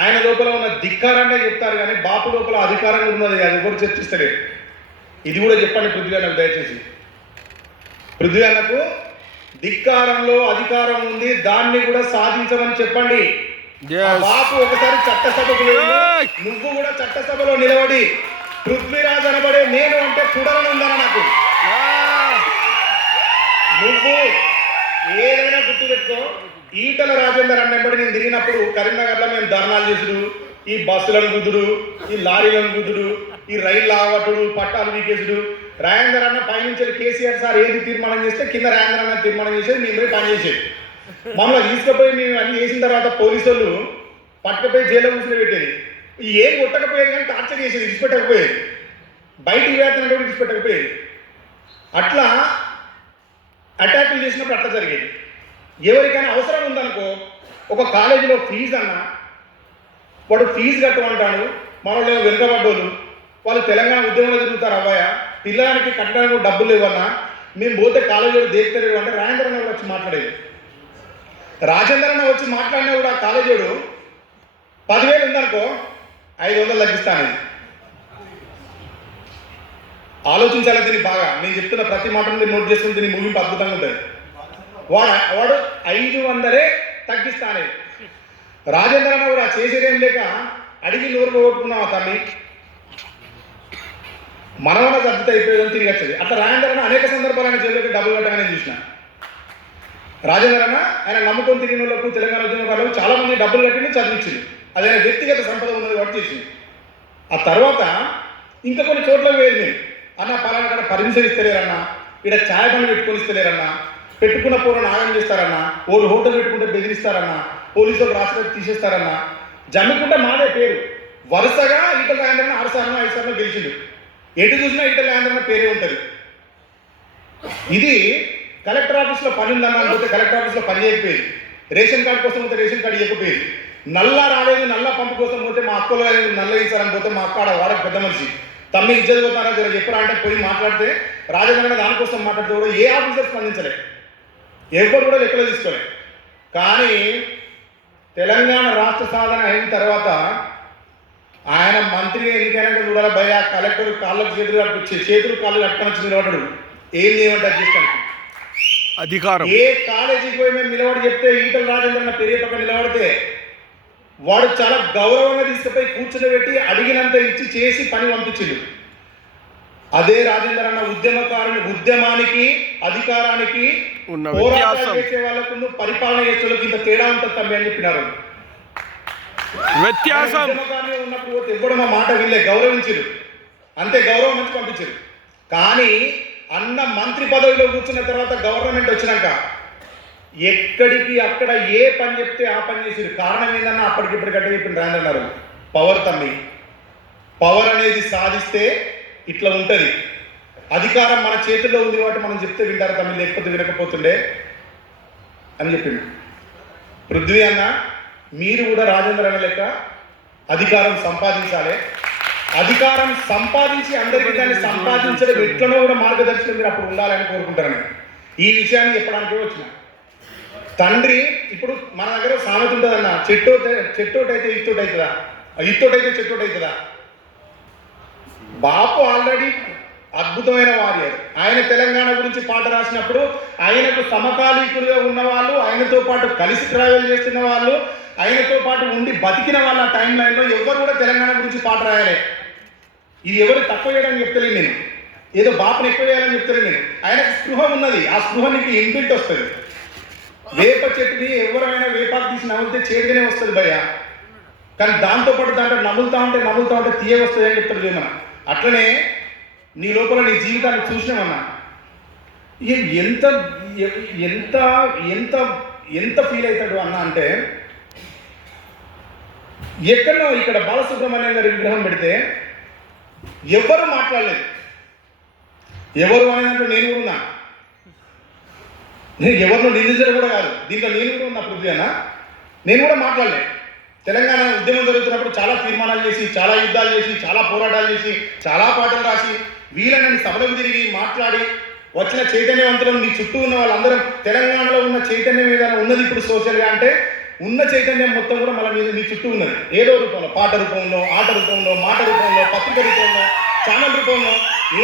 ఆయన లోపల ఉన్న ధిక్కారాన్నే చెప్తారు కానీ బాపు లోపల అధికారం ఉన్నది అది ఎవరు చర్చిస్తలేదు. ఇది కూడా చెప్పండి పృథ్వీ అన్నకు దయచేసి. పృథ్వీ అన్నకు ధిక్కారంలో అధికారం ఉంది, దాన్ని కూడా సాధించమని చెప్పండి. బాపు ఒకసారి చట్టసభకు నువ్వు కూడా చట్టసభలో నిలబడి పృథ్వీరాజ్ అనబడే నేను అంటే చూడాలని ఉందన్న నాకు. నువ్వు ఏదైనా గుర్తుపెట్టుకో. ఈటల రాజేందర్ అన్నప్పుడు నేను తిరిగినప్పుడు కరీంనగర్లో మేము ధర్నాలు చేసుడు, ఈ బస్సులను గుద్దుడు, ఈ లారీలను గుద్దుడు, ఈ రైళ్ళు ఆవట్టుడు, పట్టాలు వీకేసుడు. రాజేందర్ అన్న పైనుంచి కేసీఆర్ సార్ ఏది తీర్మానం చేస్తే కింద రాజేందర్ అన్న తీర్మానం చేసేది, మేము పోయి పనిచేసేది. మమ్మల్ని తీసుకుపోయి మేము అన్ని చేసిన తర్వాత పోలీసు వాళ్ళు పట్టుకుపోయి జైల్లో కూర్చొని పెట్టేది. ఏం కొట్టకపోయేది కానీ టార్చర్ చేసేది, విడిచిపెట్టకపోయేది, బయటికి వేతన కూడా విడిచిపెట్టకపోయేది. అట్లా అటాకులు చేసినప్పుడు అట్లా జరిగేది. ఎవరికైనా అవసరం ఉందనుకో, ఒక కాలేజీలో ఫీజు అన్న వాడు ఫీజు కట్టమంటాడు, మనలో వెనుకబడ్డోళ్ళు వాళ్ళు తెలంగాణ ఉద్యమంలో తిరుగుతారు. అబ్బాయ పిల్లడానికి కట్టడానికి డబ్బులు లేవన్నా మేము పోతే కాలేజీలో దేక్తలేడు అంటే రాజేంద్ర అన్న వచ్చి మాట్లాడేది. రాజేంద్ర అన్న వచ్చి మాట్లాడినా కూడా కాలేజీడు 10,000 ఉందనుకో 500 తగ్గిస్తాను. ఆలోచించాలి దీన్ని బాగా. నేను చెప్తున్న ప్రతి మాటను మీరు నోట్ చేసుకుని దీన్ని ముగింపు అద్భుతంగా ఉంటుంది. వాడు 500 తగ్గిస్తానే. రాజేంద్ర అన్న కూడా చేసేదేం లేక అడిగి నోరు పోగొట్టుకున్నాం తల్లి, మనవన్న సర్దిత అయిపోయేదని తిరిగి వచ్చేది. అట్లా రాజేంద్ర అన్న అనేక సందర్భాలు ఆయన జైల్లోకి డబ్బులు కట్టగానే చూసిన. రాజేంద్ర అన్న ఆయన నమ్ముకొని తిరిగిన వాళ్ళకు తెలంగాణ ఉద్యమకారులకు చాలా మంది డబ్బులు కట్టింది, చదివించింది. అది ఆయన వ్యక్తిగత సంపద ఉన్నది వాటి చేసింది. ఆ తర్వాత ఇంకా కొన్ని చోట్లకు పోయేది. నేను అన్న పలానా కాడ పర్మిషన్ ఇస్తలేరన్నా, ఇక్కడ ఛాయ్ బండ్లు పెట్టుకొని ఇస్తలేరన్నా, పెట్టుకున్న పూర్వం ఆగం చేస్తారన్నా, ఓళ్ళు హోటల్ పెట్టుకుంటే బెదిరిస్తారన్నా, పోలీసులు రాష్ట్ర తీసేస్తారన్నా. జమ్మికుంటే మాదే పేరు వరుసగా ఈటల రాజేంద్రన్న 6 సార్లు 5 సార్లు గెలిచిండు. ఎటు చూసినా ఈటల రాజేంద్రన్న పేరే ఉంటుంది. ఇది కలెక్టర్ ఆఫీస్లో పని ఉందన్నా పోతే కలెక్టర్ ఆఫీస్లో పని చేయకపోయేది, రేషన్ కార్డు కోసం పోతే రేషన్ కార్డు ఇవ్వకపోయేది, నల్లా రాలేదు నల్ల పంపు కోసం పోతే మా అక్కలు నల్ల ఇచ్చారని పోతే మా అక్క వాడకు పెద్ద మనిషి తమ్మి ఇజ్జత్ పోతారా జర చెప్పరా అంటే పోయి మాట్లాడితే రాజేంద్ర దానికోసం మాట్లాడితే కూడా ఏ ఆఫీసర్ స్పందించలే, ఎవరు కూడా లెక్కలు తీసుకోలే. కానీ తెలంగాణ రాష్ట్ర సాధన అయిన తర్వాత ఆయన మంత్రిగా ఎన్నికైనాక చూడాలి భయ కలెక్టర్ కాళ్ళకు చేతులు కాళ్ళు కట్టుకొని నిలబడ్డాడు. ఏం చేయమంటారు చేస్తాను అధికారం. ఏ కాలేజీకి పోయి మేము నిలబడి చెప్తే ఈటల రాజేంద్ర పెరిగే పక్కన నిలబడితే వాడు చాలా గౌరవంగా తీసుకుపోయి కూర్చుని పెట్టి అడిగినంత ఇచ్చి చేసి పని పంపించిండు. అదే రాజేంద్ర అన్న ఉద్యమానికి అధికారానికి పోరాటాలు చేసే వాళ్ళకు పరిపాలన చేసే వాళ్ళకి ఇంత తేడా ఉంటుంది తమ్మి అని చెప్పినారు. వ్యత్యాసం ఉన్నప్పుడు ఎప్పుడు మా మాట వీళ్ళే గౌరవించారు, అంతే గౌరవం నుంచి పంపించారు. కానీ అన్న మంత్రి పదవిలో కూర్చున్న తర్వాత గవర్నమెంట్ వచ్చినాక ఎక్కడికి అక్కడ ఏ పని చెప్తే ఆ పని చేసారు. కారణం ఏందన్నా అప్పటికిప్పటికట్టే ఇప్పుడు రాందన్నారు పవర్ తమ్మి. పవర్ అనేది సాధిస్తే ఇట్లా ఉంటుంది. అధికారం మన చేతుల్లో ఉంది కాబట్టి మనం చెప్తే వింటారు తమ్మి, లేకపోతే వినకపోతుండే అని చెప్పిండు. పృథ్వీ అన్న మీరు కూడా రాజేంద్ర అన్న లెక్క అధికారం సంపాదించాలి. అధికారం సంపాదించి అందరికీ దాన్ని సంపాదించడం ఎట్లనో కూడా మార్గదర్శనం మీరు అప్పుడు ఉండాలని కోరుకుంటారని ఈ విషయాన్ని చెప్పడానికే వచ్చిన. తండ్రి ఇప్పుడు మన దగ్గర సామెత ఉంటుందన్న, చెట్టోటైతే ఇత్తోటైతుందా, ఇత్తోటైతే చెట్టోటైతుందా. బాపు ఆల్రెడీ అద్భుతమైన వారియర్. ఆయన తెలంగాణ గురించి పాట రాసినప్పుడు ఆయనకు సమకాలీకులుగా ఉన్న వాళ్ళు, ఆయనతో పాటు కలిసి ట్రావెల్ చేస్తున్న వాళ్ళు, ఆయనతో పాటు ఉండి బతికిన వాళ్ళ టైం లైన్లో ఎవరు కూడా తెలంగాణ గురించి పాట రాయలే. ఇది ఎవరు తక్కువ చేయడానికి చెప్తలేదు నేను. ఏదో బాపను ఎక్కువ చేయాలని చెప్తాను నేను. ఆయనకు స్పృహ ఉన్నది, ఆ స్పృహ నీకు ఇన్బిల్ట్ వస్తుంది. వేప చెట్టుని ఎవరైనా వేపాకు తీసి నవ్వులితే చేతిగానే వస్తుంది భయ్య, కానీ దాంతోపాటు దాంట్లో నములుతా ఉంటే తీయ వస్తుంది అని చెప్తాడు వేమన. అట్లనే నీ లోపల నీ జీవితాన్ని చూసినామన్నా ఎంత ఎంత ఎంత ఎంత ఫీల్ అవుతాడు అన్న అంటే, ఎక్కడో ఇక్కడ బాలసుబ్రహ్మణ్యం గారి విగ్రహం పెడితే ఎవరు మాట్లాడలేదు. ఎవరు అనేదంటే నేను కూడా ఉన్నా, నేను ఎవరినో నిందించడం కూడా కాదు, దీంట్లో నేను కూడా ఉన్నా. పృథ్వీ అన్న నేను కూడా మాట్లాడలేదు. తెలంగాణ ఉద్యమం జరుగుతున్నప్పుడు చాలా తీర్మానాలు చేసి, చాలా యుద్ధాలు చేసి, చాలా పోరాటాలు చేసి, చాలా పాటలు రాసి, వీళ్ళని సభలకు తిరిగి మాట్లాడి వచ్చిన చైతన్యవంతులను నీ చుట్టూ ఉన్న వాళ్ళందరం, తెలంగాణలో ఉన్న చైతన్యం ఏదైనా ఉన్నది ఇప్పుడు సోషల్గా అంటే ఉన్న చైతన్యం మొత్తం కూడా మన మీద నీ చుట్టూ ఉన్నది. ఏదో రూపంలో, పాట రూపంలో, ఆట రూపంలో, మాట రూపంలో, పత్రిక రూపంలో, ఛానల్ రూపంలో,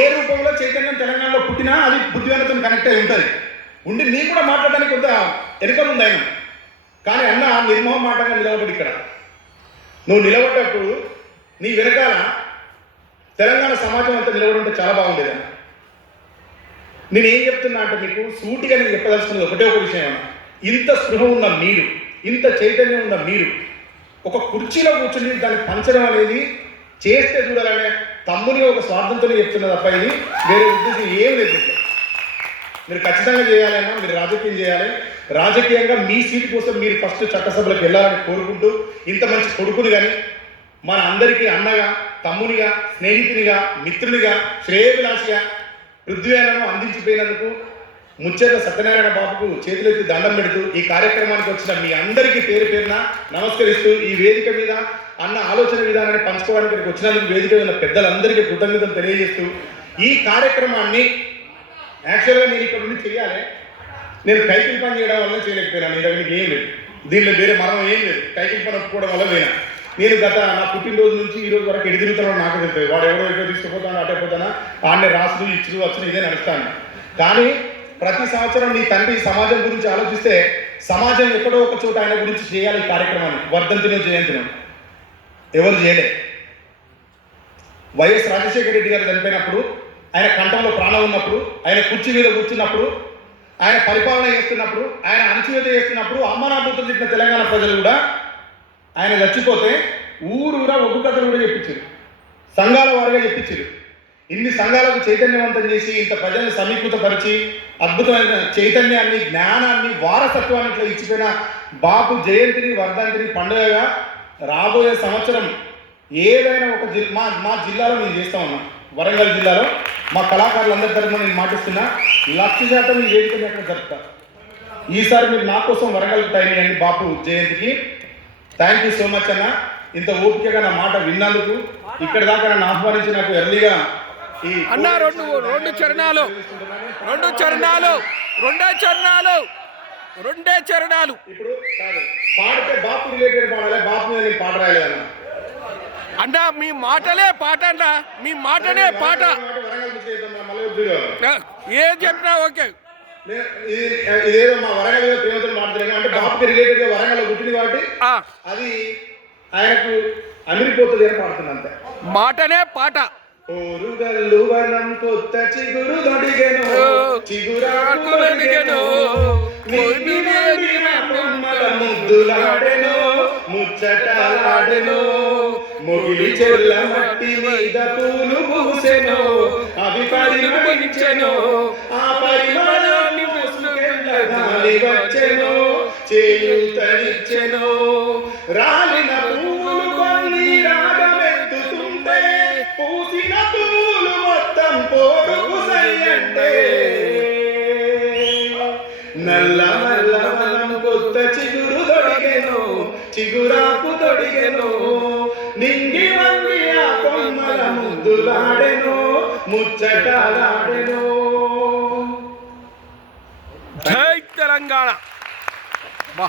ఏ రూపంలో చైతన్యం తెలంగాణలో పుట్టినా అది బుద్ధివంతంతో కనెక్ట్ అయి ఉంటుంది. ఉండి నీ కూడా మాట్లాడడానికి కొంత వెనుకలు ఉంది ఆయన. కానీ అన్న నిర్మోహమాటంగా నిలబడి ఇక్కడ నువ్వు నిలబడ్డప్పుడు నీ వెనకాల తెలంగాణ సమాజం అంతా నిలబడి ఉంటే చాలా బాగుండేది అన్న. నేనేం చెప్తున్నా అంటే మీకు సూటిగా నేను చెప్పదలుచుకున్నది ఒకటే ఒక విషయం అన్న. ఇంత స్పృహ ఉన్న మీరు, ఇంత చైతన్యం ఉన్న మీరు ఒక కుర్చీలో కూర్చుని దాన్ని పంచడం అనేది చేస్తే చూడాలనే తమ్ముని ఒక స్వార్థంతోనే చెప్తున్నది తప్ప ఇది వేరే ఉద్దేశం ఏం లేదు. మీరు ఖచ్చితంగా చేయాలన్నా మీరు రాజకీయం చేయాలి. రాజకీయంగా మీ సీటు కోసం మీరు ఫస్ట్ చట్టసభలకు వెళ్ళాలని కోరుకుంటూ, ఇంత మంచి కొడుకుని కానీ మన అందరికీ అన్నగా, తమ్మునిగా, స్నేహితునిగా, మిత్రునిగా, శ్రేయభిలాషిగా పృథ్వీలను అందించిపోయినందుకు ముచ్చేత సత్యనారాయణ బాబుకు చేతులెత్తి దండం పెడుతూ ఈ కార్యక్రమానికి వచ్చిన మీ అందరికీ పేరు పేరున నమస్కరిస్తూ, ఈ వేదిక మీద అన్న ఆలోచన విధానాన్ని పంచుకోవడానికి ఇక్కడికి వచ్చినందుకు వేదిక ఉన్న పెద్దలందరికీ కృతజ్ఞతలు తెలియజేస్తూ, ఈ కార్యక్రమాన్ని యాక్చువల్గా నేను ఇక్కడ నుండి చేయాలి, నేను కైకిల్ పని చేయడం వల్ల చేయలేకపోయినా. నీ దగ్గరికి ఏం లేదు, దీనిలో వేరే మరణం ఏం లేదు, కైకిల్ పని ఒప్పుకోవడం వల్ల పోయినా. నేను గత నా పుట్టినరోజు నుంచి ఈ రోజు వరకు ఎడి తిరుగుతానో నాకు తెలుస్తుంది. వాడు ఎవడో ఎక్కడో తీసుకుపోతాను, అటైపోతానా, ఆడనే రాసులు ఇచ్చులు వచ్చిన ఇదే నడుస్తాను. కానీ ప్రతి సంవత్సరం నీ తండ్రి సమాజం గురించి ఆలోచిస్తే సమాజం ఎక్కడో ఒక చోట ఆయన గురించి చేయాలి. ఈ కార్యక్రమాన్ని వర్ధంతినో జయంతినో ఎవరు చేయలే. వైఎస్ రాజశేఖర రెడ్డి గారు చనిపోయినప్పుడు, ఆయన కంఠంలో ప్రాణం ఉన్నప్పుడు, ఆయన కుర్చీ మీద కూర్చున్నప్పుడు, ఆయన పరిపాలన చేస్తున్నప్పుడు, ఆయన అణచివేత చేస్తున్నప్పుడు అమ్మనాభూతులు తిట్టిన తెలంగాణ ప్రజలు కూడా ఆయన చచ్చిపోతే ఊరూరా ఒగ్గు కథలు కూడా చెప్పించారు, సంఘాల వారిగా చెప్పించారు. ఇన్ని సంఘాలకు చైతన్యవంతం చేసి, ఇంత ప్రజల్ని సమీకృతపరిచి, అద్భుతమైన చైతన్యాన్ని, జ్ఞానాన్ని, వారసత్వాన్ని ఇట్లా ఇచ్చిపోయిన బాపు జయంతిని, వర్ధంతిని పండుగగా రాబోయే సంవత్సరం ఏదైనా ఒక మా జిల్లాలో నేను చేస్తా ఉన్నా. వరంగల్ జిల్లాలో మా కళాకారులందరి తరఫున నేను మాటిస్తున్నా, 100% ఈ వేదికని అక్కడ జరుపుతా. ఈసారి మీరు నా కోసం వరంగల్ టైం ఇవ్వండి బాపు జయంతికి. థ్యాంక్ యూ సో మచ్ అన్న, ఇంత ఓపికగా నా మాట విన్నందుకు. ఇక్కడ దాకా నన్ను ఆహ్వానించి నాకు ఎర్లీగా ఈ అన్న రెండే చరణాలు ఇప్పుడు కాదు పాడితే బాపు రిలేటెడ్ పాడాలి, బాపు మీద నేను పాట రాయలేదన్న. అన్న మీ మాటలే పాట అన్న, మీ మాటనే పాట. ఏం చెప్పినా ఓకే. ఇదేదో మా వరంగల్ ప్రేమతో మాట్లాడలేము అంటే బాపుకి రిలేటెడ్ గా వరంగల్ పుట్టింది కాబట్టి అది ఆయనకు అమిరిపోతుంది అని పాడుతుంది అంతే. మాటనే పాట. ఓరుగల్లు వనం కొత్త చిగురు దొడిగెను, చిగురాకు దొడిగెను, కొమ్మల ముద్దులాడెను, ముచ్చటలాడెను, మొగిలి చెల్ల మట్టి మీద పూలు పూసెను, అవి పరిమళించెను, ఆ పరిమళాన్ని గాలి వచ్చెను, చేయూతనిచ్చెను, రాలిన పూలు కొన్ని రాగమెత్తుతుంటే, పూసిన పూలు మొత్తం పోరుకు సయ్యంటే, నల్ల నల్ల వనం కొత్త చిగురు దొడిగెను, చిగురాకు దొడిగెను, నింగి వంగి ఆ కొమ్మల ముద్దులాడెను, ముచ్చటలాడెను. జై తెలంగాణ. మా